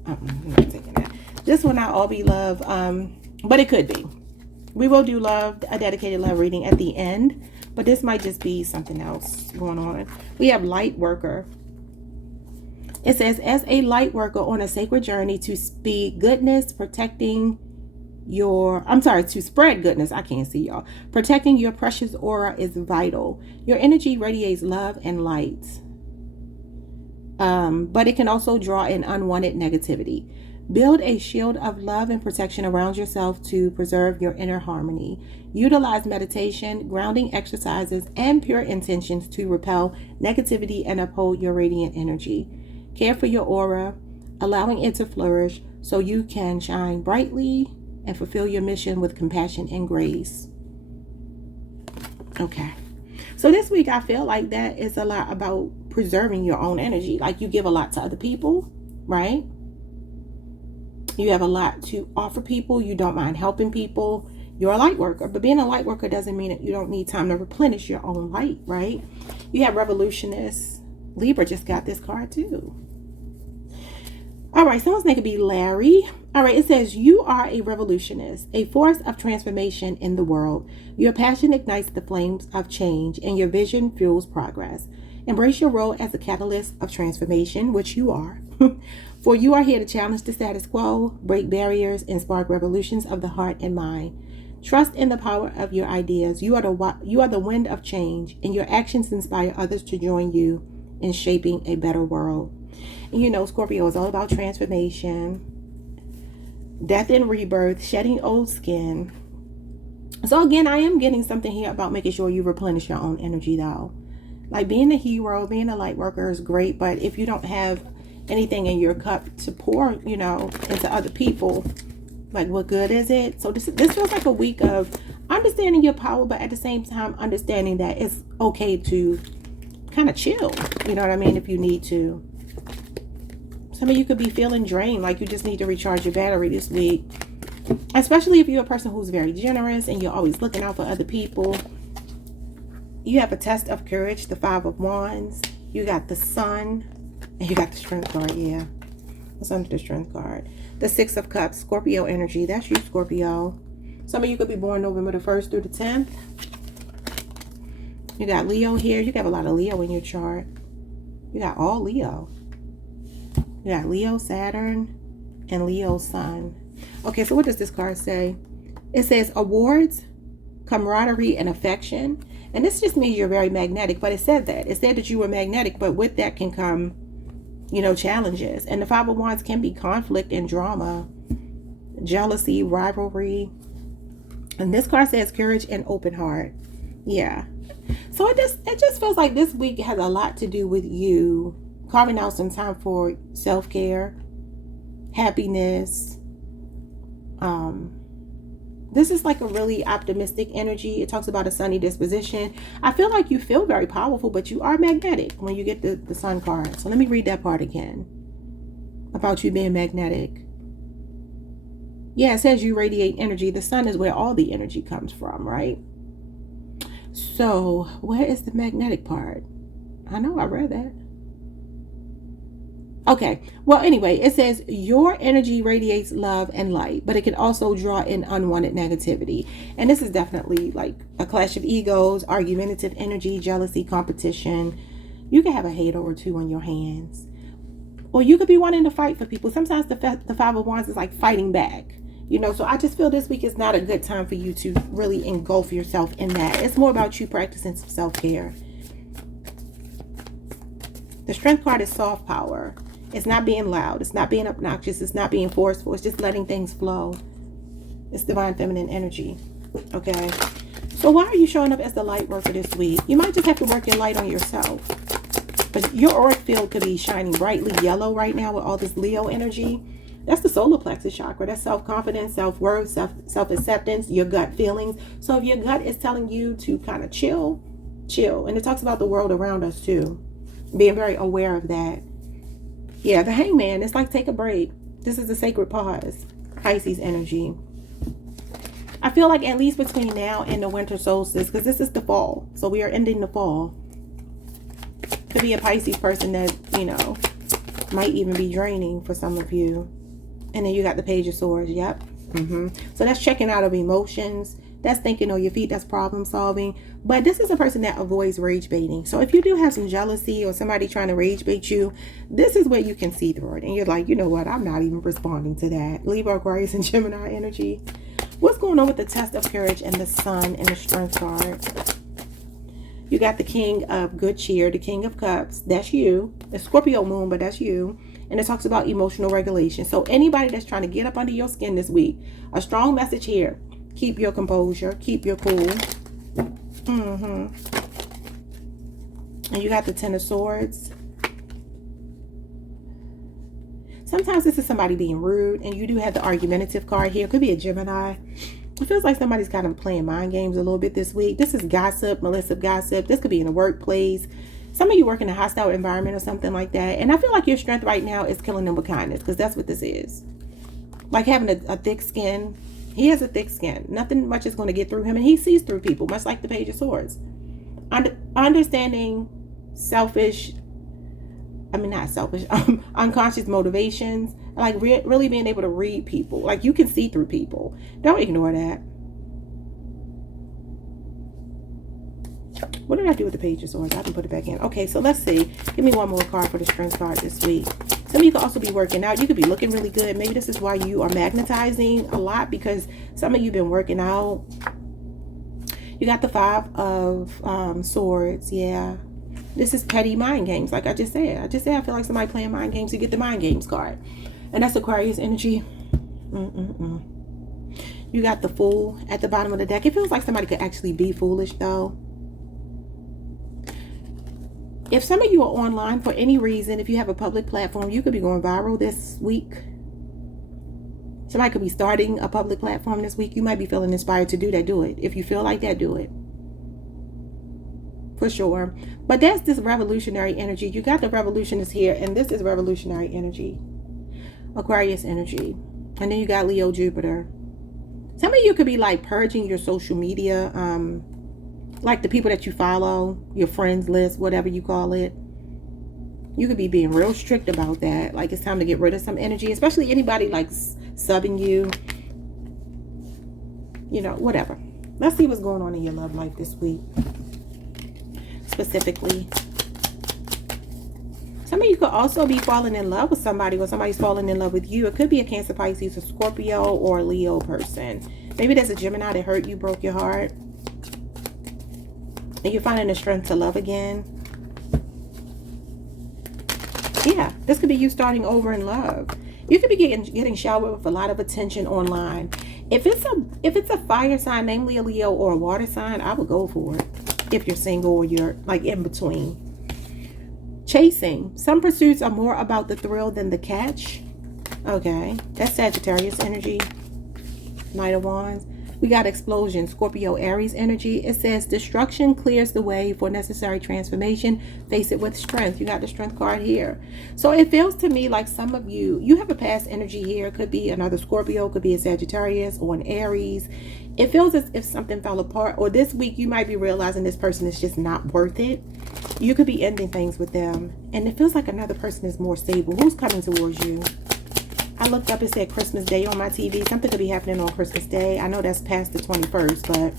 I'm not taking that. This will not all be love, but it could be. We will do love, a dedicated love reading at the end, but this might just be something else going on. We have light worker. It says, as a light worker on a sacred journey to speed goodness, protecting to spread goodness. I can't see y'all. Protecting your precious aura is vital. Your energy radiates love and light. But it can also draw in unwanted negativity. Build a shield of love and protection around yourself to preserve your inner harmony. Utilize meditation, grounding exercises, and pure intentions to repel negativity and uphold your radiant energy. Care for your aura, allowing it to flourish so you can shine brightly and fulfill your mission with compassion and grace. Okay. So this week, I feel like that is a lot about preserving your own energy. Like you give a lot to other people, right? You have a lot to offer people. You don't mind helping people. You're a light worker. But being a light worker doesn't mean that you don't need time to replenish your own light, right? You have revolutionists. Libra just got this card too. All right, someone's name could be Larry. All right, it says, you are a revolutionist, a force of transformation in the world. Your passion ignites the flames of change, and your vision fuels progress. Embrace your role as a catalyst of transformation, which you are. For you are here to challenge the status quo, break barriers, and spark revolutions of the heart and mind. Trust in the power of your ideas. You are the wind of change, and your actions inspire others to join you in shaping a better world. And you know, Scorpio is all about transformation, death and rebirth, shedding old skin. So again, I am getting something here about making sure you replenish your own energy, though. Like being a hero, being a light worker is great, but if you don't have anything in your cup to pour, you know, into other people, like what good is it? So this feels like a week of understanding your power, but at the same time understanding that it's okay to kind of chill, you know what I mean, if you need to. Some of you could be feeling drained, like you just need to recharge your battery this week, especially if you're a person who's very generous and you're always looking out for other people. You have a test of courage, the 5 of Wands. You got the Sun, and you got the Strength card. Yeah, what's under the Strength card? The 6 of Cups, Scorpio energy. That's you, Scorpio. Some of you could be born November the 1st through the 10th. You got Leo here. You have a lot of Leo in your chart. You got all Leo. You got Leo, Saturn, and Leo, Sun. Okay, so what does this card say? It says awards, camaraderie, and affection. And this just means you're very magnetic, but it said that. It said that you were magnetic, but with that can come, you know, challenges. And the 5 of Wands can be conflict and drama, jealousy, rivalry. And this card says courage and open heart. Yeah. So it just feels like this week has a lot to do with you carving out some time for self-care, happiness. This is like a really optimistic energy. It talks about a sunny disposition. I feel like you feel very powerful, but you are magnetic when you get the Sun card. So let me read that part again about you being magnetic. Yeah, it says you radiate energy. The sun is where all the energy comes from, right? So where is the magnetic part? I know I read that. Okay, well, anyway, it says your energy radiates love and light, but it can also draw in unwanted negativity. And this is definitely like a clash of egos, argumentative energy, jealousy, competition. You can have a hater or two on your hands, or you could be wanting to fight for people. Sometimes the Five of Wands is like fighting back, you know. So I just feel this week is not a good time for you to really engulf yourself in that. It's more about you practicing some self-care. The Strength card is soft power. It's not being loud. It's not being obnoxious. It's not being forceful. It's just letting things flow. It's divine feminine energy. Okay. So why are you showing up as the light worker this week? You might just have to work your light on yourself. But your auric field could be shining brightly yellow right now with all this Leo energy. That's the solar plexus chakra. That's self-confidence, self-worth, self-acceptance, your gut feelings. So if your gut is telling you to kind of chill. And it talks about the world around us too. Being very aware of that. Yeah, the Hangman, it's like take a break. This is a sacred pause. Pisces energy. I feel like at least between now and the winter solstice, because this is the fall. So we are ending the fall. Could be a Pisces person that, you know, might even be draining for some of you. And then you got the Page of Swords. Yep. So that's checking out of emotions. That's thinking on your feet. That's problem solving. But this is a person that avoids rage baiting. So if you do have some jealousy or somebody trying to rage bait you, this is where you can see through it. And you're like, you know what? I'm not even responding to that. Libra, Aquarius, and Gemini energy. What's going on with the Test of Courage and the Sun and the Strength card? You got the King of Good Cheer, the King of Cups. That's you. The Scorpio moon, but that's you. And it talks about emotional regulation. So anybody that's trying to get up under your skin this week, a strong message here. Keep your composure. Keep your cool. And you got the Ten of Swords. Sometimes this is somebody being rude. And you do have the argumentative card here. It could be a Gemini. It feels like somebody's kind of playing mind games a little bit this week. This is gossip, malicious gossip. This could be in a workplace. Some of you work in a hostile environment or something like that. And I feel like your strength right now is killing them with kindness. Because that's what this is. Like having a thick skin. He has a thick skin. Nothing much is going to get through him. And he sees through people. Much like the Page of Swords. Understanding selfish. I mean, not selfish. Unconscious motivations. Like really being able to read people. Like you can see through people. Don't ignore that. What did I do with the Page of Swords? I can put it back in. Okay, so let's see. Give me one more card for the Strength card this week. Some of you could also be working out. You could be looking really good. Maybe this is why you are magnetizing a lot, because some of you have been working out. You got the Five of Swords. Yeah. This is petty mind games, like I just said. I feel like somebody playing mind games. You get the mind games card. And that's Aquarius energy. You got the Fool at the bottom of the deck. It feels like somebody could actually be foolish, though. If some of you are online for any reason, if you have a public platform, you could be going viral this week. Somebody could be starting a public platform this week. You might be feeling inspired to do that. Do it. If you feel like that, do it. For sure. But that's this revolutionary energy. You got the revolutionist here, and this is revolutionary energy. Aquarius energy. And then you got Leo, Jupiter. Some of you could be like purging your social media, like the people that you follow, your friends list, whatever you call it. You could be being real strict about that. Like it's time to get rid of some energy, especially anybody like subbing you, you know, whatever. Let's see what's going on in your love life this week. Specifically, some of you could also be falling in love with somebody, or somebody's falling in love with you. It could be a Cancer, Pisces, a Scorpio, or a Leo person. Maybe there's a Gemini that hurt you, broke your heart, and you're finding the strength to love again. Yeah, this could be you starting over in love. You could be getting showered with a lot of attention online. If it's a fire sign, namely a Leo or a water sign, I would go for it. If you're single or you're like in between. Chasing. Some pursuits are more about the thrill than the catch. Okay. That's Sagittarius energy. Knight of Wands. We got explosion. Scorpio, Aries energy. It says destruction clears the way for necessary transformation. Face it with strength. You got the Strength card here. So it feels to me like some of you have a past energy here. It could be another Scorpio. Could be a Sagittarius or an Aries. It feels as if something fell apart. Or this week you might be realizing this person is just not worth it. You could be ending things with them. And it feels like another person is more stable. Who's coming towards you? I looked up, it said Christmas Day on my TV. Something could be happening on Christmas Day. I know that's past the 21st, but...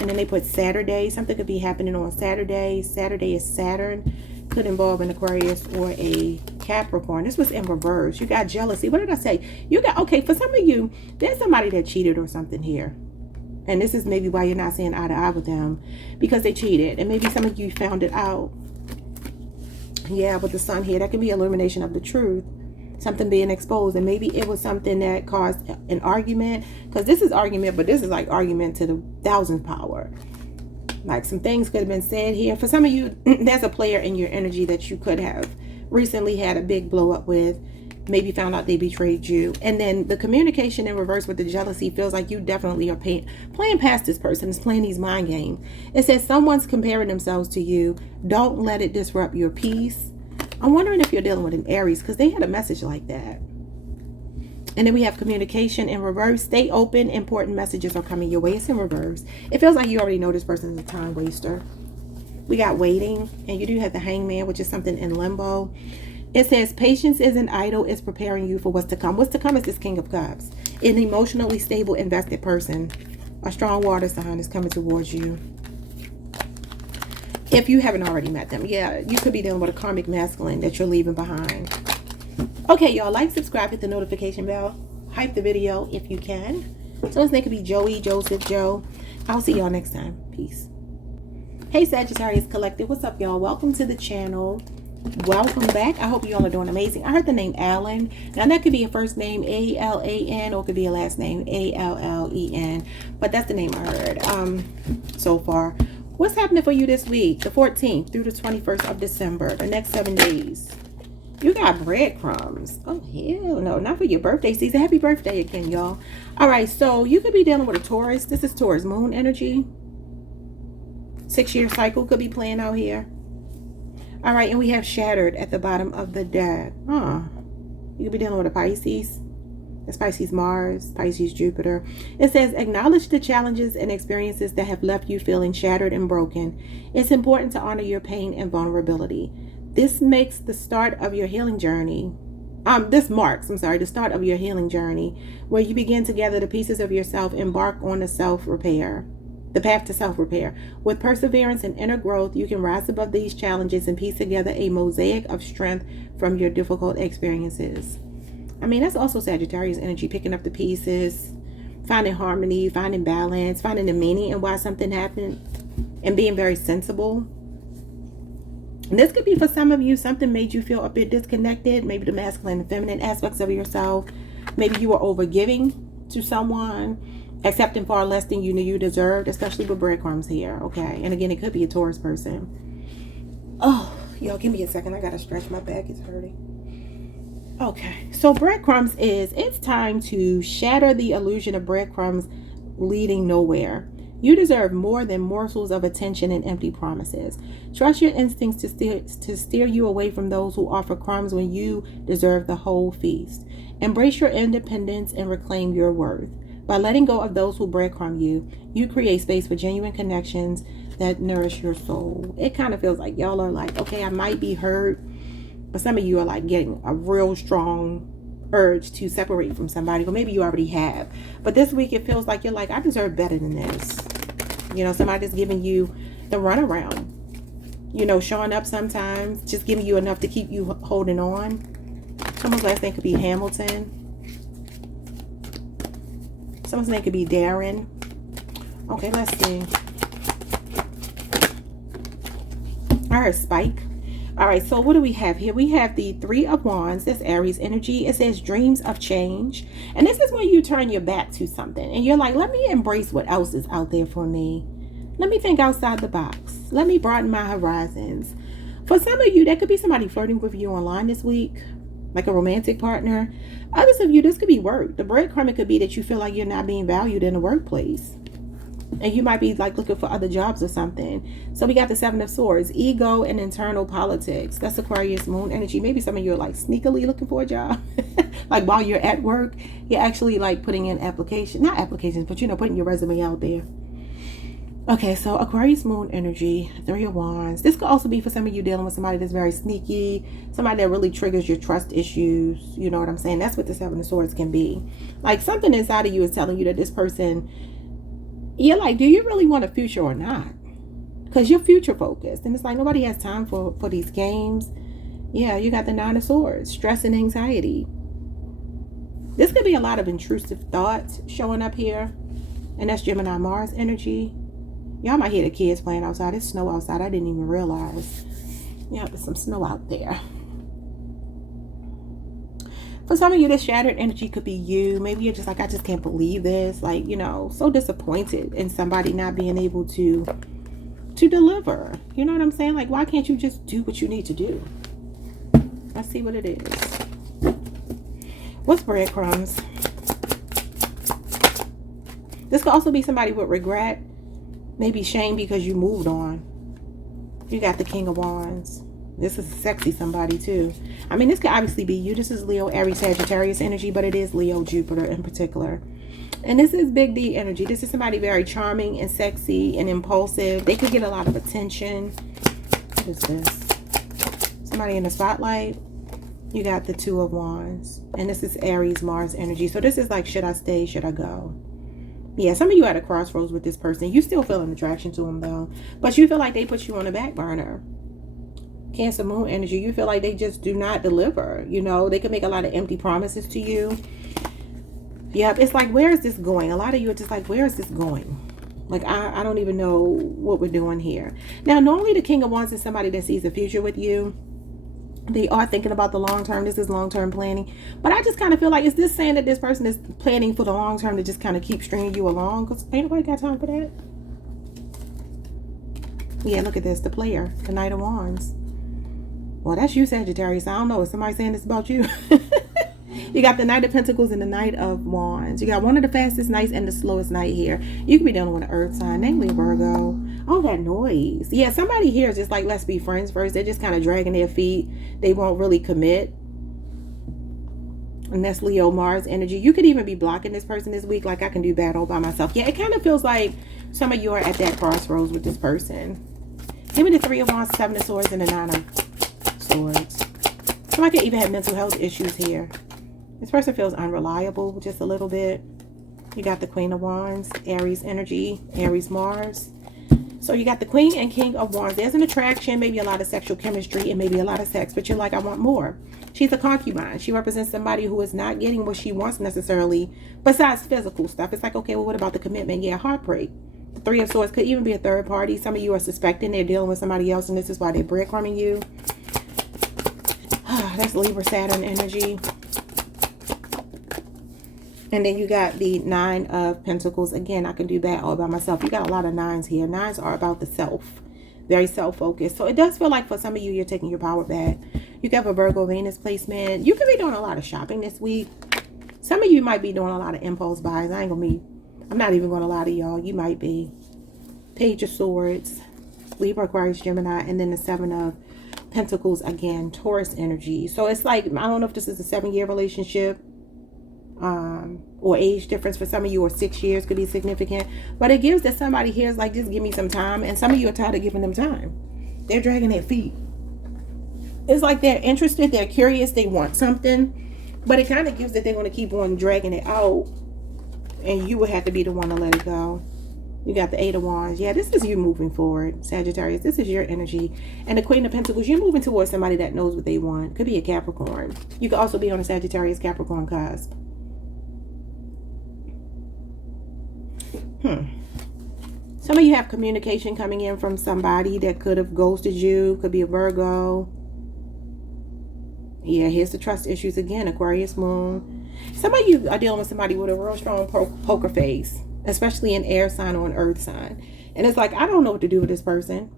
And then they put Saturday. Something could be happening on Saturday. Saturday is Saturn. Could involve an Aquarius or a Capricorn. This was in reverse. You got jealousy. What did I say? You got, okay, for some of you, there's somebody that cheated or something here. And this is maybe why you're not seeing eye to eye with them. Because they cheated. And maybe some of you found it out. Yeah, with the sun here. That can be illumination of the truth. Something being exposed. And maybe it was something that caused an argument. Because this is argument, but this is like argument to the 1,000th power. Like some things could have been said here. For some of you, there's a player in your energy that you could have recently had a big blow up with. Maybe found out they betrayed you. And then the communication in reverse with the jealousy feels like you definitely are playing past this person. Is playing these mind games. It says someone's comparing themselves to you. Don't let it disrupt your peace. I'm wondering if you're dealing with an Aries, because they had a message like that. And then we have communication in reverse. Stay open. Important messages are coming your way. It's in reverse. It feels like you already know this person is a time waster. We got waiting. And you do have the hangman, which is something in limbo. It says patience isn't idle. It's preparing you for what's to come. What's to come is this King of Cups. An emotionally stable, invested person. A strong water sign is coming towards you. If you haven't already met them. Yeah, you could be dealing with a karmic masculine that you're leaving behind. Okay, y'all, like, subscribe, hit the notification bell, hype the video if you can. So his name could be Joey, Joseph, Joe. I'll see y'all next time. Peace. Hey, Sagittarius Collective. What's up, y'all? Welcome to the channel. Welcome back. I hope you all are doing amazing. I heard the name Alan. Now, that could be a first name, A-L-A-N, or it could be a last name, A-L-L-E-N. But that's the name I heard so far. What's happening for you this week? The 14th through the 21st of December. The next 7 days. You got breadcrumbs. Oh, hell no. Not for your birthday season. Happy birthday again, y'all. All right. So you could be dealing with a Taurus. This is Taurus moon energy. 6-year cycle could be playing out here. All right. And we have shattered at the bottom of the deck. You could be dealing with a Pisces. That's Pisces Mars, Pisces Jupiter. It says, acknowledge the challenges and experiences that have left you feeling shattered and broken. It's important to honor your pain and vulnerability. This makes the start of your healing journey. This marks the start of your healing journey, where you begin to gather the pieces of yourself, embark on the path to self-repair. With perseverance and inner growth, you can rise above these challenges and piece together a mosaic of strength from your difficult experiences. I mean, that's also Sagittarius energy, picking up the pieces, finding harmony, finding balance, finding the meaning in why something happened, and being very sensible. And this could be for some of you, something made you feel a bit disconnected. Maybe the masculine and feminine aspects of yourself. Maybe you were overgiving to someone, accepting far less than you knew you deserved, especially with breadcrumbs here. Okay. And again, it could be a Taurus person. Oh, y'all, give me a second. I got to stretch my back. It's hurting. Okay. So breadcrumbs is, it's time to shatter the illusion of breadcrumbs leading nowhere. You deserve more than morsels of attention and empty promises. Trust your instincts to steer you away from those who offer crumbs when you deserve the whole feast. Embrace your independence and reclaim your worth. By letting go of those who breadcrumb you, you create space for genuine connections that nourish your soul. It kind of feels like y'all are like, okay, I might be hurt, but some of you are like getting a real strong urge to separate from somebody, or maybe you already have. But this week it feels like you're like, I deserve better than this. You know, somebody's giving you the runaround. You know, showing up sometimes, just giving you enough to keep you holding on. Someone's last name could be Hamilton. Someone's name could be Darren. Okay, let's see. I heard Spike. All right, so what do we have here? We have the 3 of Wands. That's Aries energy. It says dreams of change. And this is when you turn your back to something. And you're like, let me embrace what else is out there for me. Let me think outside the box. Let me broaden my horizons. For some of you, that could be somebody flirting with you online this week. Like a romantic partner. Others of you, this could be work. The breadcrumb could be that you feel like you're not being valued in the workplace. And you might be like looking for other jobs or something. So we got the 7 of Swords, ego and internal politics. That's Aquarius moon energy. Maybe some of you are like sneakily looking for a job. Like while you're at work, you're actually like putting in not applications, but you know, putting your resume out there. Okay, so Aquarius moon energy, 3 of Wands. This could also be for some of you dealing with somebody that's very sneaky, somebody that really triggers your trust issues. You know what I'm saying? That's what the 7 of Swords can be. Like something inside of you is telling you that this person, you're like, do you really want a future or not? Because you're future focused. And it's like nobody has time for these games. Yeah, you got the 9 of Swords, stress and anxiety. This could be a lot of intrusive thoughts showing up here. And that's Gemini Mars energy. Y'all might hear the kids playing outside. It's snow outside. I didn't even realize. Yeah, there's some snow out there. For some of you, this shattered energy could be you. Maybe you're just like, I just can't believe this. Like, you know, so disappointed in somebody not being able to deliver. You know what I'm saying? Like, why can't you just do what you need to do? Let's see what it is. What's breadcrumbs? This could also be somebody with regret. Maybe shame because you moved on. You got the King of Wands. This is sexy somebody too. I mean, this could obviously be you. This is Leo, Aries, Sagittarius energy, but it is Leo, Jupiter in particular. And this is big D energy. This is somebody very charming and sexy and impulsive. They could get a lot of attention. What is this? Somebody in the spotlight. You got the 2 of Wands. And this is Aries, Mars energy. So this is like, should I stay? Should I go? Yeah, some of you at a crossroads with this person. You still feel an attraction to them though. But you feel like they put you on the back burner. Cancer moon energy. You feel like they just do not deliver. You know, they can make a lot of empty promises to you. Yep, it's like, where is this going? A lot of you are just like, where is this going? Like, I don't even know what we're doing here. Now, normally the King of Wands is somebody that sees the future with you. They are thinking about the long term. This is long-term planning. But I just kind of feel like, is this saying that this person is planning for the long term to just kind of keep stringing you along? Because ain't nobody got time for that. Yeah, look at this. The player. The Knight of Wands. Well, that's you, Sagittarius. I don't know. Is somebody saying this about you? You got the Knight of Pentacles and the Knight of Wands. You got one of the fastest nights and the slowest night here. You could be dealing with an earth sign, namely Virgo. Oh, that noise. Yeah, somebody here is just like, let's be friends first. They're just kind of dragging their feet. They won't really commit. And that's Leo, Mars energy. You could even be blocking this person this week. Like, I can do bad all by myself. Yeah, it kind of feels like some of you are at that crossroads with this person. Give me the 3 of Wands, 7 of Swords, and the 9 of Swords. So I could even have mental health issues here. This person feels unreliable just a little bit. You got the Queen of Wands, Aries energy, Aries Mars. So you got the Queen and King of Wands. There's an attraction, maybe a lot of sexual chemistry and maybe a lot of sex, but you're like, I want more. She's a concubine. She represents somebody who is not getting what she wants necessarily, besides physical stuff. It's like, okay, well, what about the commitment? Yeah, heartbreak. The 3 of Swords could even be a third party. Some of you are suspecting they're dealing with somebody else, and this is why they're breadcrumbing you. That's Libra, Saturn energy. And then you got the 9 of Pentacles. Again, I can do that all by myself. You got a lot of 9s here. 9s are about the self. Very self-focused. So it does feel like for some of you, you're taking your power back. You got a Virgo Venus placement. You could be doing a lot of shopping this week. Some of you might be doing a lot of impulse buys. I'm not even going to lie to y'all. You might be. Page of Swords. Libra, Aquarius, Gemini. And then the 7 of Pentacles. Again, Taurus energy. So it's like, I don't know if this is a 7-year relationship. Or age difference for some of you, or 6 years could be significant, but it gives that somebody here is like, just give me some time. And some of you are tired of giving them time. They're dragging their feet. It's like they're interested, they're curious, they want something, but it kind of gives that they're going to keep on dragging it out, and you would have to be the one to let it go. You got the 8 of Wands. Yeah, this is you moving forward, Sagittarius. This is your energy. And the Queen of Pentacles, you're moving towards somebody that knows what they want. Could be a Capricorn. You could also be on a Sagittarius Capricorn cusp. Some of you have communication coming in from somebody that could have ghosted you. Could be a Virgo. Yeah, here's the trust issues again. Aquarius moon. Some of you are dealing with somebody with a real strong poker face, especially an air sign or an earth sign. And it's like, I don't know what to do with this person.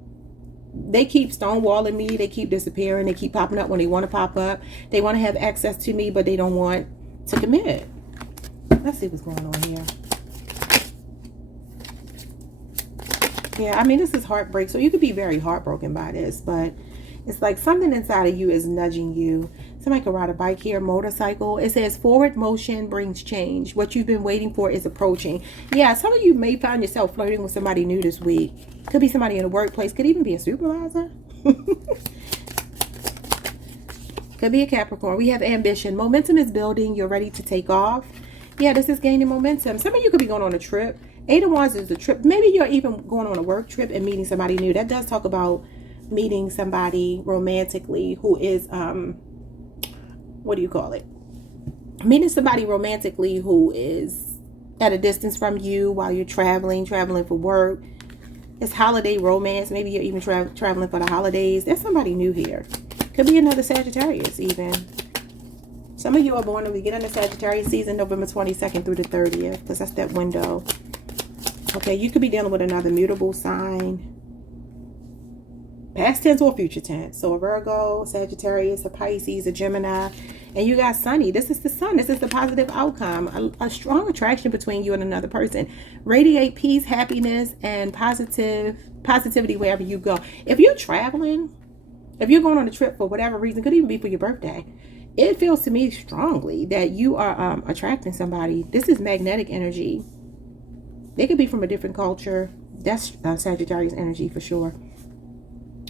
They keep stonewalling me. They keep disappearing. They keep popping up when they want to pop up. They want to have access to me, but they don't want to commit. Let's see what's going on here. Yeah, I mean, this is heartbreak. So you could be very heartbroken by this, but it's like something inside of you is nudging you. Somebody could ride a bike here, motorcycle. It says forward motion brings change. What you've been waiting for is approaching. Yeah, some of you may find yourself flirting with somebody new this week. Could be somebody in the workplace. Could even be a supervisor. Could be a Capricorn. We have ambition. Momentum is building. You're ready to take off. Yeah, this is gaining momentum. Some of you could be going on a trip. 8 of Wands is a trip. Maybe you're even going on a work trip and meeting somebody new. That does talk about meeting somebody romantically who is, what do you call it? Meeting somebody romantically who is at a distance from you while you're traveling for work. It's holiday romance. Maybe you're even traveling for the holidays. There's somebody new here. Could be another Sagittarius even. Some of you are born in the beginning of Sagittarius season, November 22nd through the 30th, because that's that window. Okay, you could be dealing with another mutable sign. Past tense or future tense. So a Virgo, Sagittarius, a Pisces, a Gemini, and you got Sunny. This is the sun. This is the positive outcome. A strong attraction between you and another person. Radiate peace, happiness, and positivity wherever you go. If you're traveling, if you're going on a trip for whatever reason, could even be for your birthday, it feels to me strongly that you are attracting somebody. This is magnetic energy. They could be from a different culture. That's Sagittarius energy for sure.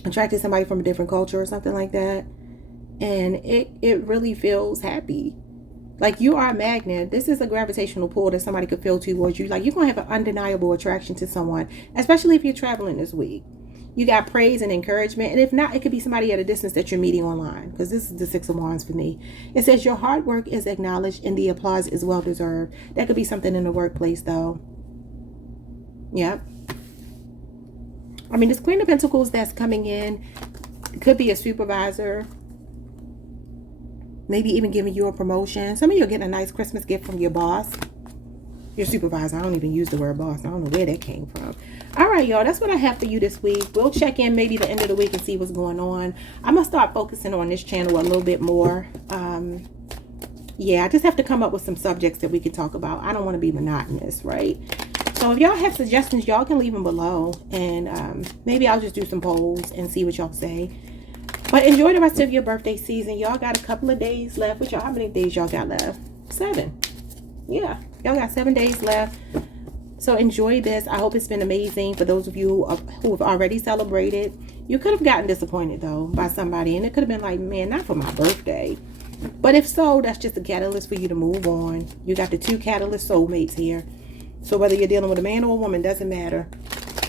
Attracting somebody from a different culture or something like that. And it really feels happy. Like you are a magnet. This is a gravitational pull that somebody could feel towards you. Like you're going to have an undeniable attraction to someone, especially if you're traveling this week. You got praise and encouragement. And if not, it could be somebody at a distance that you're meeting online. Because this is the 6 of Wands for me. It says your hard work is acknowledged and the applause is well deserved. That could be something in the workplace though. Yep. I mean, this Queen of Pentacles that's coming in could be a supervisor. Maybe even giving you a promotion. Some of you are getting a nice Christmas gift from your boss. Your supervisor. I don't even use the word boss. I don't know where that came from. All right, y'all. That's what I have for you this week. We'll check in maybe the end of the week and see what's going on. I'm going to start focusing on this channel a little bit more. Yeah, I just have to come up with some subjects that we can talk about. I don't want to be monotonous, right? So if y'all have suggestions, y'all can leave them below. And maybe I'll just do some polls and see what y'all say. But enjoy the rest of your birthday season. Y'all got a couple of days left. Which y'all, how many days y'all got left? 7. Yeah, y'all got 7 days left. So enjoy this. I hope it's been amazing for those of you who have already celebrated. You could have gotten disappointed though by somebody, and it could have been like, man, not for my birthday. But if so, that's just a catalyst for you to move on. You got the 2 catalyst soulmates here. So whether you're dealing with a man or a woman, doesn't matter.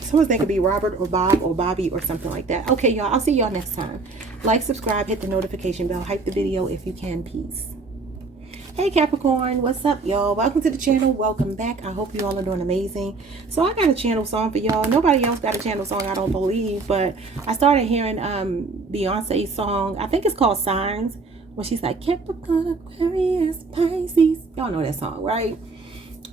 Someone's name could be Robert or Bob or Bobby or something like that. Okay, y'all, I'll see y'all next time. Like, subscribe, hit the notification bell, hype the video if you can. Peace. Hey Capricorn, what's up y'all? Welcome to the channel. Welcome back. I hope you all are doing amazing. So I got a channel song for y'all. Nobody else got a channel song, I don't believe, but I started hearing Beyonce's song. I think it's called Signs, when she's like Capricorn, Aquarius, Pisces. Y'all know that song, right?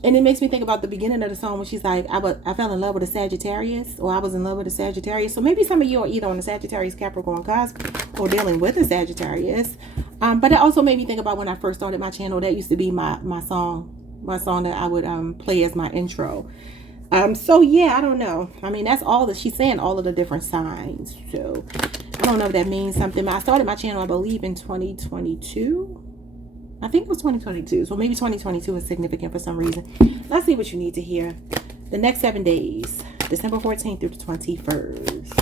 And it makes me think about the beginning of the song when she's like, I fell in love with a Sagittarius, or I was in love with a Sagittarius. So maybe some of you are either on the Sagittarius Capricorn cusp or dealing with a Sagittarius. But it also made me think about when I first started my channel. That used to be my song that I would play as my intro. So yeah, I don't know. I mean, that's all that she's saying, all of the different signs. So I don't know if that means something. I started my channel, I believe, in 2022. I think it was 2022. So maybe 2022 is significant for some reason. Let's see what you need to hear. The next 7 days, December 14th through the 21st.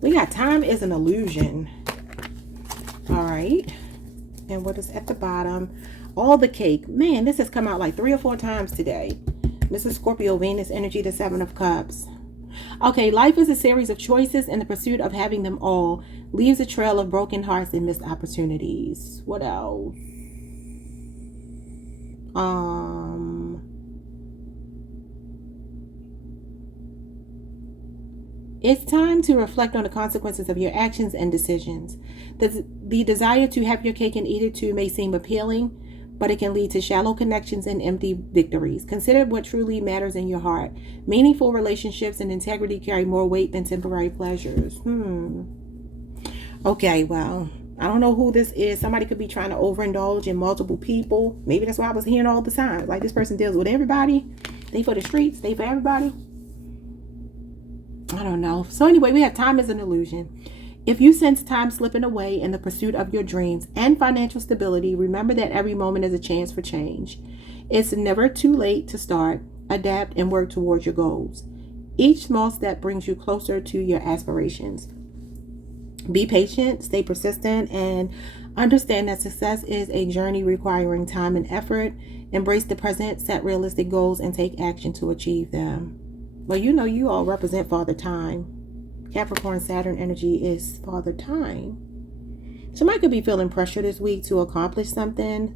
We got time is an illusion. All right. And what is at the bottom? All the cake. Man, this has come out like 3 or 4 times today. This is Scorpio, Venus energy, the 7 of Cups. Okay, life is a series of choices, and the pursuit of having them all leaves a trail of broken hearts and missed opportunities. What else? It's time to reflect on the consequences of your actions and decisions. The desire to have your cake and eat it too may seem appealing, but it can lead to shallow connections and empty victories. Consider what truly matters in your heart. Meaningful relationships and integrity carry more weight than temporary pleasures. Okay, well, I don't know who this is. Somebody could be trying to overindulge in multiple people. Maybe that's why I was hearing all the signs. Like, this person deals with everybody. They for the streets. They for everybody. I don't know. So anyway, we have time is an illusion. If you sense time slipping away in the pursuit of your dreams and financial stability, remember that every moment is a chance for change. It's never too late to start, adapt, and work towards your goals. Each small step brings you closer to your aspirations. Be patient, stay persistent, and understand that success is a journey requiring time and effort. Embrace the present, set realistic goals, and take action to achieve them. Well, you know, you all represent Father Time. Capricorn Saturn energy is Father Time. Somebody could be feeling pressure this week to accomplish something.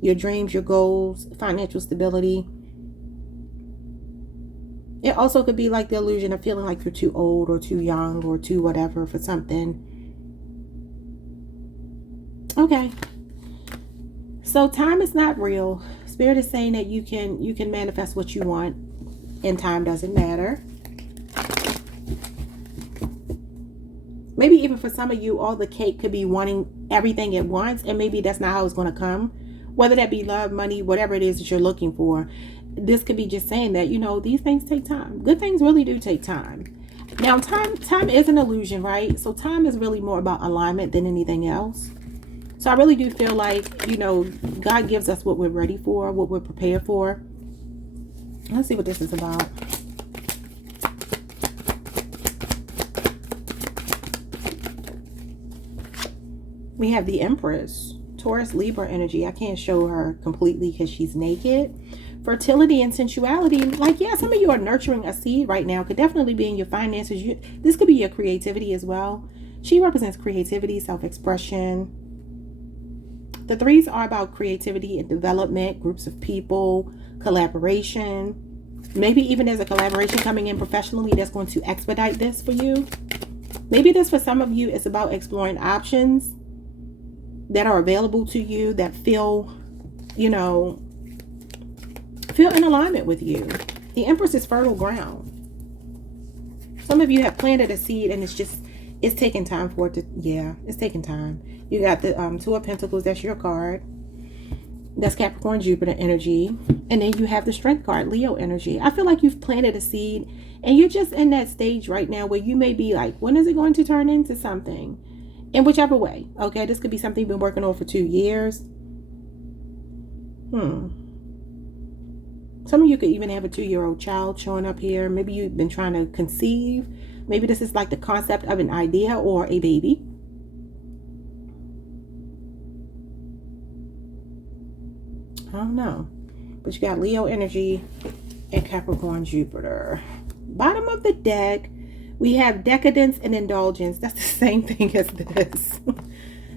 Your dreams, your goals, financial stability. It also could be like the illusion of feeling like you're too old or too young or too whatever for something. Okay. So time is not real. Spirit is saying that you can manifest what you want, and time doesn't matter. Maybe even for some of you, all the cake could be wanting everything at once, and maybe that's not how it's going to come. Whether that be love, money, whatever it is that you're looking for. This could be just saying that, you know, these things take time. Good things really do take time. Now, time is an illusion, right? So time is really more about alignment than anything else. So I really do feel like, you know, God gives us what we're ready for, what we're prepared for. Let's see what this is about. We have the Empress, Taurus, Libra energy. I can't show her completely because she's naked. Fertility and sensuality. Like, yeah, some of you are nurturing a seed right now. Could definitely be in your finances. This could be your creativity as well. She represents creativity, self-expression. The threes are about creativity and development, groups of people, collaboration. Maybe even there's a collaboration coming in professionally that's going to expedite this for you. Maybe this for some of you is about exploring options that are available to you that feel, you know, feel in alignment with you. The Empress is fertile ground. Some of you have planted a seed and it's taking time for it to, yeah, it's taking time. You got the Two of Pentacles, that's your card. That's Capricorn, Jupiter energy. And then you have the Strength card, Leo energy. I feel like you've planted a seed and you're just in that stage right now where you may be like, when is it going to turn into something? In whichever way, okay? This could be something you've been working on for 2 years. Some of you could even have a 2-year-old child showing up here. Maybe you've been trying to conceive. Maybe this is like the concept of an idea or a baby. I don't know. But you got Leo energy and Capricorn, Jupiter. Bottom of the deck, we have decadence and indulgence. That's the same thing as this.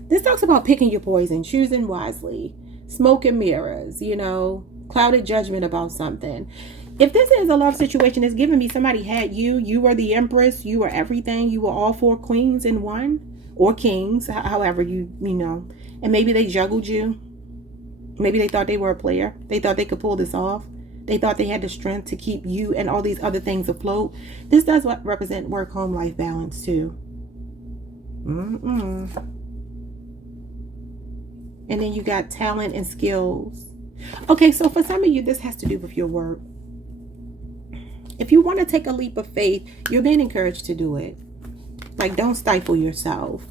This talks about picking your poison, choosing wisely, smoke and mirrors, you know, clouded judgment about something. If this is a love situation, it's giving me somebody had you. You were the Empress. You were everything. You were all 4 queens in one, or kings, however you know. And maybe they juggled you. Maybe they thought they were a player. They thought they could pull this off. They thought they had the strength to keep you and all these other things afloat. This does represent work, home, life balance too. And then you got talent and skills. Okay, so for some of you, this has to do with your work. If you want to take a leap of faith, you're being encouraged to do it. Like, don't stifle yourself.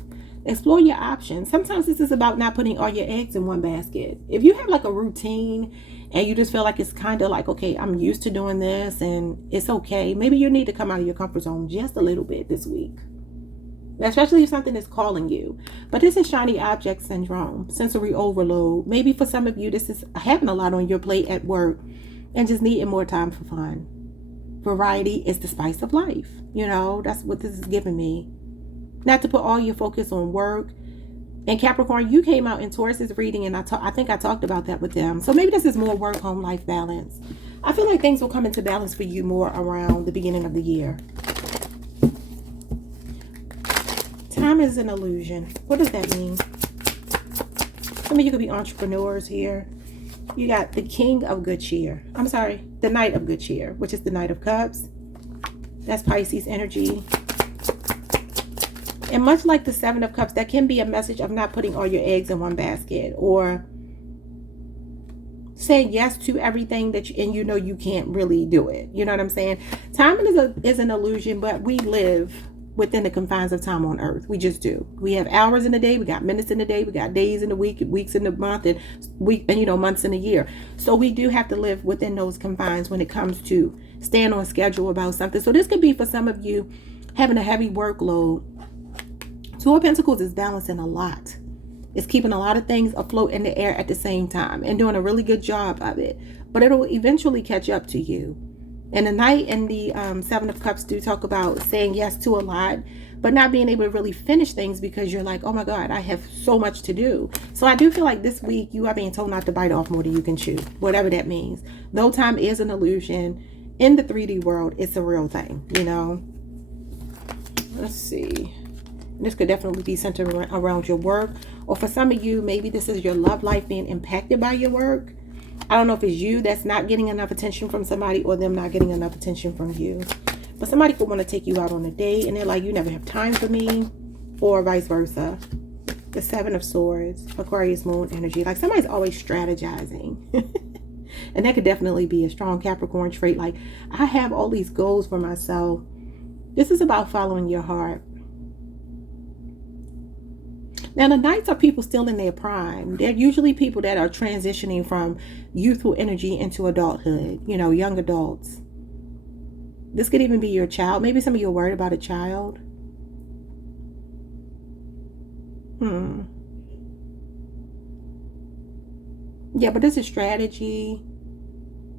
Explore your options. Sometimes this is about not putting all your eggs in one basket. If you have like a routine and you just feel like it's kind of like, okay, I'm used to doing this and it's okay. Maybe you need to come out of your comfort zone just a little bit this week. Especially if something is calling you. But this is shiny object syndrome, sensory overload. Maybe for some of you, this is having a lot on your plate at work and just needing more time for fun. Variety is the spice of life. You know, that's what this is giving me. Not to put all your focus on work. And Capricorn, you came out in Taurus's reading, and I think I talked about that with them. So maybe this is more work, home, life balance. I feel like things will come into balance for you more around the beginning of the year. Time is an illusion. What does that mean? Some of you could be entrepreneurs here. You got the King of Good Cheer. I'm sorry, the Knight of Good Cheer, which is the Knight of Cups. That's Pisces energy. And much like the Seven of Cups, that can be a message of not putting all your eggs in one basket. Or saying yes to everything that you, and you know you can't really do it. You know what I'm saying? Time is an illusion, but we live within the confines of time on earth. We just do. We have hours in the day, we got minutes in the day, we got days in the week, weeks in the month, and months in the year. So we do have to live within those confines when it comes to staying on schedule about something. So this could be for some of you having a heavy workload. Two of Pentacles is balancing a lot. It's keeping a lot of things afloat in the air at the same time and doing a really good job of it. But it'll eventually catch up to you. And the Knight and the Seven of Cups do talk about saying yes to a lot, but not being able to really finish things because you're like, oh my God, I have so much to do. So I do feel like this week you are being told not to bite off more than you can chew, whatever that means. Though time is an illusion, in the 3D world, it's a real thing, you know. Let's see. This could definitely be centered around your work. Or for some of you, maybe this is your love life being impacted by your work. I don't know if it's you that's not getting enough attention from somebody or them not getting enough attention from you. But somebody could want to take you out on a date and they're like, you never have time for me. Or vice versa. The Seven of Swords, Aquarius moon energy. Like somebody's always strategizing. And that could definitely be a strong Capricorn trait. Like, I have all these goals for myself. This is about following your heart. Now, the Knights are people still in their prime. They're usually people that are transitioning from youthful energy into adulthood, you know, young adults. This could even be your child. Maybe some of you are worried about a child. Yeah, but this is strategy.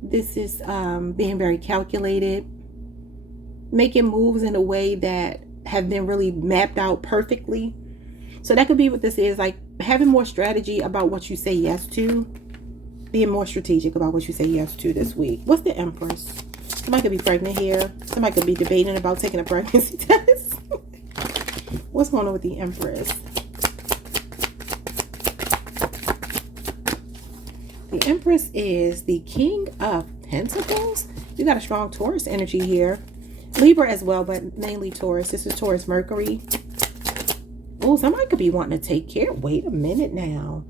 This is being very calculated. Making moves in a way that have been really mapped out perfectly. So that could be what this is, like having more strategy about what you say yes to. Being more strategic about what you say yes to this week. What's the Empress? Somebody could be pregnant here. Somebody could be debating about taking a pregnancy test. What's going on with the Empress? The Empress is the King of Pentacles. You got a strong Taurus energy here. Libra as well, but mainly Taurus. This is Taurus Mercury. Oh, somebody could be wanting to take care. Wait a minute now.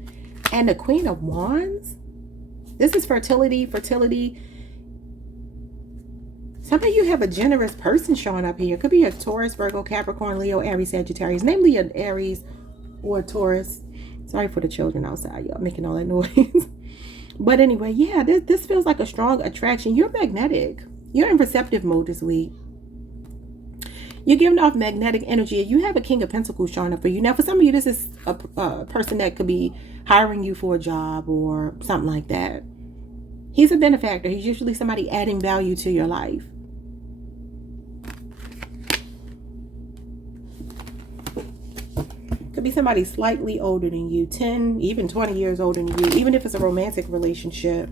And the Queen of Wands. This is fertility. Some of you have a generous person showing up here. Could be a Taurus, Virgo, Capricorn, Leo, Aries, Sagittarius. Namely an Aries or a Taurus. Sorry for the children outside, y'all, making all that noise. But anyway, yeah, this feels like a strong attraction. You're magnetic. You're in receptive mode this week. You're giving off magnetic energy. You have a King of Pentacles showing up for you. Now, for some of you, this is a person that could be hiring you for a job or something like that. He's a benefactor. He's usually somebody adding value to your life. Could be somebody slightly older than you, 10, even 20 years older than you, even if it's a romantic relationship.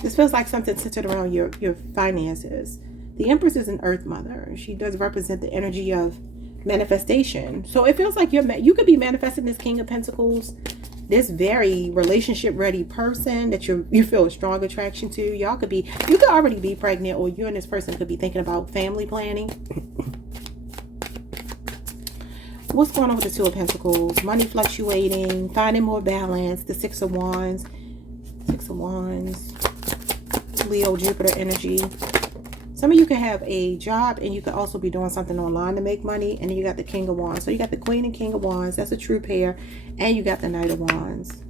This feels like something centered around your finances. The Empress is an Earth Mother. She does represent the energy of manifestation. So it feels like you could be manifesting this King of Pentacles, this very relationship ready person that you feel a strong attraction to. You could already be pregnant, or you and this person could be thinking about family planning. What's going on with the Two of Pentacles? Money fluctuating, finding more balance. The Six of Wands. Leo, Jupiter energy. Some of you can have a job and you could also be doing something online to make money. And then you got the King of Wands. So you got the Queen and King of Wands. That's a true pair. And you got the Knight of Wands.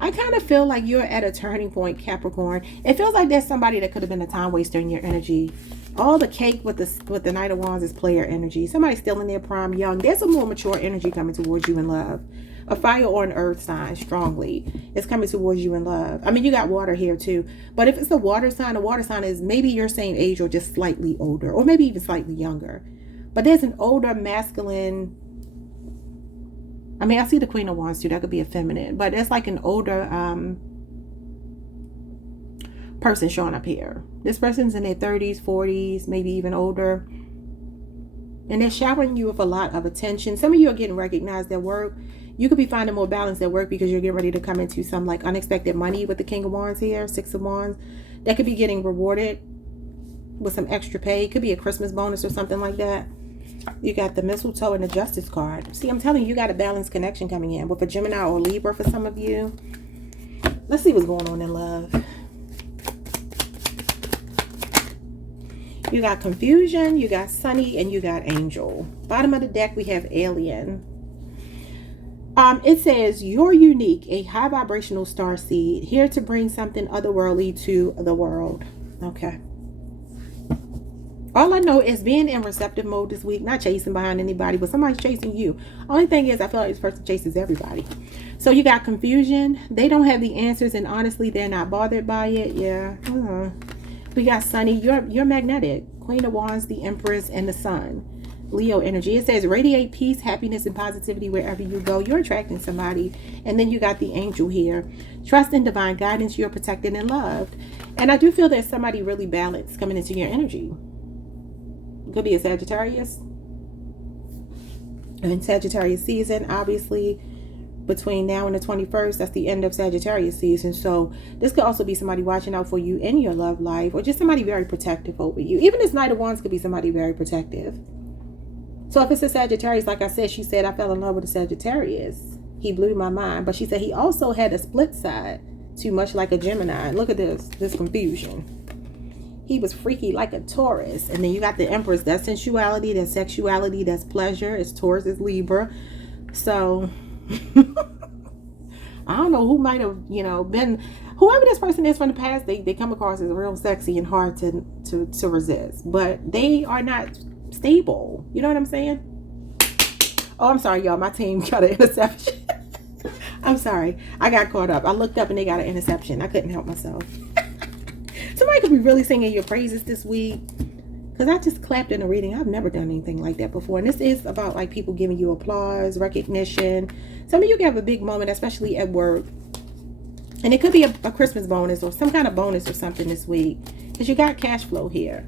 I kind of feel like you're at a turning point, Capricorn. It feels like there's somebody that could have been a time waster in your energy. All the cake with the Knight of Wands is player energy. Somebody's still in their prime, young. There's a more mature energy coming towards you in love. A fire or an earth sign strongly is coming towards you in love. I mean, you got water here too. But if it's a water sign is maybe your same age or just slightly older. Or maybe even slightly younger. But there's an older masculine... I mean, I see the Queen of Wands too. That could be a feminine. But it's like an older person showing up here. This person's in their 30s, 40s, maybe even older. And they're showering you with a lot of attention. Some of you are getting recognized at work. You could be finding more balance at work because you're getting ready to come into some like unexpected money with the King of Wands here, Six of Wands. That could be getting rewarded with some extra pay. It could be a Christmas bonus or something like that. You got the mistletoe and the justice card. See, I'm telling you, you got a balanced connection coming in with a Gemini or Libra for some of you. Let's see what's going on in love. You got confusion, you got sunny, and you got angel. Bottom of the deck, we have alien. It says, you're unique, a high vibrational star seed, here to bring something otherworldly to the world. Okay. All I know is being in receptive mode this week, not chasing behind anybody, but somebody's chasing you. Only thing is, I feel like this person chases everybody. So you got confusion. They don't have the answers, and honestly, they're not bothered by it. Yeah. We got sunny. You're magnetic. Queen of Wands, the Empress, and the Sun. Leo energy. It says radiate peace, happiness, and positivity wherever you go. You're attracting somebody. And then you got the angel here. Trust in divine guidance. You're protected and loved. And I do feel there's somebody really balanced coming into your energy. Could be a Sagittarius. And Sagittarius season, obviously, between now and the 21st, that's the end of Sagittarius season. So this could also be somebody watching out for you in your love life, or just somebody very protective over you. Even this Knight of Wands could be somebody very protective. So if it's a Sagittarius, like I said, she said, I fell in love with a Sagittarius. He blew my mind. But she said he also had a split side, too much like a Gemini. And look at this confusion. He was freaky like a Taurus. And then you got the Empress. That's sensuality, that's sexuality, that's pleasure. It's Taurus, it's Libra. So I don't know who might have, been, whoever this person is from the past, they come across as real sexy and hard to resist. But they are not stable. You know what I'm saying? Oh, I'm sorry, y'all. My team got an interception. I'm sorry. I got caught up. I looked up and they got an interception. I couldn't help myself. Somebody could be really singing your praises this week. Because I just clapped in a reading. I've never done anything like that before. And this is about like people giving you applause, recognition. Some of you can have a big moment, especially at work. And it could be a Christmas bonus or some kind of bonus or something this week. Because you got cash flow here.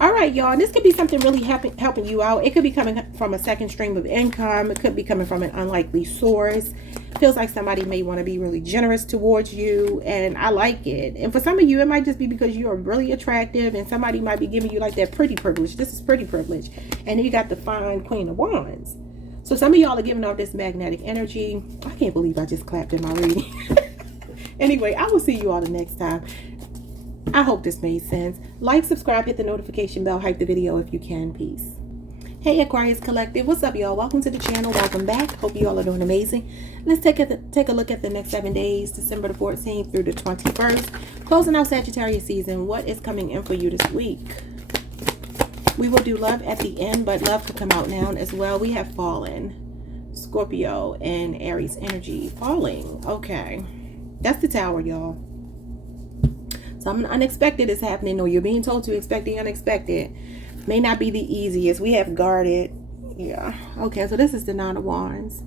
All right, y'all. This could be something really helping you out. It could be coming from a second stream of income. It could be coming from an unlikely source. Feels like somebody may want to be really generous towards you, and I like it. And for some of you, it might just be because you are really attractive, and somebody might be giving you like that pretty privilege. This is pretty privilege. And then you got the fine Queen of Wands. So some of y'all are giving off this magnetic energy. I can't believe I just clapped in my reading. Anyway, I will see you all the next time. I hope this made sense. Like, subscribe, hit the notification bell, hype the video if you can. Peace. Hey Aquarius Collective, what's up y'all? Welcome to the channel. Welcome back. Hope you all are doing amazing. Let's take a look at the next 7 days, December the 14th through the 21st. Closing out Sagittarius season. What is coming in for you this week? We will do love at the end, but love could come out now as well. We have fallen, Scorpio, and Aries energy. Falling. Okay. That's the Tower, y'all. Something unexpected is happening, or you're being told to expect the unexpected. May not be the easiest. We have guarded. Yeah. Okay, so this is the Nine of Wands.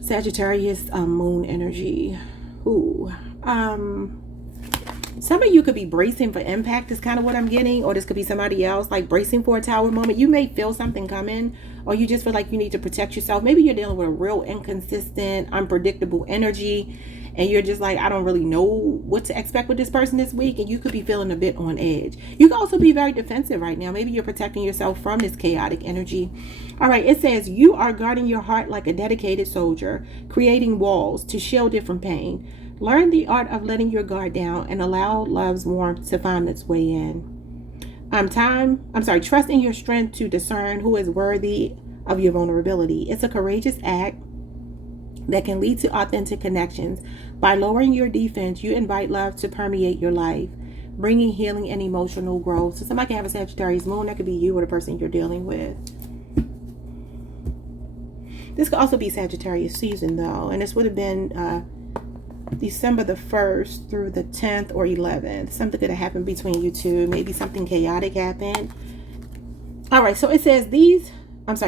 Sagittarius moon energy. Ooh. Some of you could be bracing for impact is kind of what I'm getting. Or this could be somebody else like bracing for a Tower moment. You may feel something coming, or you just feel like you need to protect yourself. Maybe you're dealing with a real inconsistent, unpredictable energy. And you're just like, I don't really know what to expect with this person this week. And you could be feeling a bit on edge. You can also be very defensive right now. Maybe you're protecting yourself from this chaotic energy. All right. It says you are guarding your heart like a dedicated soldier, creating walls to shield it from pain. Learn the art of letting your guard down and allow love's warmth to find its way in. Trust in your strength to discern who is worthy of your vulnerability. It's a courageous act that can lead to authentic connections. By lowering your defense, you invite love to permeate your life, bringing healing and emotional growth. So somebody can have a Sagittarius moon. That could be you or the person you're dealing with. This could also be Sagittarius season, though. And this would have been December the 1st through the 10th or 11th. Something could have happened between you two. Maybe something chaotic happened. All right, so it says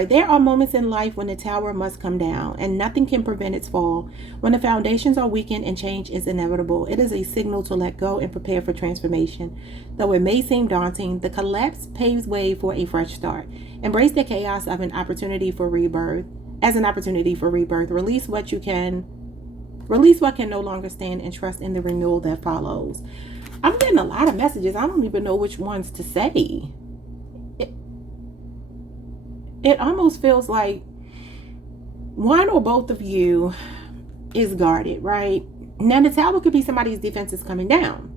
there are moments in life when the tower must come down and nothing can prevent its fall. When the foundations are weakened and change is inevitable, it is a signal to let go and prepare for transformation. Though it may seem daunting, the collapse paves way for a fresh start. Embrace the chaos of an opportunity for rebirth. As an opportunity for rebirth, release what can no longer stand and trust in the renewal that follows. I'm getting a lot of messages. I don't even know which ones to say. it almost feels like one or both of you is guarded, right? Now the Tower could be somebody's defenses coming down.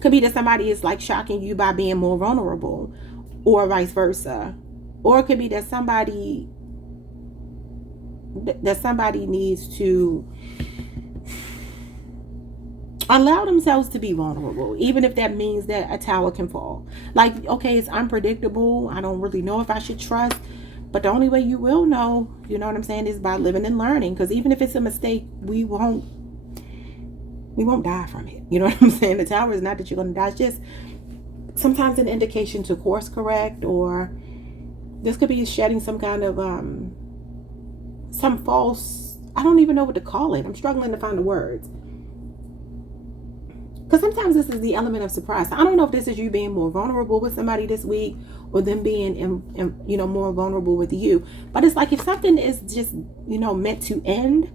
Could be that somebody is like shocking you by being more vulnerable, or vice versa. Or it could be that somebody needs to allow themselves to be vulnerable, even if that means that a tower can fall. Like, okay, it's unpredictable. I don't really know if I should trust, but the only way you will know, you know what I'm saying, is by living and learning. Because even if it's a mistake, we won't die from it. You know what I'm saying? The tower is not that you're going to die. It's just sometimes an indication to course correct, or this could be shedding some kind of some false, I don't even know what to call it. I'm struggling to find the words. Because sometimes this is the element of surprise. I don't know if this is you being more vulnerable with somebody this week, or them being, you know, more vulnerable with you. But it's like if something is just, you know, meant to end,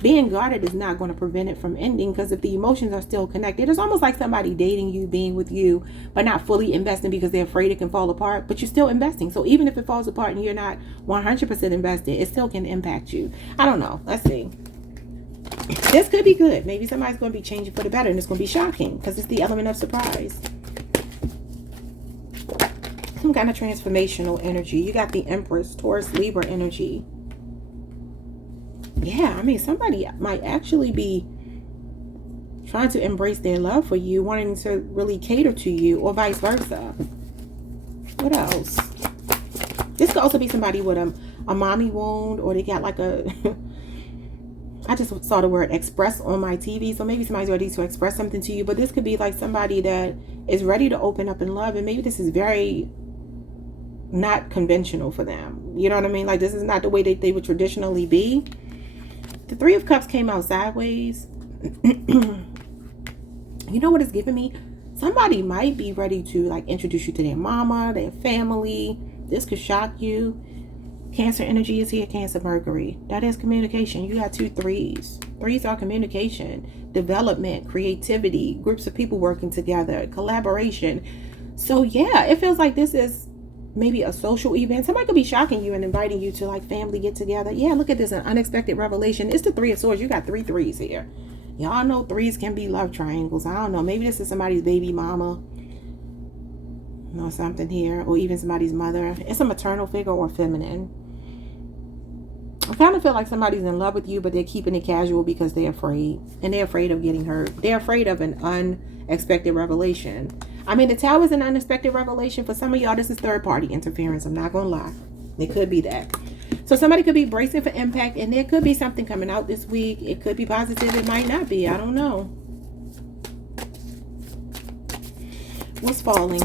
being guarded is not going to prevent it from ending. Because if the emotions are still connected, it's almost like somebody dating you, being with you, but not fully investing because they're afraid it can fall apart. But you're still investing. So even if it falls apart and you're not 100% invested, it still can impact you. I don't know. Let's see. This could be good. Maybe somebody's going to be changing for the better, and it's going to be shocking because it's the element of surprise. Some kind of transformational energy. You got the Empress, Taurus, Libra energy. Yeah, I mean, somebody might actually be trying to embrace their love for you, wanting to really cater to you, or vice versa. What else? This could also be somebody with a mommy wound, or they got like a... I just saw the word express on my TV. So maybe somebody's ready to express something to you. But this could be like somebody that is ready to open up in love. And maybe this is very not conventional for them. You know what I mean? Like, this is not the way that they would traditionally be. The Three of Cups came out sideways. You know what it's giving me? Somebody might be ready to like introduce you to their mama, their family. This could shock you. Cancer energy is here. Cancer, Mercury. That is communication. You got 2 threes. Threes are communication, development, creativity, groups of people working together, collaboration. So yeah, it feels like this is maybe a social event. Somebody could be shocking you and inviting you to like family get together. Yeah, look at this, an unexpected revelation. It's the 3 of Swords. You got 3 threes here. Y'all know threes can be love triangles. I don't know. Maybe this is somebody's baby mama or something here, or even somebody's mother. It's a maternal figure or feminine. I kind of feel like somebody's in love with you, but they're keeping it casual because they're afraid. And they're afraid of getting hurt. They're afraid of an unexpected revelation. I mean, the Tower is an unexpected revelation. For some of y'all, this is third-party interference. I'm not going to lie. It could be that. So somebody could be bracing for impact, and there could be something coming out this week. It could be positive. It might not be. I don't know. What's falling?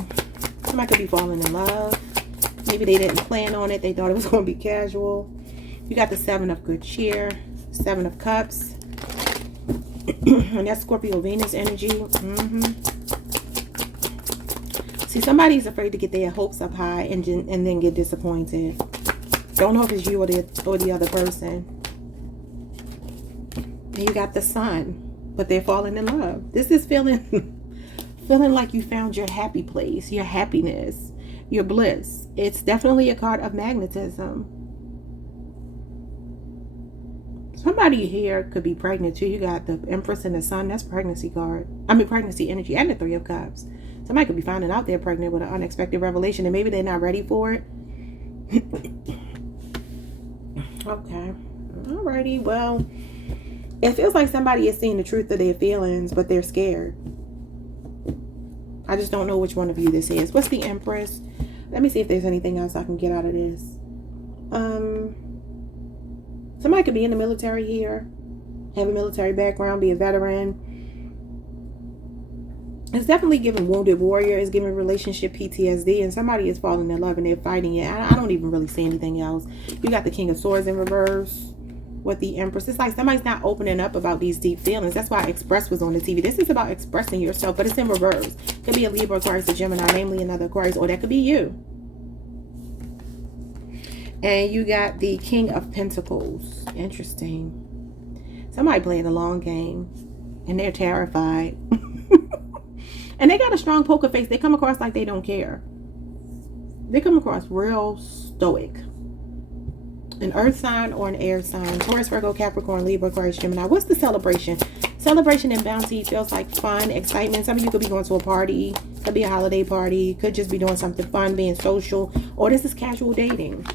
Somebody could be falling in love. Maybe they didn't plan on it. They thought it was going to be casual. You got the 7 of good cheer, 7 of cups, and that's Scorpio Venus energy. See, somebody's afraid to get their hopes up high and then get disappointed. Don't know if it's you or the other person. And you got the Sun, but they're falling in love. This is feeling like you found your happy place, your happiness, your bliss. It's definitely a card of magnetism. Somebody here could be pregnant too. You got the Empress and the Sun. That's pregnancy card. I mean, pregnancy energy, and the 3 of Cups. Somebody could be finding out they're pregnant with an unexpected revelation, and maybe they're not ready for it. Okay. Alrighty. Well, it feels like somebody is seeing the truth of their feelings, but they're scared. I just don't know which one of you this is. What's the Empress? Let me see if there's anything else I can get out of this. Somebody could be in the military here, have a military background, be a veteran. It's definitely giving wounded warrior. It's giving relationship PTSD, and somebody is falling in love and they're fighting it. I don't even really see anything else. You got the King of Swords in reverse with the Empress. It's like somebody's not opening up about these deep feelings. That's why Express was on the TV. This is about expressing yourself, but it's in reverse. Could be a Libra, Aquarius, a Gemini, namely another Aquarius, or that could be you. And you got the King of Pentacles. Interesting. Somebody playing a long game and they're terrified. And they got a strong poker face. They come across like they don't care. They come across real stoic. An earth sign or an air sign. Taurus, Virgo, Capricorn, Libra, Aquarius, Gemini. What's the celebration? Celebration and bounty feels like fun, excitement. Some of you could be going to a party. Could be a holiday party. Could just be doing something fun, being social. Or this is casual dating.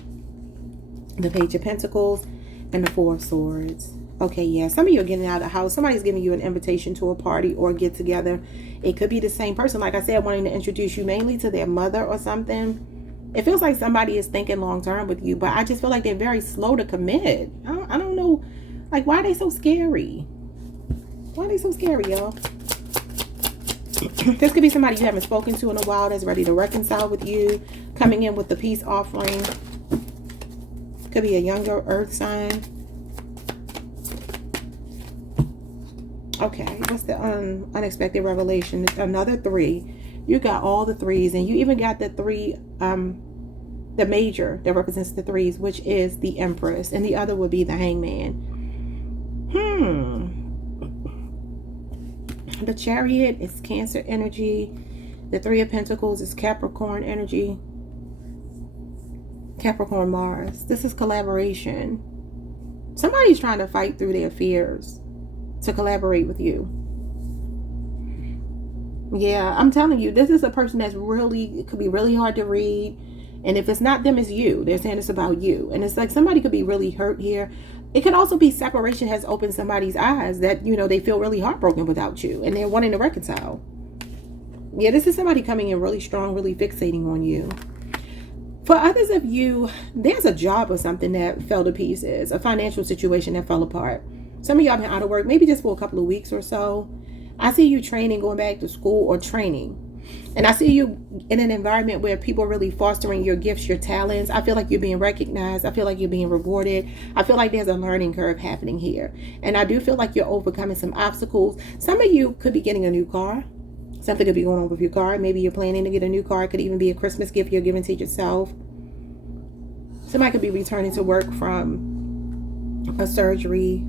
The Page of Pentacles and the Four of Swords. Okay, yeah. Some of you are getting out of the house. Somebody's giving you an invitation to a party or get together. It could be the same person. Like I said, wanting to introduce you mainly to their mother or something. It feels like somebody is thinking long term with you, but I just feel like they're very slow to commit. I don't know. Like, why are they so scary? Why are they so scary, y'all? This could be somebody you haven't spoken to in a while that's ready to reconcile with you. Coming in with the peace offering. Could be a younger earth sign. Okay, what's the unexpected revelation? Another 3. You got all the 3s, and you even got the 3, the major that represents the 3s, which is the Empress, and the other would be the Hangman. The Chariot is Cancer energy. The 3 of Pentacles is Capricorn energy. Capricorn Mars. This is collaboration. Somebody's trying to fight through their fears to collaborate with you. Yeah, I'm telling you, this is a person that's really, it could be really hard to read. And if it's not them, it's you. They're saying it's about you. And it's like somebody could be really hurt here. It could also be separation has opened somebody's eyes that, you know, they feel really heartbroken without you. And they're wanting to reconcile. Yeah, this is somebody coming in really strong, really fixating on you. For others of you, there's a job or something that fell to pieces. A financial situation that fell apart. Some of y'all been out of work, maybe just for a couple of weeks or so. I see you training, going back to school or training. And I see you in an environment where people are really fostering your gifts, your talents. I feel like you're being recognized. I feel like you're being rewarded. I feel like there's a learning curve happening here. And I do feel like you're overcoming some obstacles. Some of you could be getting a new car. Something could be going on with your car. Maybe you're planning to get a new car. It could even be a Christmas gift you're giving to yourself. Somebody could be returning to work from a surgery.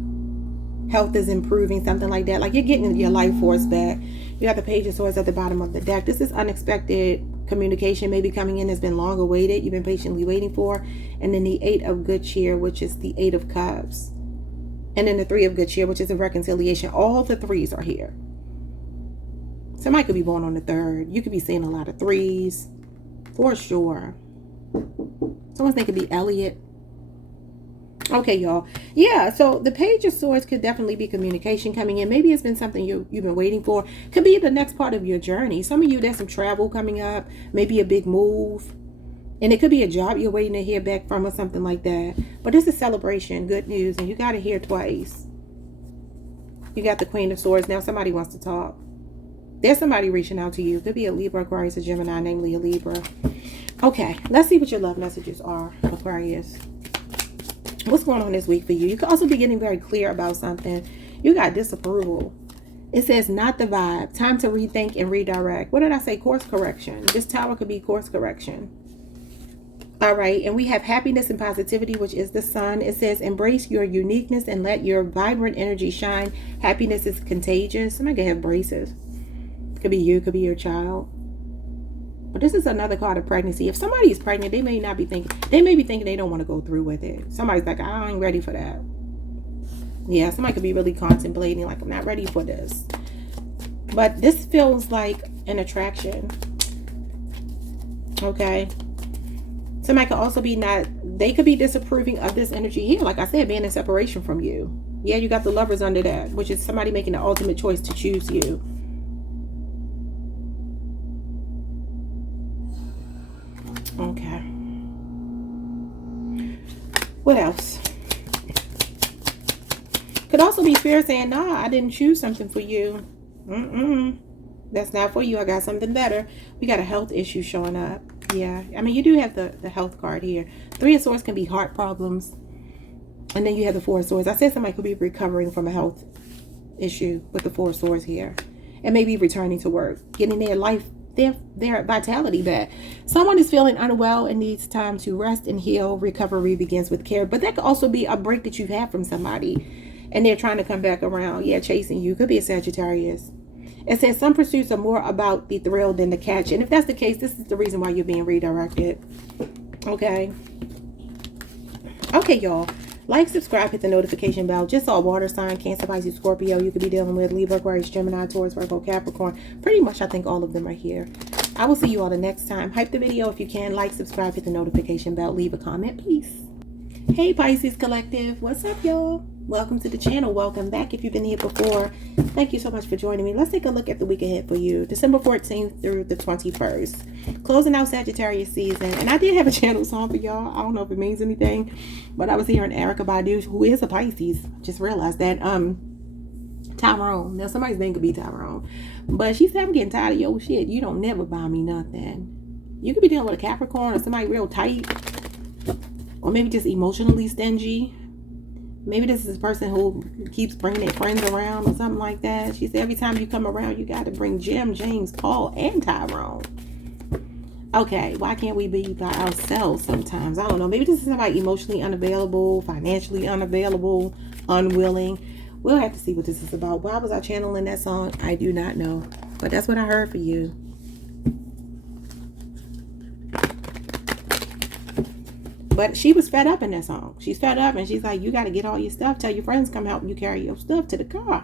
Health is improving, something like that. Like you're getting your life force back. You got the Page of Swords at the bottom of the deck. This is unexpected communication maybe coming in. Has been long awaited. You've been patiently waiting for. And then the 8 of Good Cheer, which is the 8 of Cups. And then the 3 of Good Cheer, which is a reconciliation. All the 3s are here. Somebody could be born on the 3rd. You could be seeing a lot of 3s. For sure. Someone's name could be Elliot. Okay, y'all. Yeah, so the Page of Swords could definitely be communication coming in. Maybe it's been something you've been waiting for. Could be the next part of your journey. Some of you, there's some travel coming up. Maybe a big move. And it could be a job you're waiting to hear back from or something like that. But this is celebration, good news. And you got to hear twice. You got the Queen of Swords. Now somebody wants to talk. There's somebody reaching out to you. Could be a Libra, Aquarius, a Gemini, namely a Libra. Okay, let's see what your love messages are, Aquarius. What's going on this week for you? You could also be getting very clear about something. You got disapproval. It says not the vibe. Time to rethink and redirect. What did I say? Course correction. This Tower could be course correction. All right. And we have happiness and positivity, which is the Sun. It says embrace your uniqueness and let your vibrant energy shine. Happiness is contagious. Somebody could have braces. Could be you. Could be your child. But this is another card of pregnancy. If somebody is pregnant, they may not be thinking, they don't want to go through with it. Somebody's like, I ain't ready for that. Yeah, somebody could be really contemplating, like, I'm not ready for this. But this feels like an attraction. Okay. Somebody could also be they could be disapproving of this energy here. Like I said, being in separation from you. Yeah, you got the Lovers under that, which is somebody making the ultimate choice to choose you. Okay. What else? Could also be fear saying, nah, I didn't choose something for you. That's not for you. I got something better. We got a health issue showing up. Yeah. I mean, you do have the health card here. 3 of Swords can be heart problems. And then you have the 4 of Swords. I said somebody could be recovering from a health issue with the 4 of Swords here. And maybe returning to work. Getting their life, their vitality back. Someone is feeling unwell and needs time to rest and heal. Recovery begins with care. But that could also be a break that you've had from somebody. And they're trying to come back around. Yeah, chasing you. Could be a Sagittarius. It says some pursuits are more about the thrill than the catch. And if that's the case, this is the reason why you're being redirected. Okay. Okay, y'all. Like, subscribe, hit the notification bell. Just all water sign, Cancer, Pisces, Scorpio. You could be dealing with Libra, Aquarius, Gemini, Taurus, Virgo, Capricorn. Pretty much, I think all of them are here. I will see you all the next time. Hype the video if you can. Like, subscribe, hit the notification bell. Leave a comment. Peace. Hey, Pisces Collective. What's up, y'all? Welcome to the channel. Welcome back if you've been here before. Thank you so much for joining me. Let's take a look at the week ahead for you. December 14th through the 21st. Closing out Sagittarius season. And I did have a channel song for y'all. I don't know if it means anything, but I was hearing Erykah Badu, who is a Pisces. Just realized that. Tyrone. Now, somebody's name could be Tyrone. But she said, I'm getting tired of your shit. You don't never buy me nothing. You could be dealing with a Capricorn or somebody real tight. Or maybe just emotionally stingy. Maybe this is a person who keeps bringing their friends around or something like that. She said every time you come around, you got to bring Jim, James, Paul, and Tyrone. Okay, why can't we be by ourselves sometimes? I don't know. Maybe this is somebody emotionally unavailable, financially unavailable, unwilling. We'll have to see what this is about. Why was I channeling that song? I do not know. But that's what I heard for you. But she was fed up in that song. She's fed up and she's like, you got to get all your stuff. Tell your friends come help you carry your stuff to the car.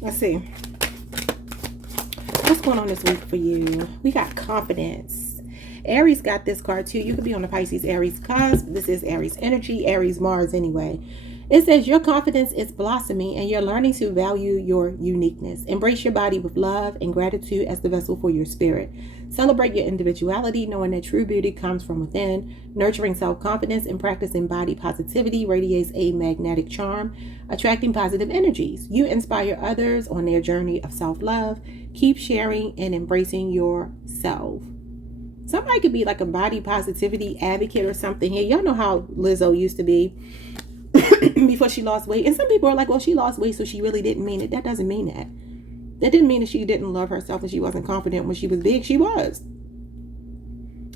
Let's see. What's going on this week for you? We got confidence. Aries got this card too. You could be on the Pisces Aries cusp. This is Aries energy, Aries Mars anyway. It says your confidence is blossoming and you're learning to value your uniqueness. Embrace your body with love and gratitude as the vessel for your spirit. Celebrate your individuality, knowing that true beauty comes from within. Nurturing self-confidence and practicing body positivity radiates a magnetic charm, attracting positive energies. You inspire others on their journey of self-love. Keep sharing and embracing yourself. Somebody could be like a body positivity advocate or something here. Y'all know how Lizzo used to be before she lost weight. And some people are like, well, she lost weight, so she really didn't mean it. That doesn't mean that. That didn't mean that she didn't love herself and she wasn't confident when she was big. She was.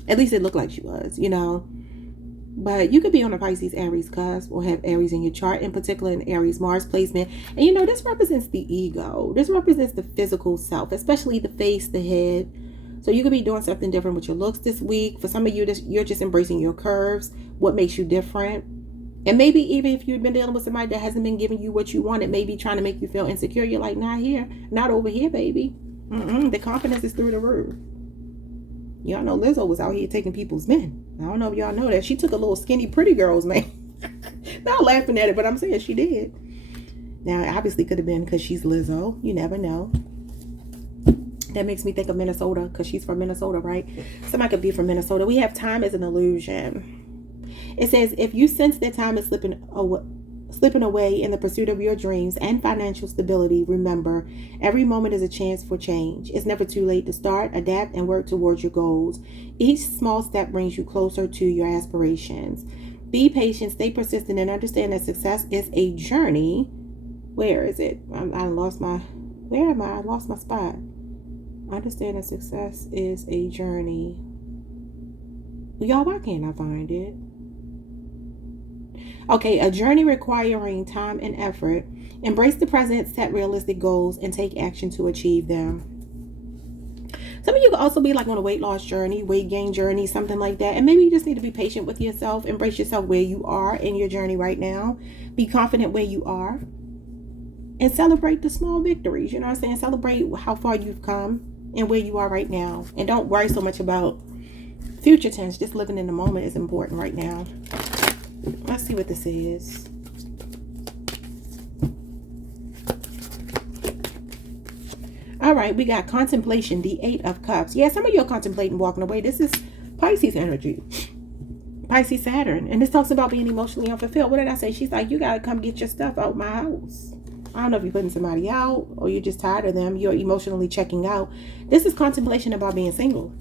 At least it looked like she was, you know. But you could be on a Pisces Aries cusp or have Aries in your chart, in particular an Aries Mars placement. And you know, this represents the ego. This represents the physical self, especially the face, the head. So you could be doing something different with your looks this week. For some of you, you're just embracing your curves, what makes you different. And maybe even if you've been dealing with somebody that hasn't been giving you what you wanted, maybe trying to make you feel insecure, you're like, not here, not over here, baby. The confidence is through the roof. Y'all know Lizzo was out here taking people's men. I don't know if y'all know that. She took a little skinny pretty girl's man. Not laughing at it, but I'm saying she did. Now, it obviously could have been because she's Lizzo. You never know. That makes me think of Minnesota because she's from Minnesota, right? Somebody could be from Minnesota. We have time as an illusion. It says, if you sense that time is slipping away in the pursuit of your dreams and financial stability, remember, every moment is a chance for change. It's never too late to start, adapt, and work towards your goals. Each small step brings you closer to your aspirations. Be patient, stay persistent, and understand that success is a journey. Where is it? I lost my spot. Understand that success is a journey. Y'all, why can't I find it? Okay, a journey requiring time and effort. Embrace the present, set realistic goals, and take action to achieve them. Some of you could also be like on a weight loss journey, weight gain journey, something like that. And maybe you just need to be patient with yourself. Embrace yourself where you are in your journey right now. Be confident where you are. And celebrate the small victories. You know what I'm saying? Celebrate how far you've come and where you are right now. And don't worry so much about future tense. Just living in the moment is important right now. Let's see what this is. All right, we got contemplation, the 8 of Cups. Yeah, some of you are contemplating walking away. This is Pisces energy. Pisces Saturn. And this talks about being emotionally unfulfilled. What did I say? She's like, you got to come get your stuff out my house. I don't know if you're putting somebody out or you're just tired of them. You're emotionally checking out. This is contemplation about being single.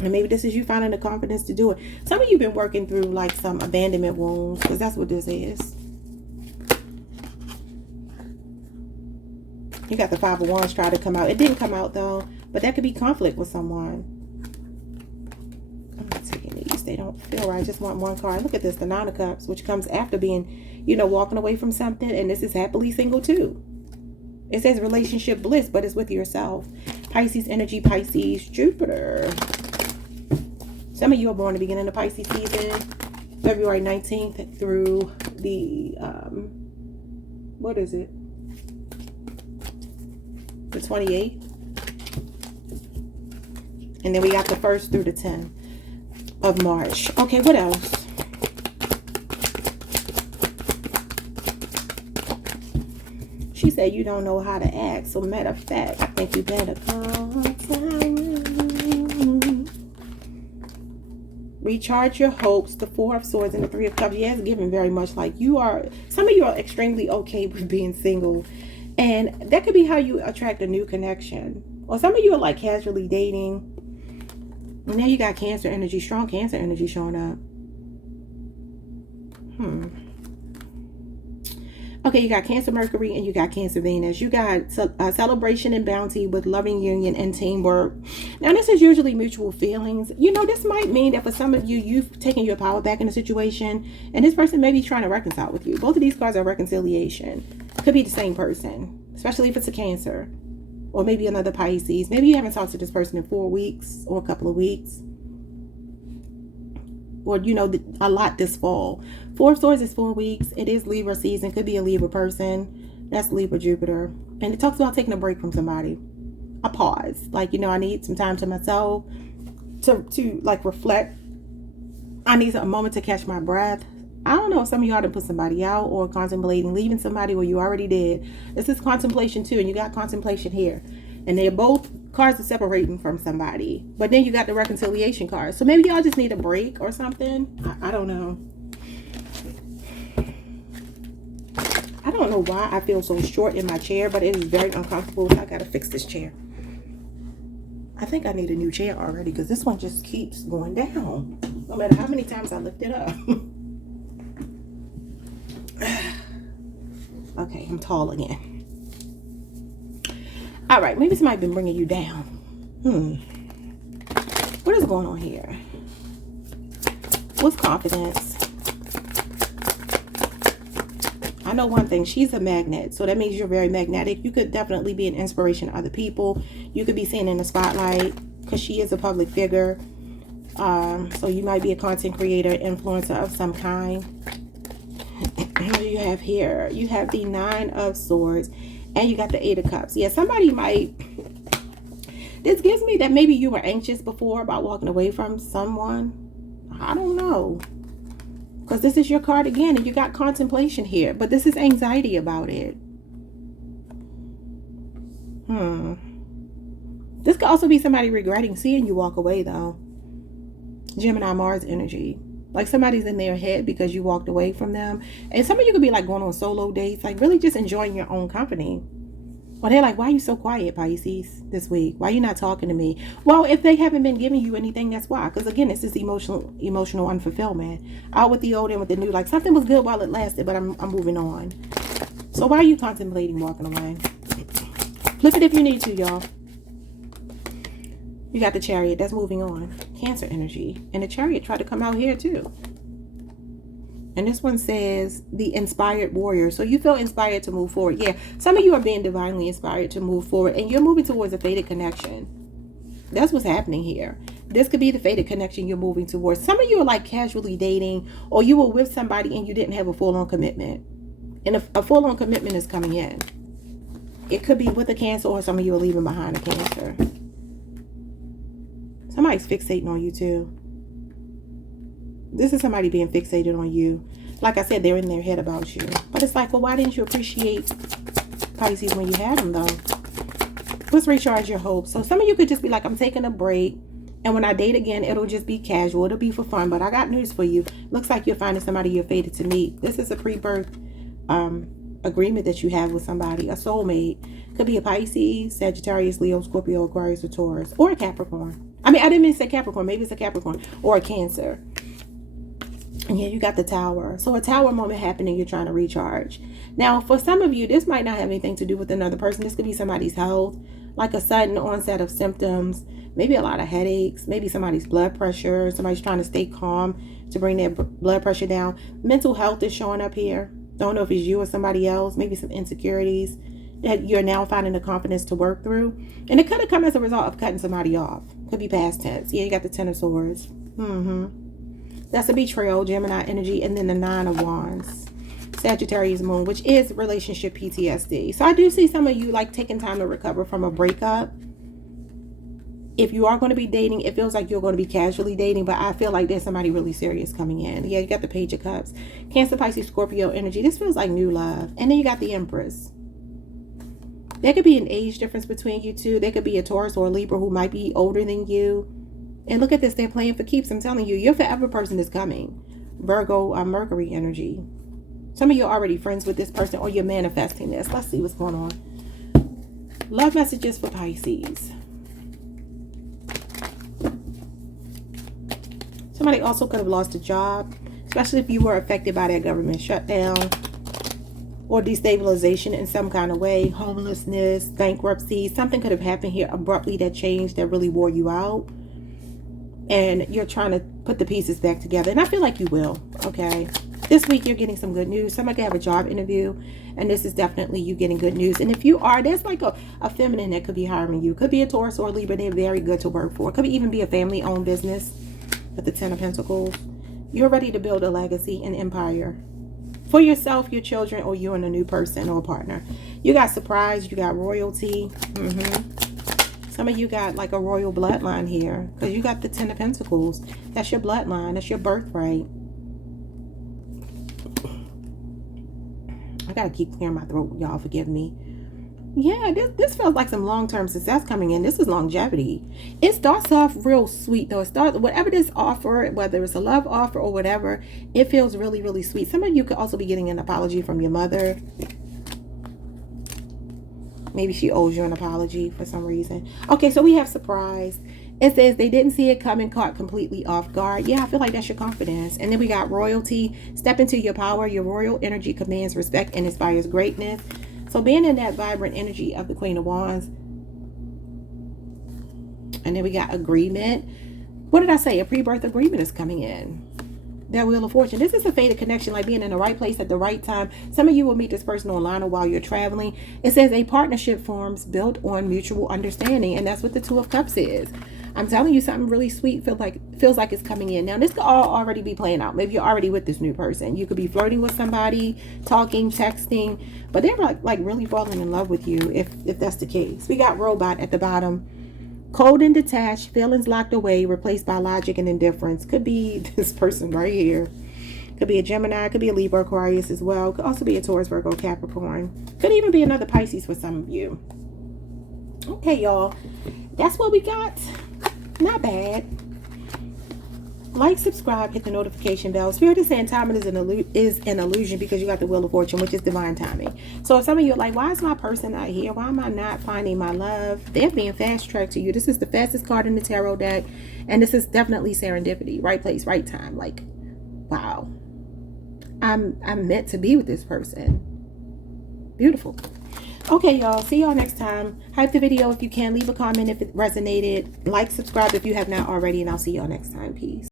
And maybe this is you finding the confidence to do it. Some of you have been working through like some abandonment wounds, because that's what this is. You got the 5 of Wands try to come out. It didn't come out though, but that could be conflict with someone. I'm not taking these. They don't feel right. I just want one card. Look at this, the 9 of Cups, which comes after being, you know, walking away from something. And this is happily single too. It says relationship bliss, but it's with yourself. Pisces energy, Pisces, Jupiter. Some of you are born at the beginning of Pisces season, February 19th through the, what is it? The 28th. And then we got the 1st through the 10th of March. Okay, what else? She said you don't know how to act. So matter of fact, I think you better recharge your hopes. The 4 of Swords and the 3 of Cups. Yeah, it's giving very much like you are. Some of you are extremely okay with being single. And that could be how you attract a new connection. Or some of you are like casually dating. And now you got Cancer energy, strong Cancer energy showing up. Okay, you got Cancer Mercury and you got Cancer Venus. You got celebration and bounty with loving union and teamwork. Now, this is usually mutual feelings. You know, this might mean that for some of you, you've taken your power back in a situation. And this person may be trying to reconcile with you. Both of these cards are reconciliation. Could be the same person, especially if it's a Cancer. Or maybe another Pisces. Maybe you haven't talked to this person in 4 weeks or a couple of weeks. Or, you know, a lot this fall. 4 of Swords is 4 weeks. It is Libra season. Could be a Libra person. That's Libra Jupiter. And it talks about taking a break from somebody. A pause. Like, you know, I need some time to myself. To like reflect. I need a moment to catch my breath. I don't know if some of y'all done put somebody out or contemplating leaving somebody, or you already did. This is contemplation too, and you got contemplation here. And they're both cards are separating from somebody. But then you got the reconciliation card. So maybe y'all just need a break or something. I don't know. I don't know why I feel so short in my chair, but it is very uncomfortable. So I got to fix this chair. I think I need a new chair already because this one just keeps going down. No matter how many times I lift it up. Okay, I'm tall again. All right, maybe somebody been bringing you down. What is going on here? What's confidence? I know one thing. She's a magnet, so that means you're very magnetic. You could definitely be an inspiration to other people. You could be seen in the spotlight because she is a public figure. So you might be a content creator, influencer of some kind. What do you have here? You have the 9 of Swords and you got the 8 of Cups. Yeah, somebody might... This gives me that maybe you were anxious before about walking away from someone. I don't know. Because this is your card again and you got contemplation here. But this is anxiety about it. This could also be somebody regretting seeing you walk away though. Gemini Mars energy. Like somebody's in their head because you walked away from them. And some of you could be like going on solo dates. Like really just enjoying your own company. Or they're like, why are you so quiet, Pisces, this week? Why are you not talking to me? Well, if they haven't been giving you anything, that's why. Because again, it's this emotional unfulfillment. Out with the old and with the new. Like something was good while it lasted, but I'm moving on. So why are you contemplating walking away? Flip it if you need to, y'all. You got the Chariot. That's moving on. Cancer energy. And the Chariot tried to come out here too. And this one says the inspired warrior. So you feel inspired to move forward. Yeah, some of you are being divinely inspired to move forward. And you're moving towards a fated connection. That's what's happening here. This could be the fated connection you're moving towards. Some of you are like casually dating. Or you were with somebody and you didn't have a full-on commitment. And a full-on commitment is coming in. It could be with a Cancer, or some of you are leaving behind a Cancer. Somebody's fixating on you too. This is somebody being fixated on you. Like I said, they're in their head about you. But it's like, well, why didn't you appreciate Pisces when you had them though? Let's recharge your hope. So some of you could just be like, I'm taking a break. And when I date again, it'll just be casual. It'll be for fun. But I got news for you. Looks like you're finding somebody you're fated to meet. This is a pre-birth agreement that you have with somebody. A soulmate. Could be a Pisces, Sagittarius, Leo, Scorpio, Aquarius, or Taurus. Or a Capricorn. I mean, I didn't mean to say Capricorn. Maybe it's a Capricorn or a Cancer. And yeah, you got the Tower. So a Tower moment happening, you're trying to recharge. Now, for some of you, this might not have anything to do with another person. This could be somebody's health, like a sudden onset of symptoms, maybe a lot of headaches, maybe somebody's blood pressure, somebody's trying to stay calm to bring their blood pressure down. Mental health is showing up here. Don't know if it's you or somebody else, maybe some insecurities that you're now finding the confidence to work through. And it could have come as a result of cutting somebody off. Could be past tense. Yeah, you got the 10 of Swords. That's a betrayal, Gemini energy. And then the 9 of Wands, Sagittarius moon, which is relationship PTSD. So I do see some of you like taking time to recover from a breakup. If you are going to be dating, it feels like you're going to be casually dating, but I feel like there's somebody really serious coming in. Yeah, you got the Page of Cups. Cancer, Pisces, Scorpio energy. This feels like new love. And then you got the Empress. There could be an age difference between you two. There could be a Taurus or a Libra who might be older than you. And look at this. They're playing for keeps. I'm telling you, your forever person is coming. Virgo, Mercury energy. Some of you are already friends with this person or you're manifesting this. Let's see what's going on. Love messages for Pisces. Somebody also could have lost a job, especially if you were affected by that government shutdown or destabilization in some kind of way. Homelessness, bankruptcy. Something could have happened here abruptly that changed, that really wore you out. And you're trying to put the pieces back together. And I feel like you will, okay? This week, you're getting some good news. Somebody could have a job interview. And this is definitely you getting good news. And if you are, there's like a feminine that could be hiring you. Could be a Taurus or a Libra. They're very good to work for. Could even be a family-owned business with the 10 of Pentacles. You're ready to build a legacy, an empire. For yourself, your children, or you and a new person or a partner. You got surprise. You got royalty. Some of you got like a royal bloodline here. Because you got the 10 of Pentacles. That's your bloodline. That's your birthright. I gotta keep clearing my throat. Y'all forgive me. Yeah, this feels like some long-term success coming in. This is longevity. It starts off real sweet though. It starts, whatever this offer, whether it's a love offer or whatever, it feels really, really sweet. Some of you could also be getting an apology from your mother. Maybe she owes you an apology for some reason. Okay, so we have surprise. It says they didn't see it coming, caught completely off guard. Yeah, I feel like that's your confidence. And then we got royalty. Step into your power. Your royal energy commands respect and inspires greatness. So being in that vibrant energy of the Queen of Wands. And then we got agreement. What did I say? A pre-birth agreement is coming in. That Wheel of Fortune. This is a fated connection, like being in the right place at the right time. Some of you will meet this person online or while you're traveling. It says a partnership forms built on mutual understanding. And that's what the Two of Cups is. I'm telling you, something really sweet feels like it's coming in. Now, this could all already be playing out. Maybe you're already with this new person. You could be flirting with somebody, talking, texting, but they're like really falling in love with you if that's the case. We got robot at the bottom. Cold and detached, feelings locked away, replaced by logic and indifference. Could be this person right here. Could be a Gemini, could be a Libra, Aquarius as well. Could also be a Taurus, Virgo, Capricorn. Could even be another Pisces for some of you. Okay, y'all. That's what we got. Not bad. Like, subscribe, hit the notification bell. Spirit is saying timing is an illusion because you got the Wheel of Fortune, which is divine timing. So if some of you are like, why is my person not here? Why am I not finding my love? They're being fast-tracked to you. This is the fastest card in the tarot deck. And this is definitely serendipity. Right place, right time. Like, wow. I'm meant to be with this person. Beautiful. Okay, y'all. See y'all next time. Hype the video if you can. Leave a comment if it resonated. Like, subscribe if you have not already. And I'll see y'all next time. Peace.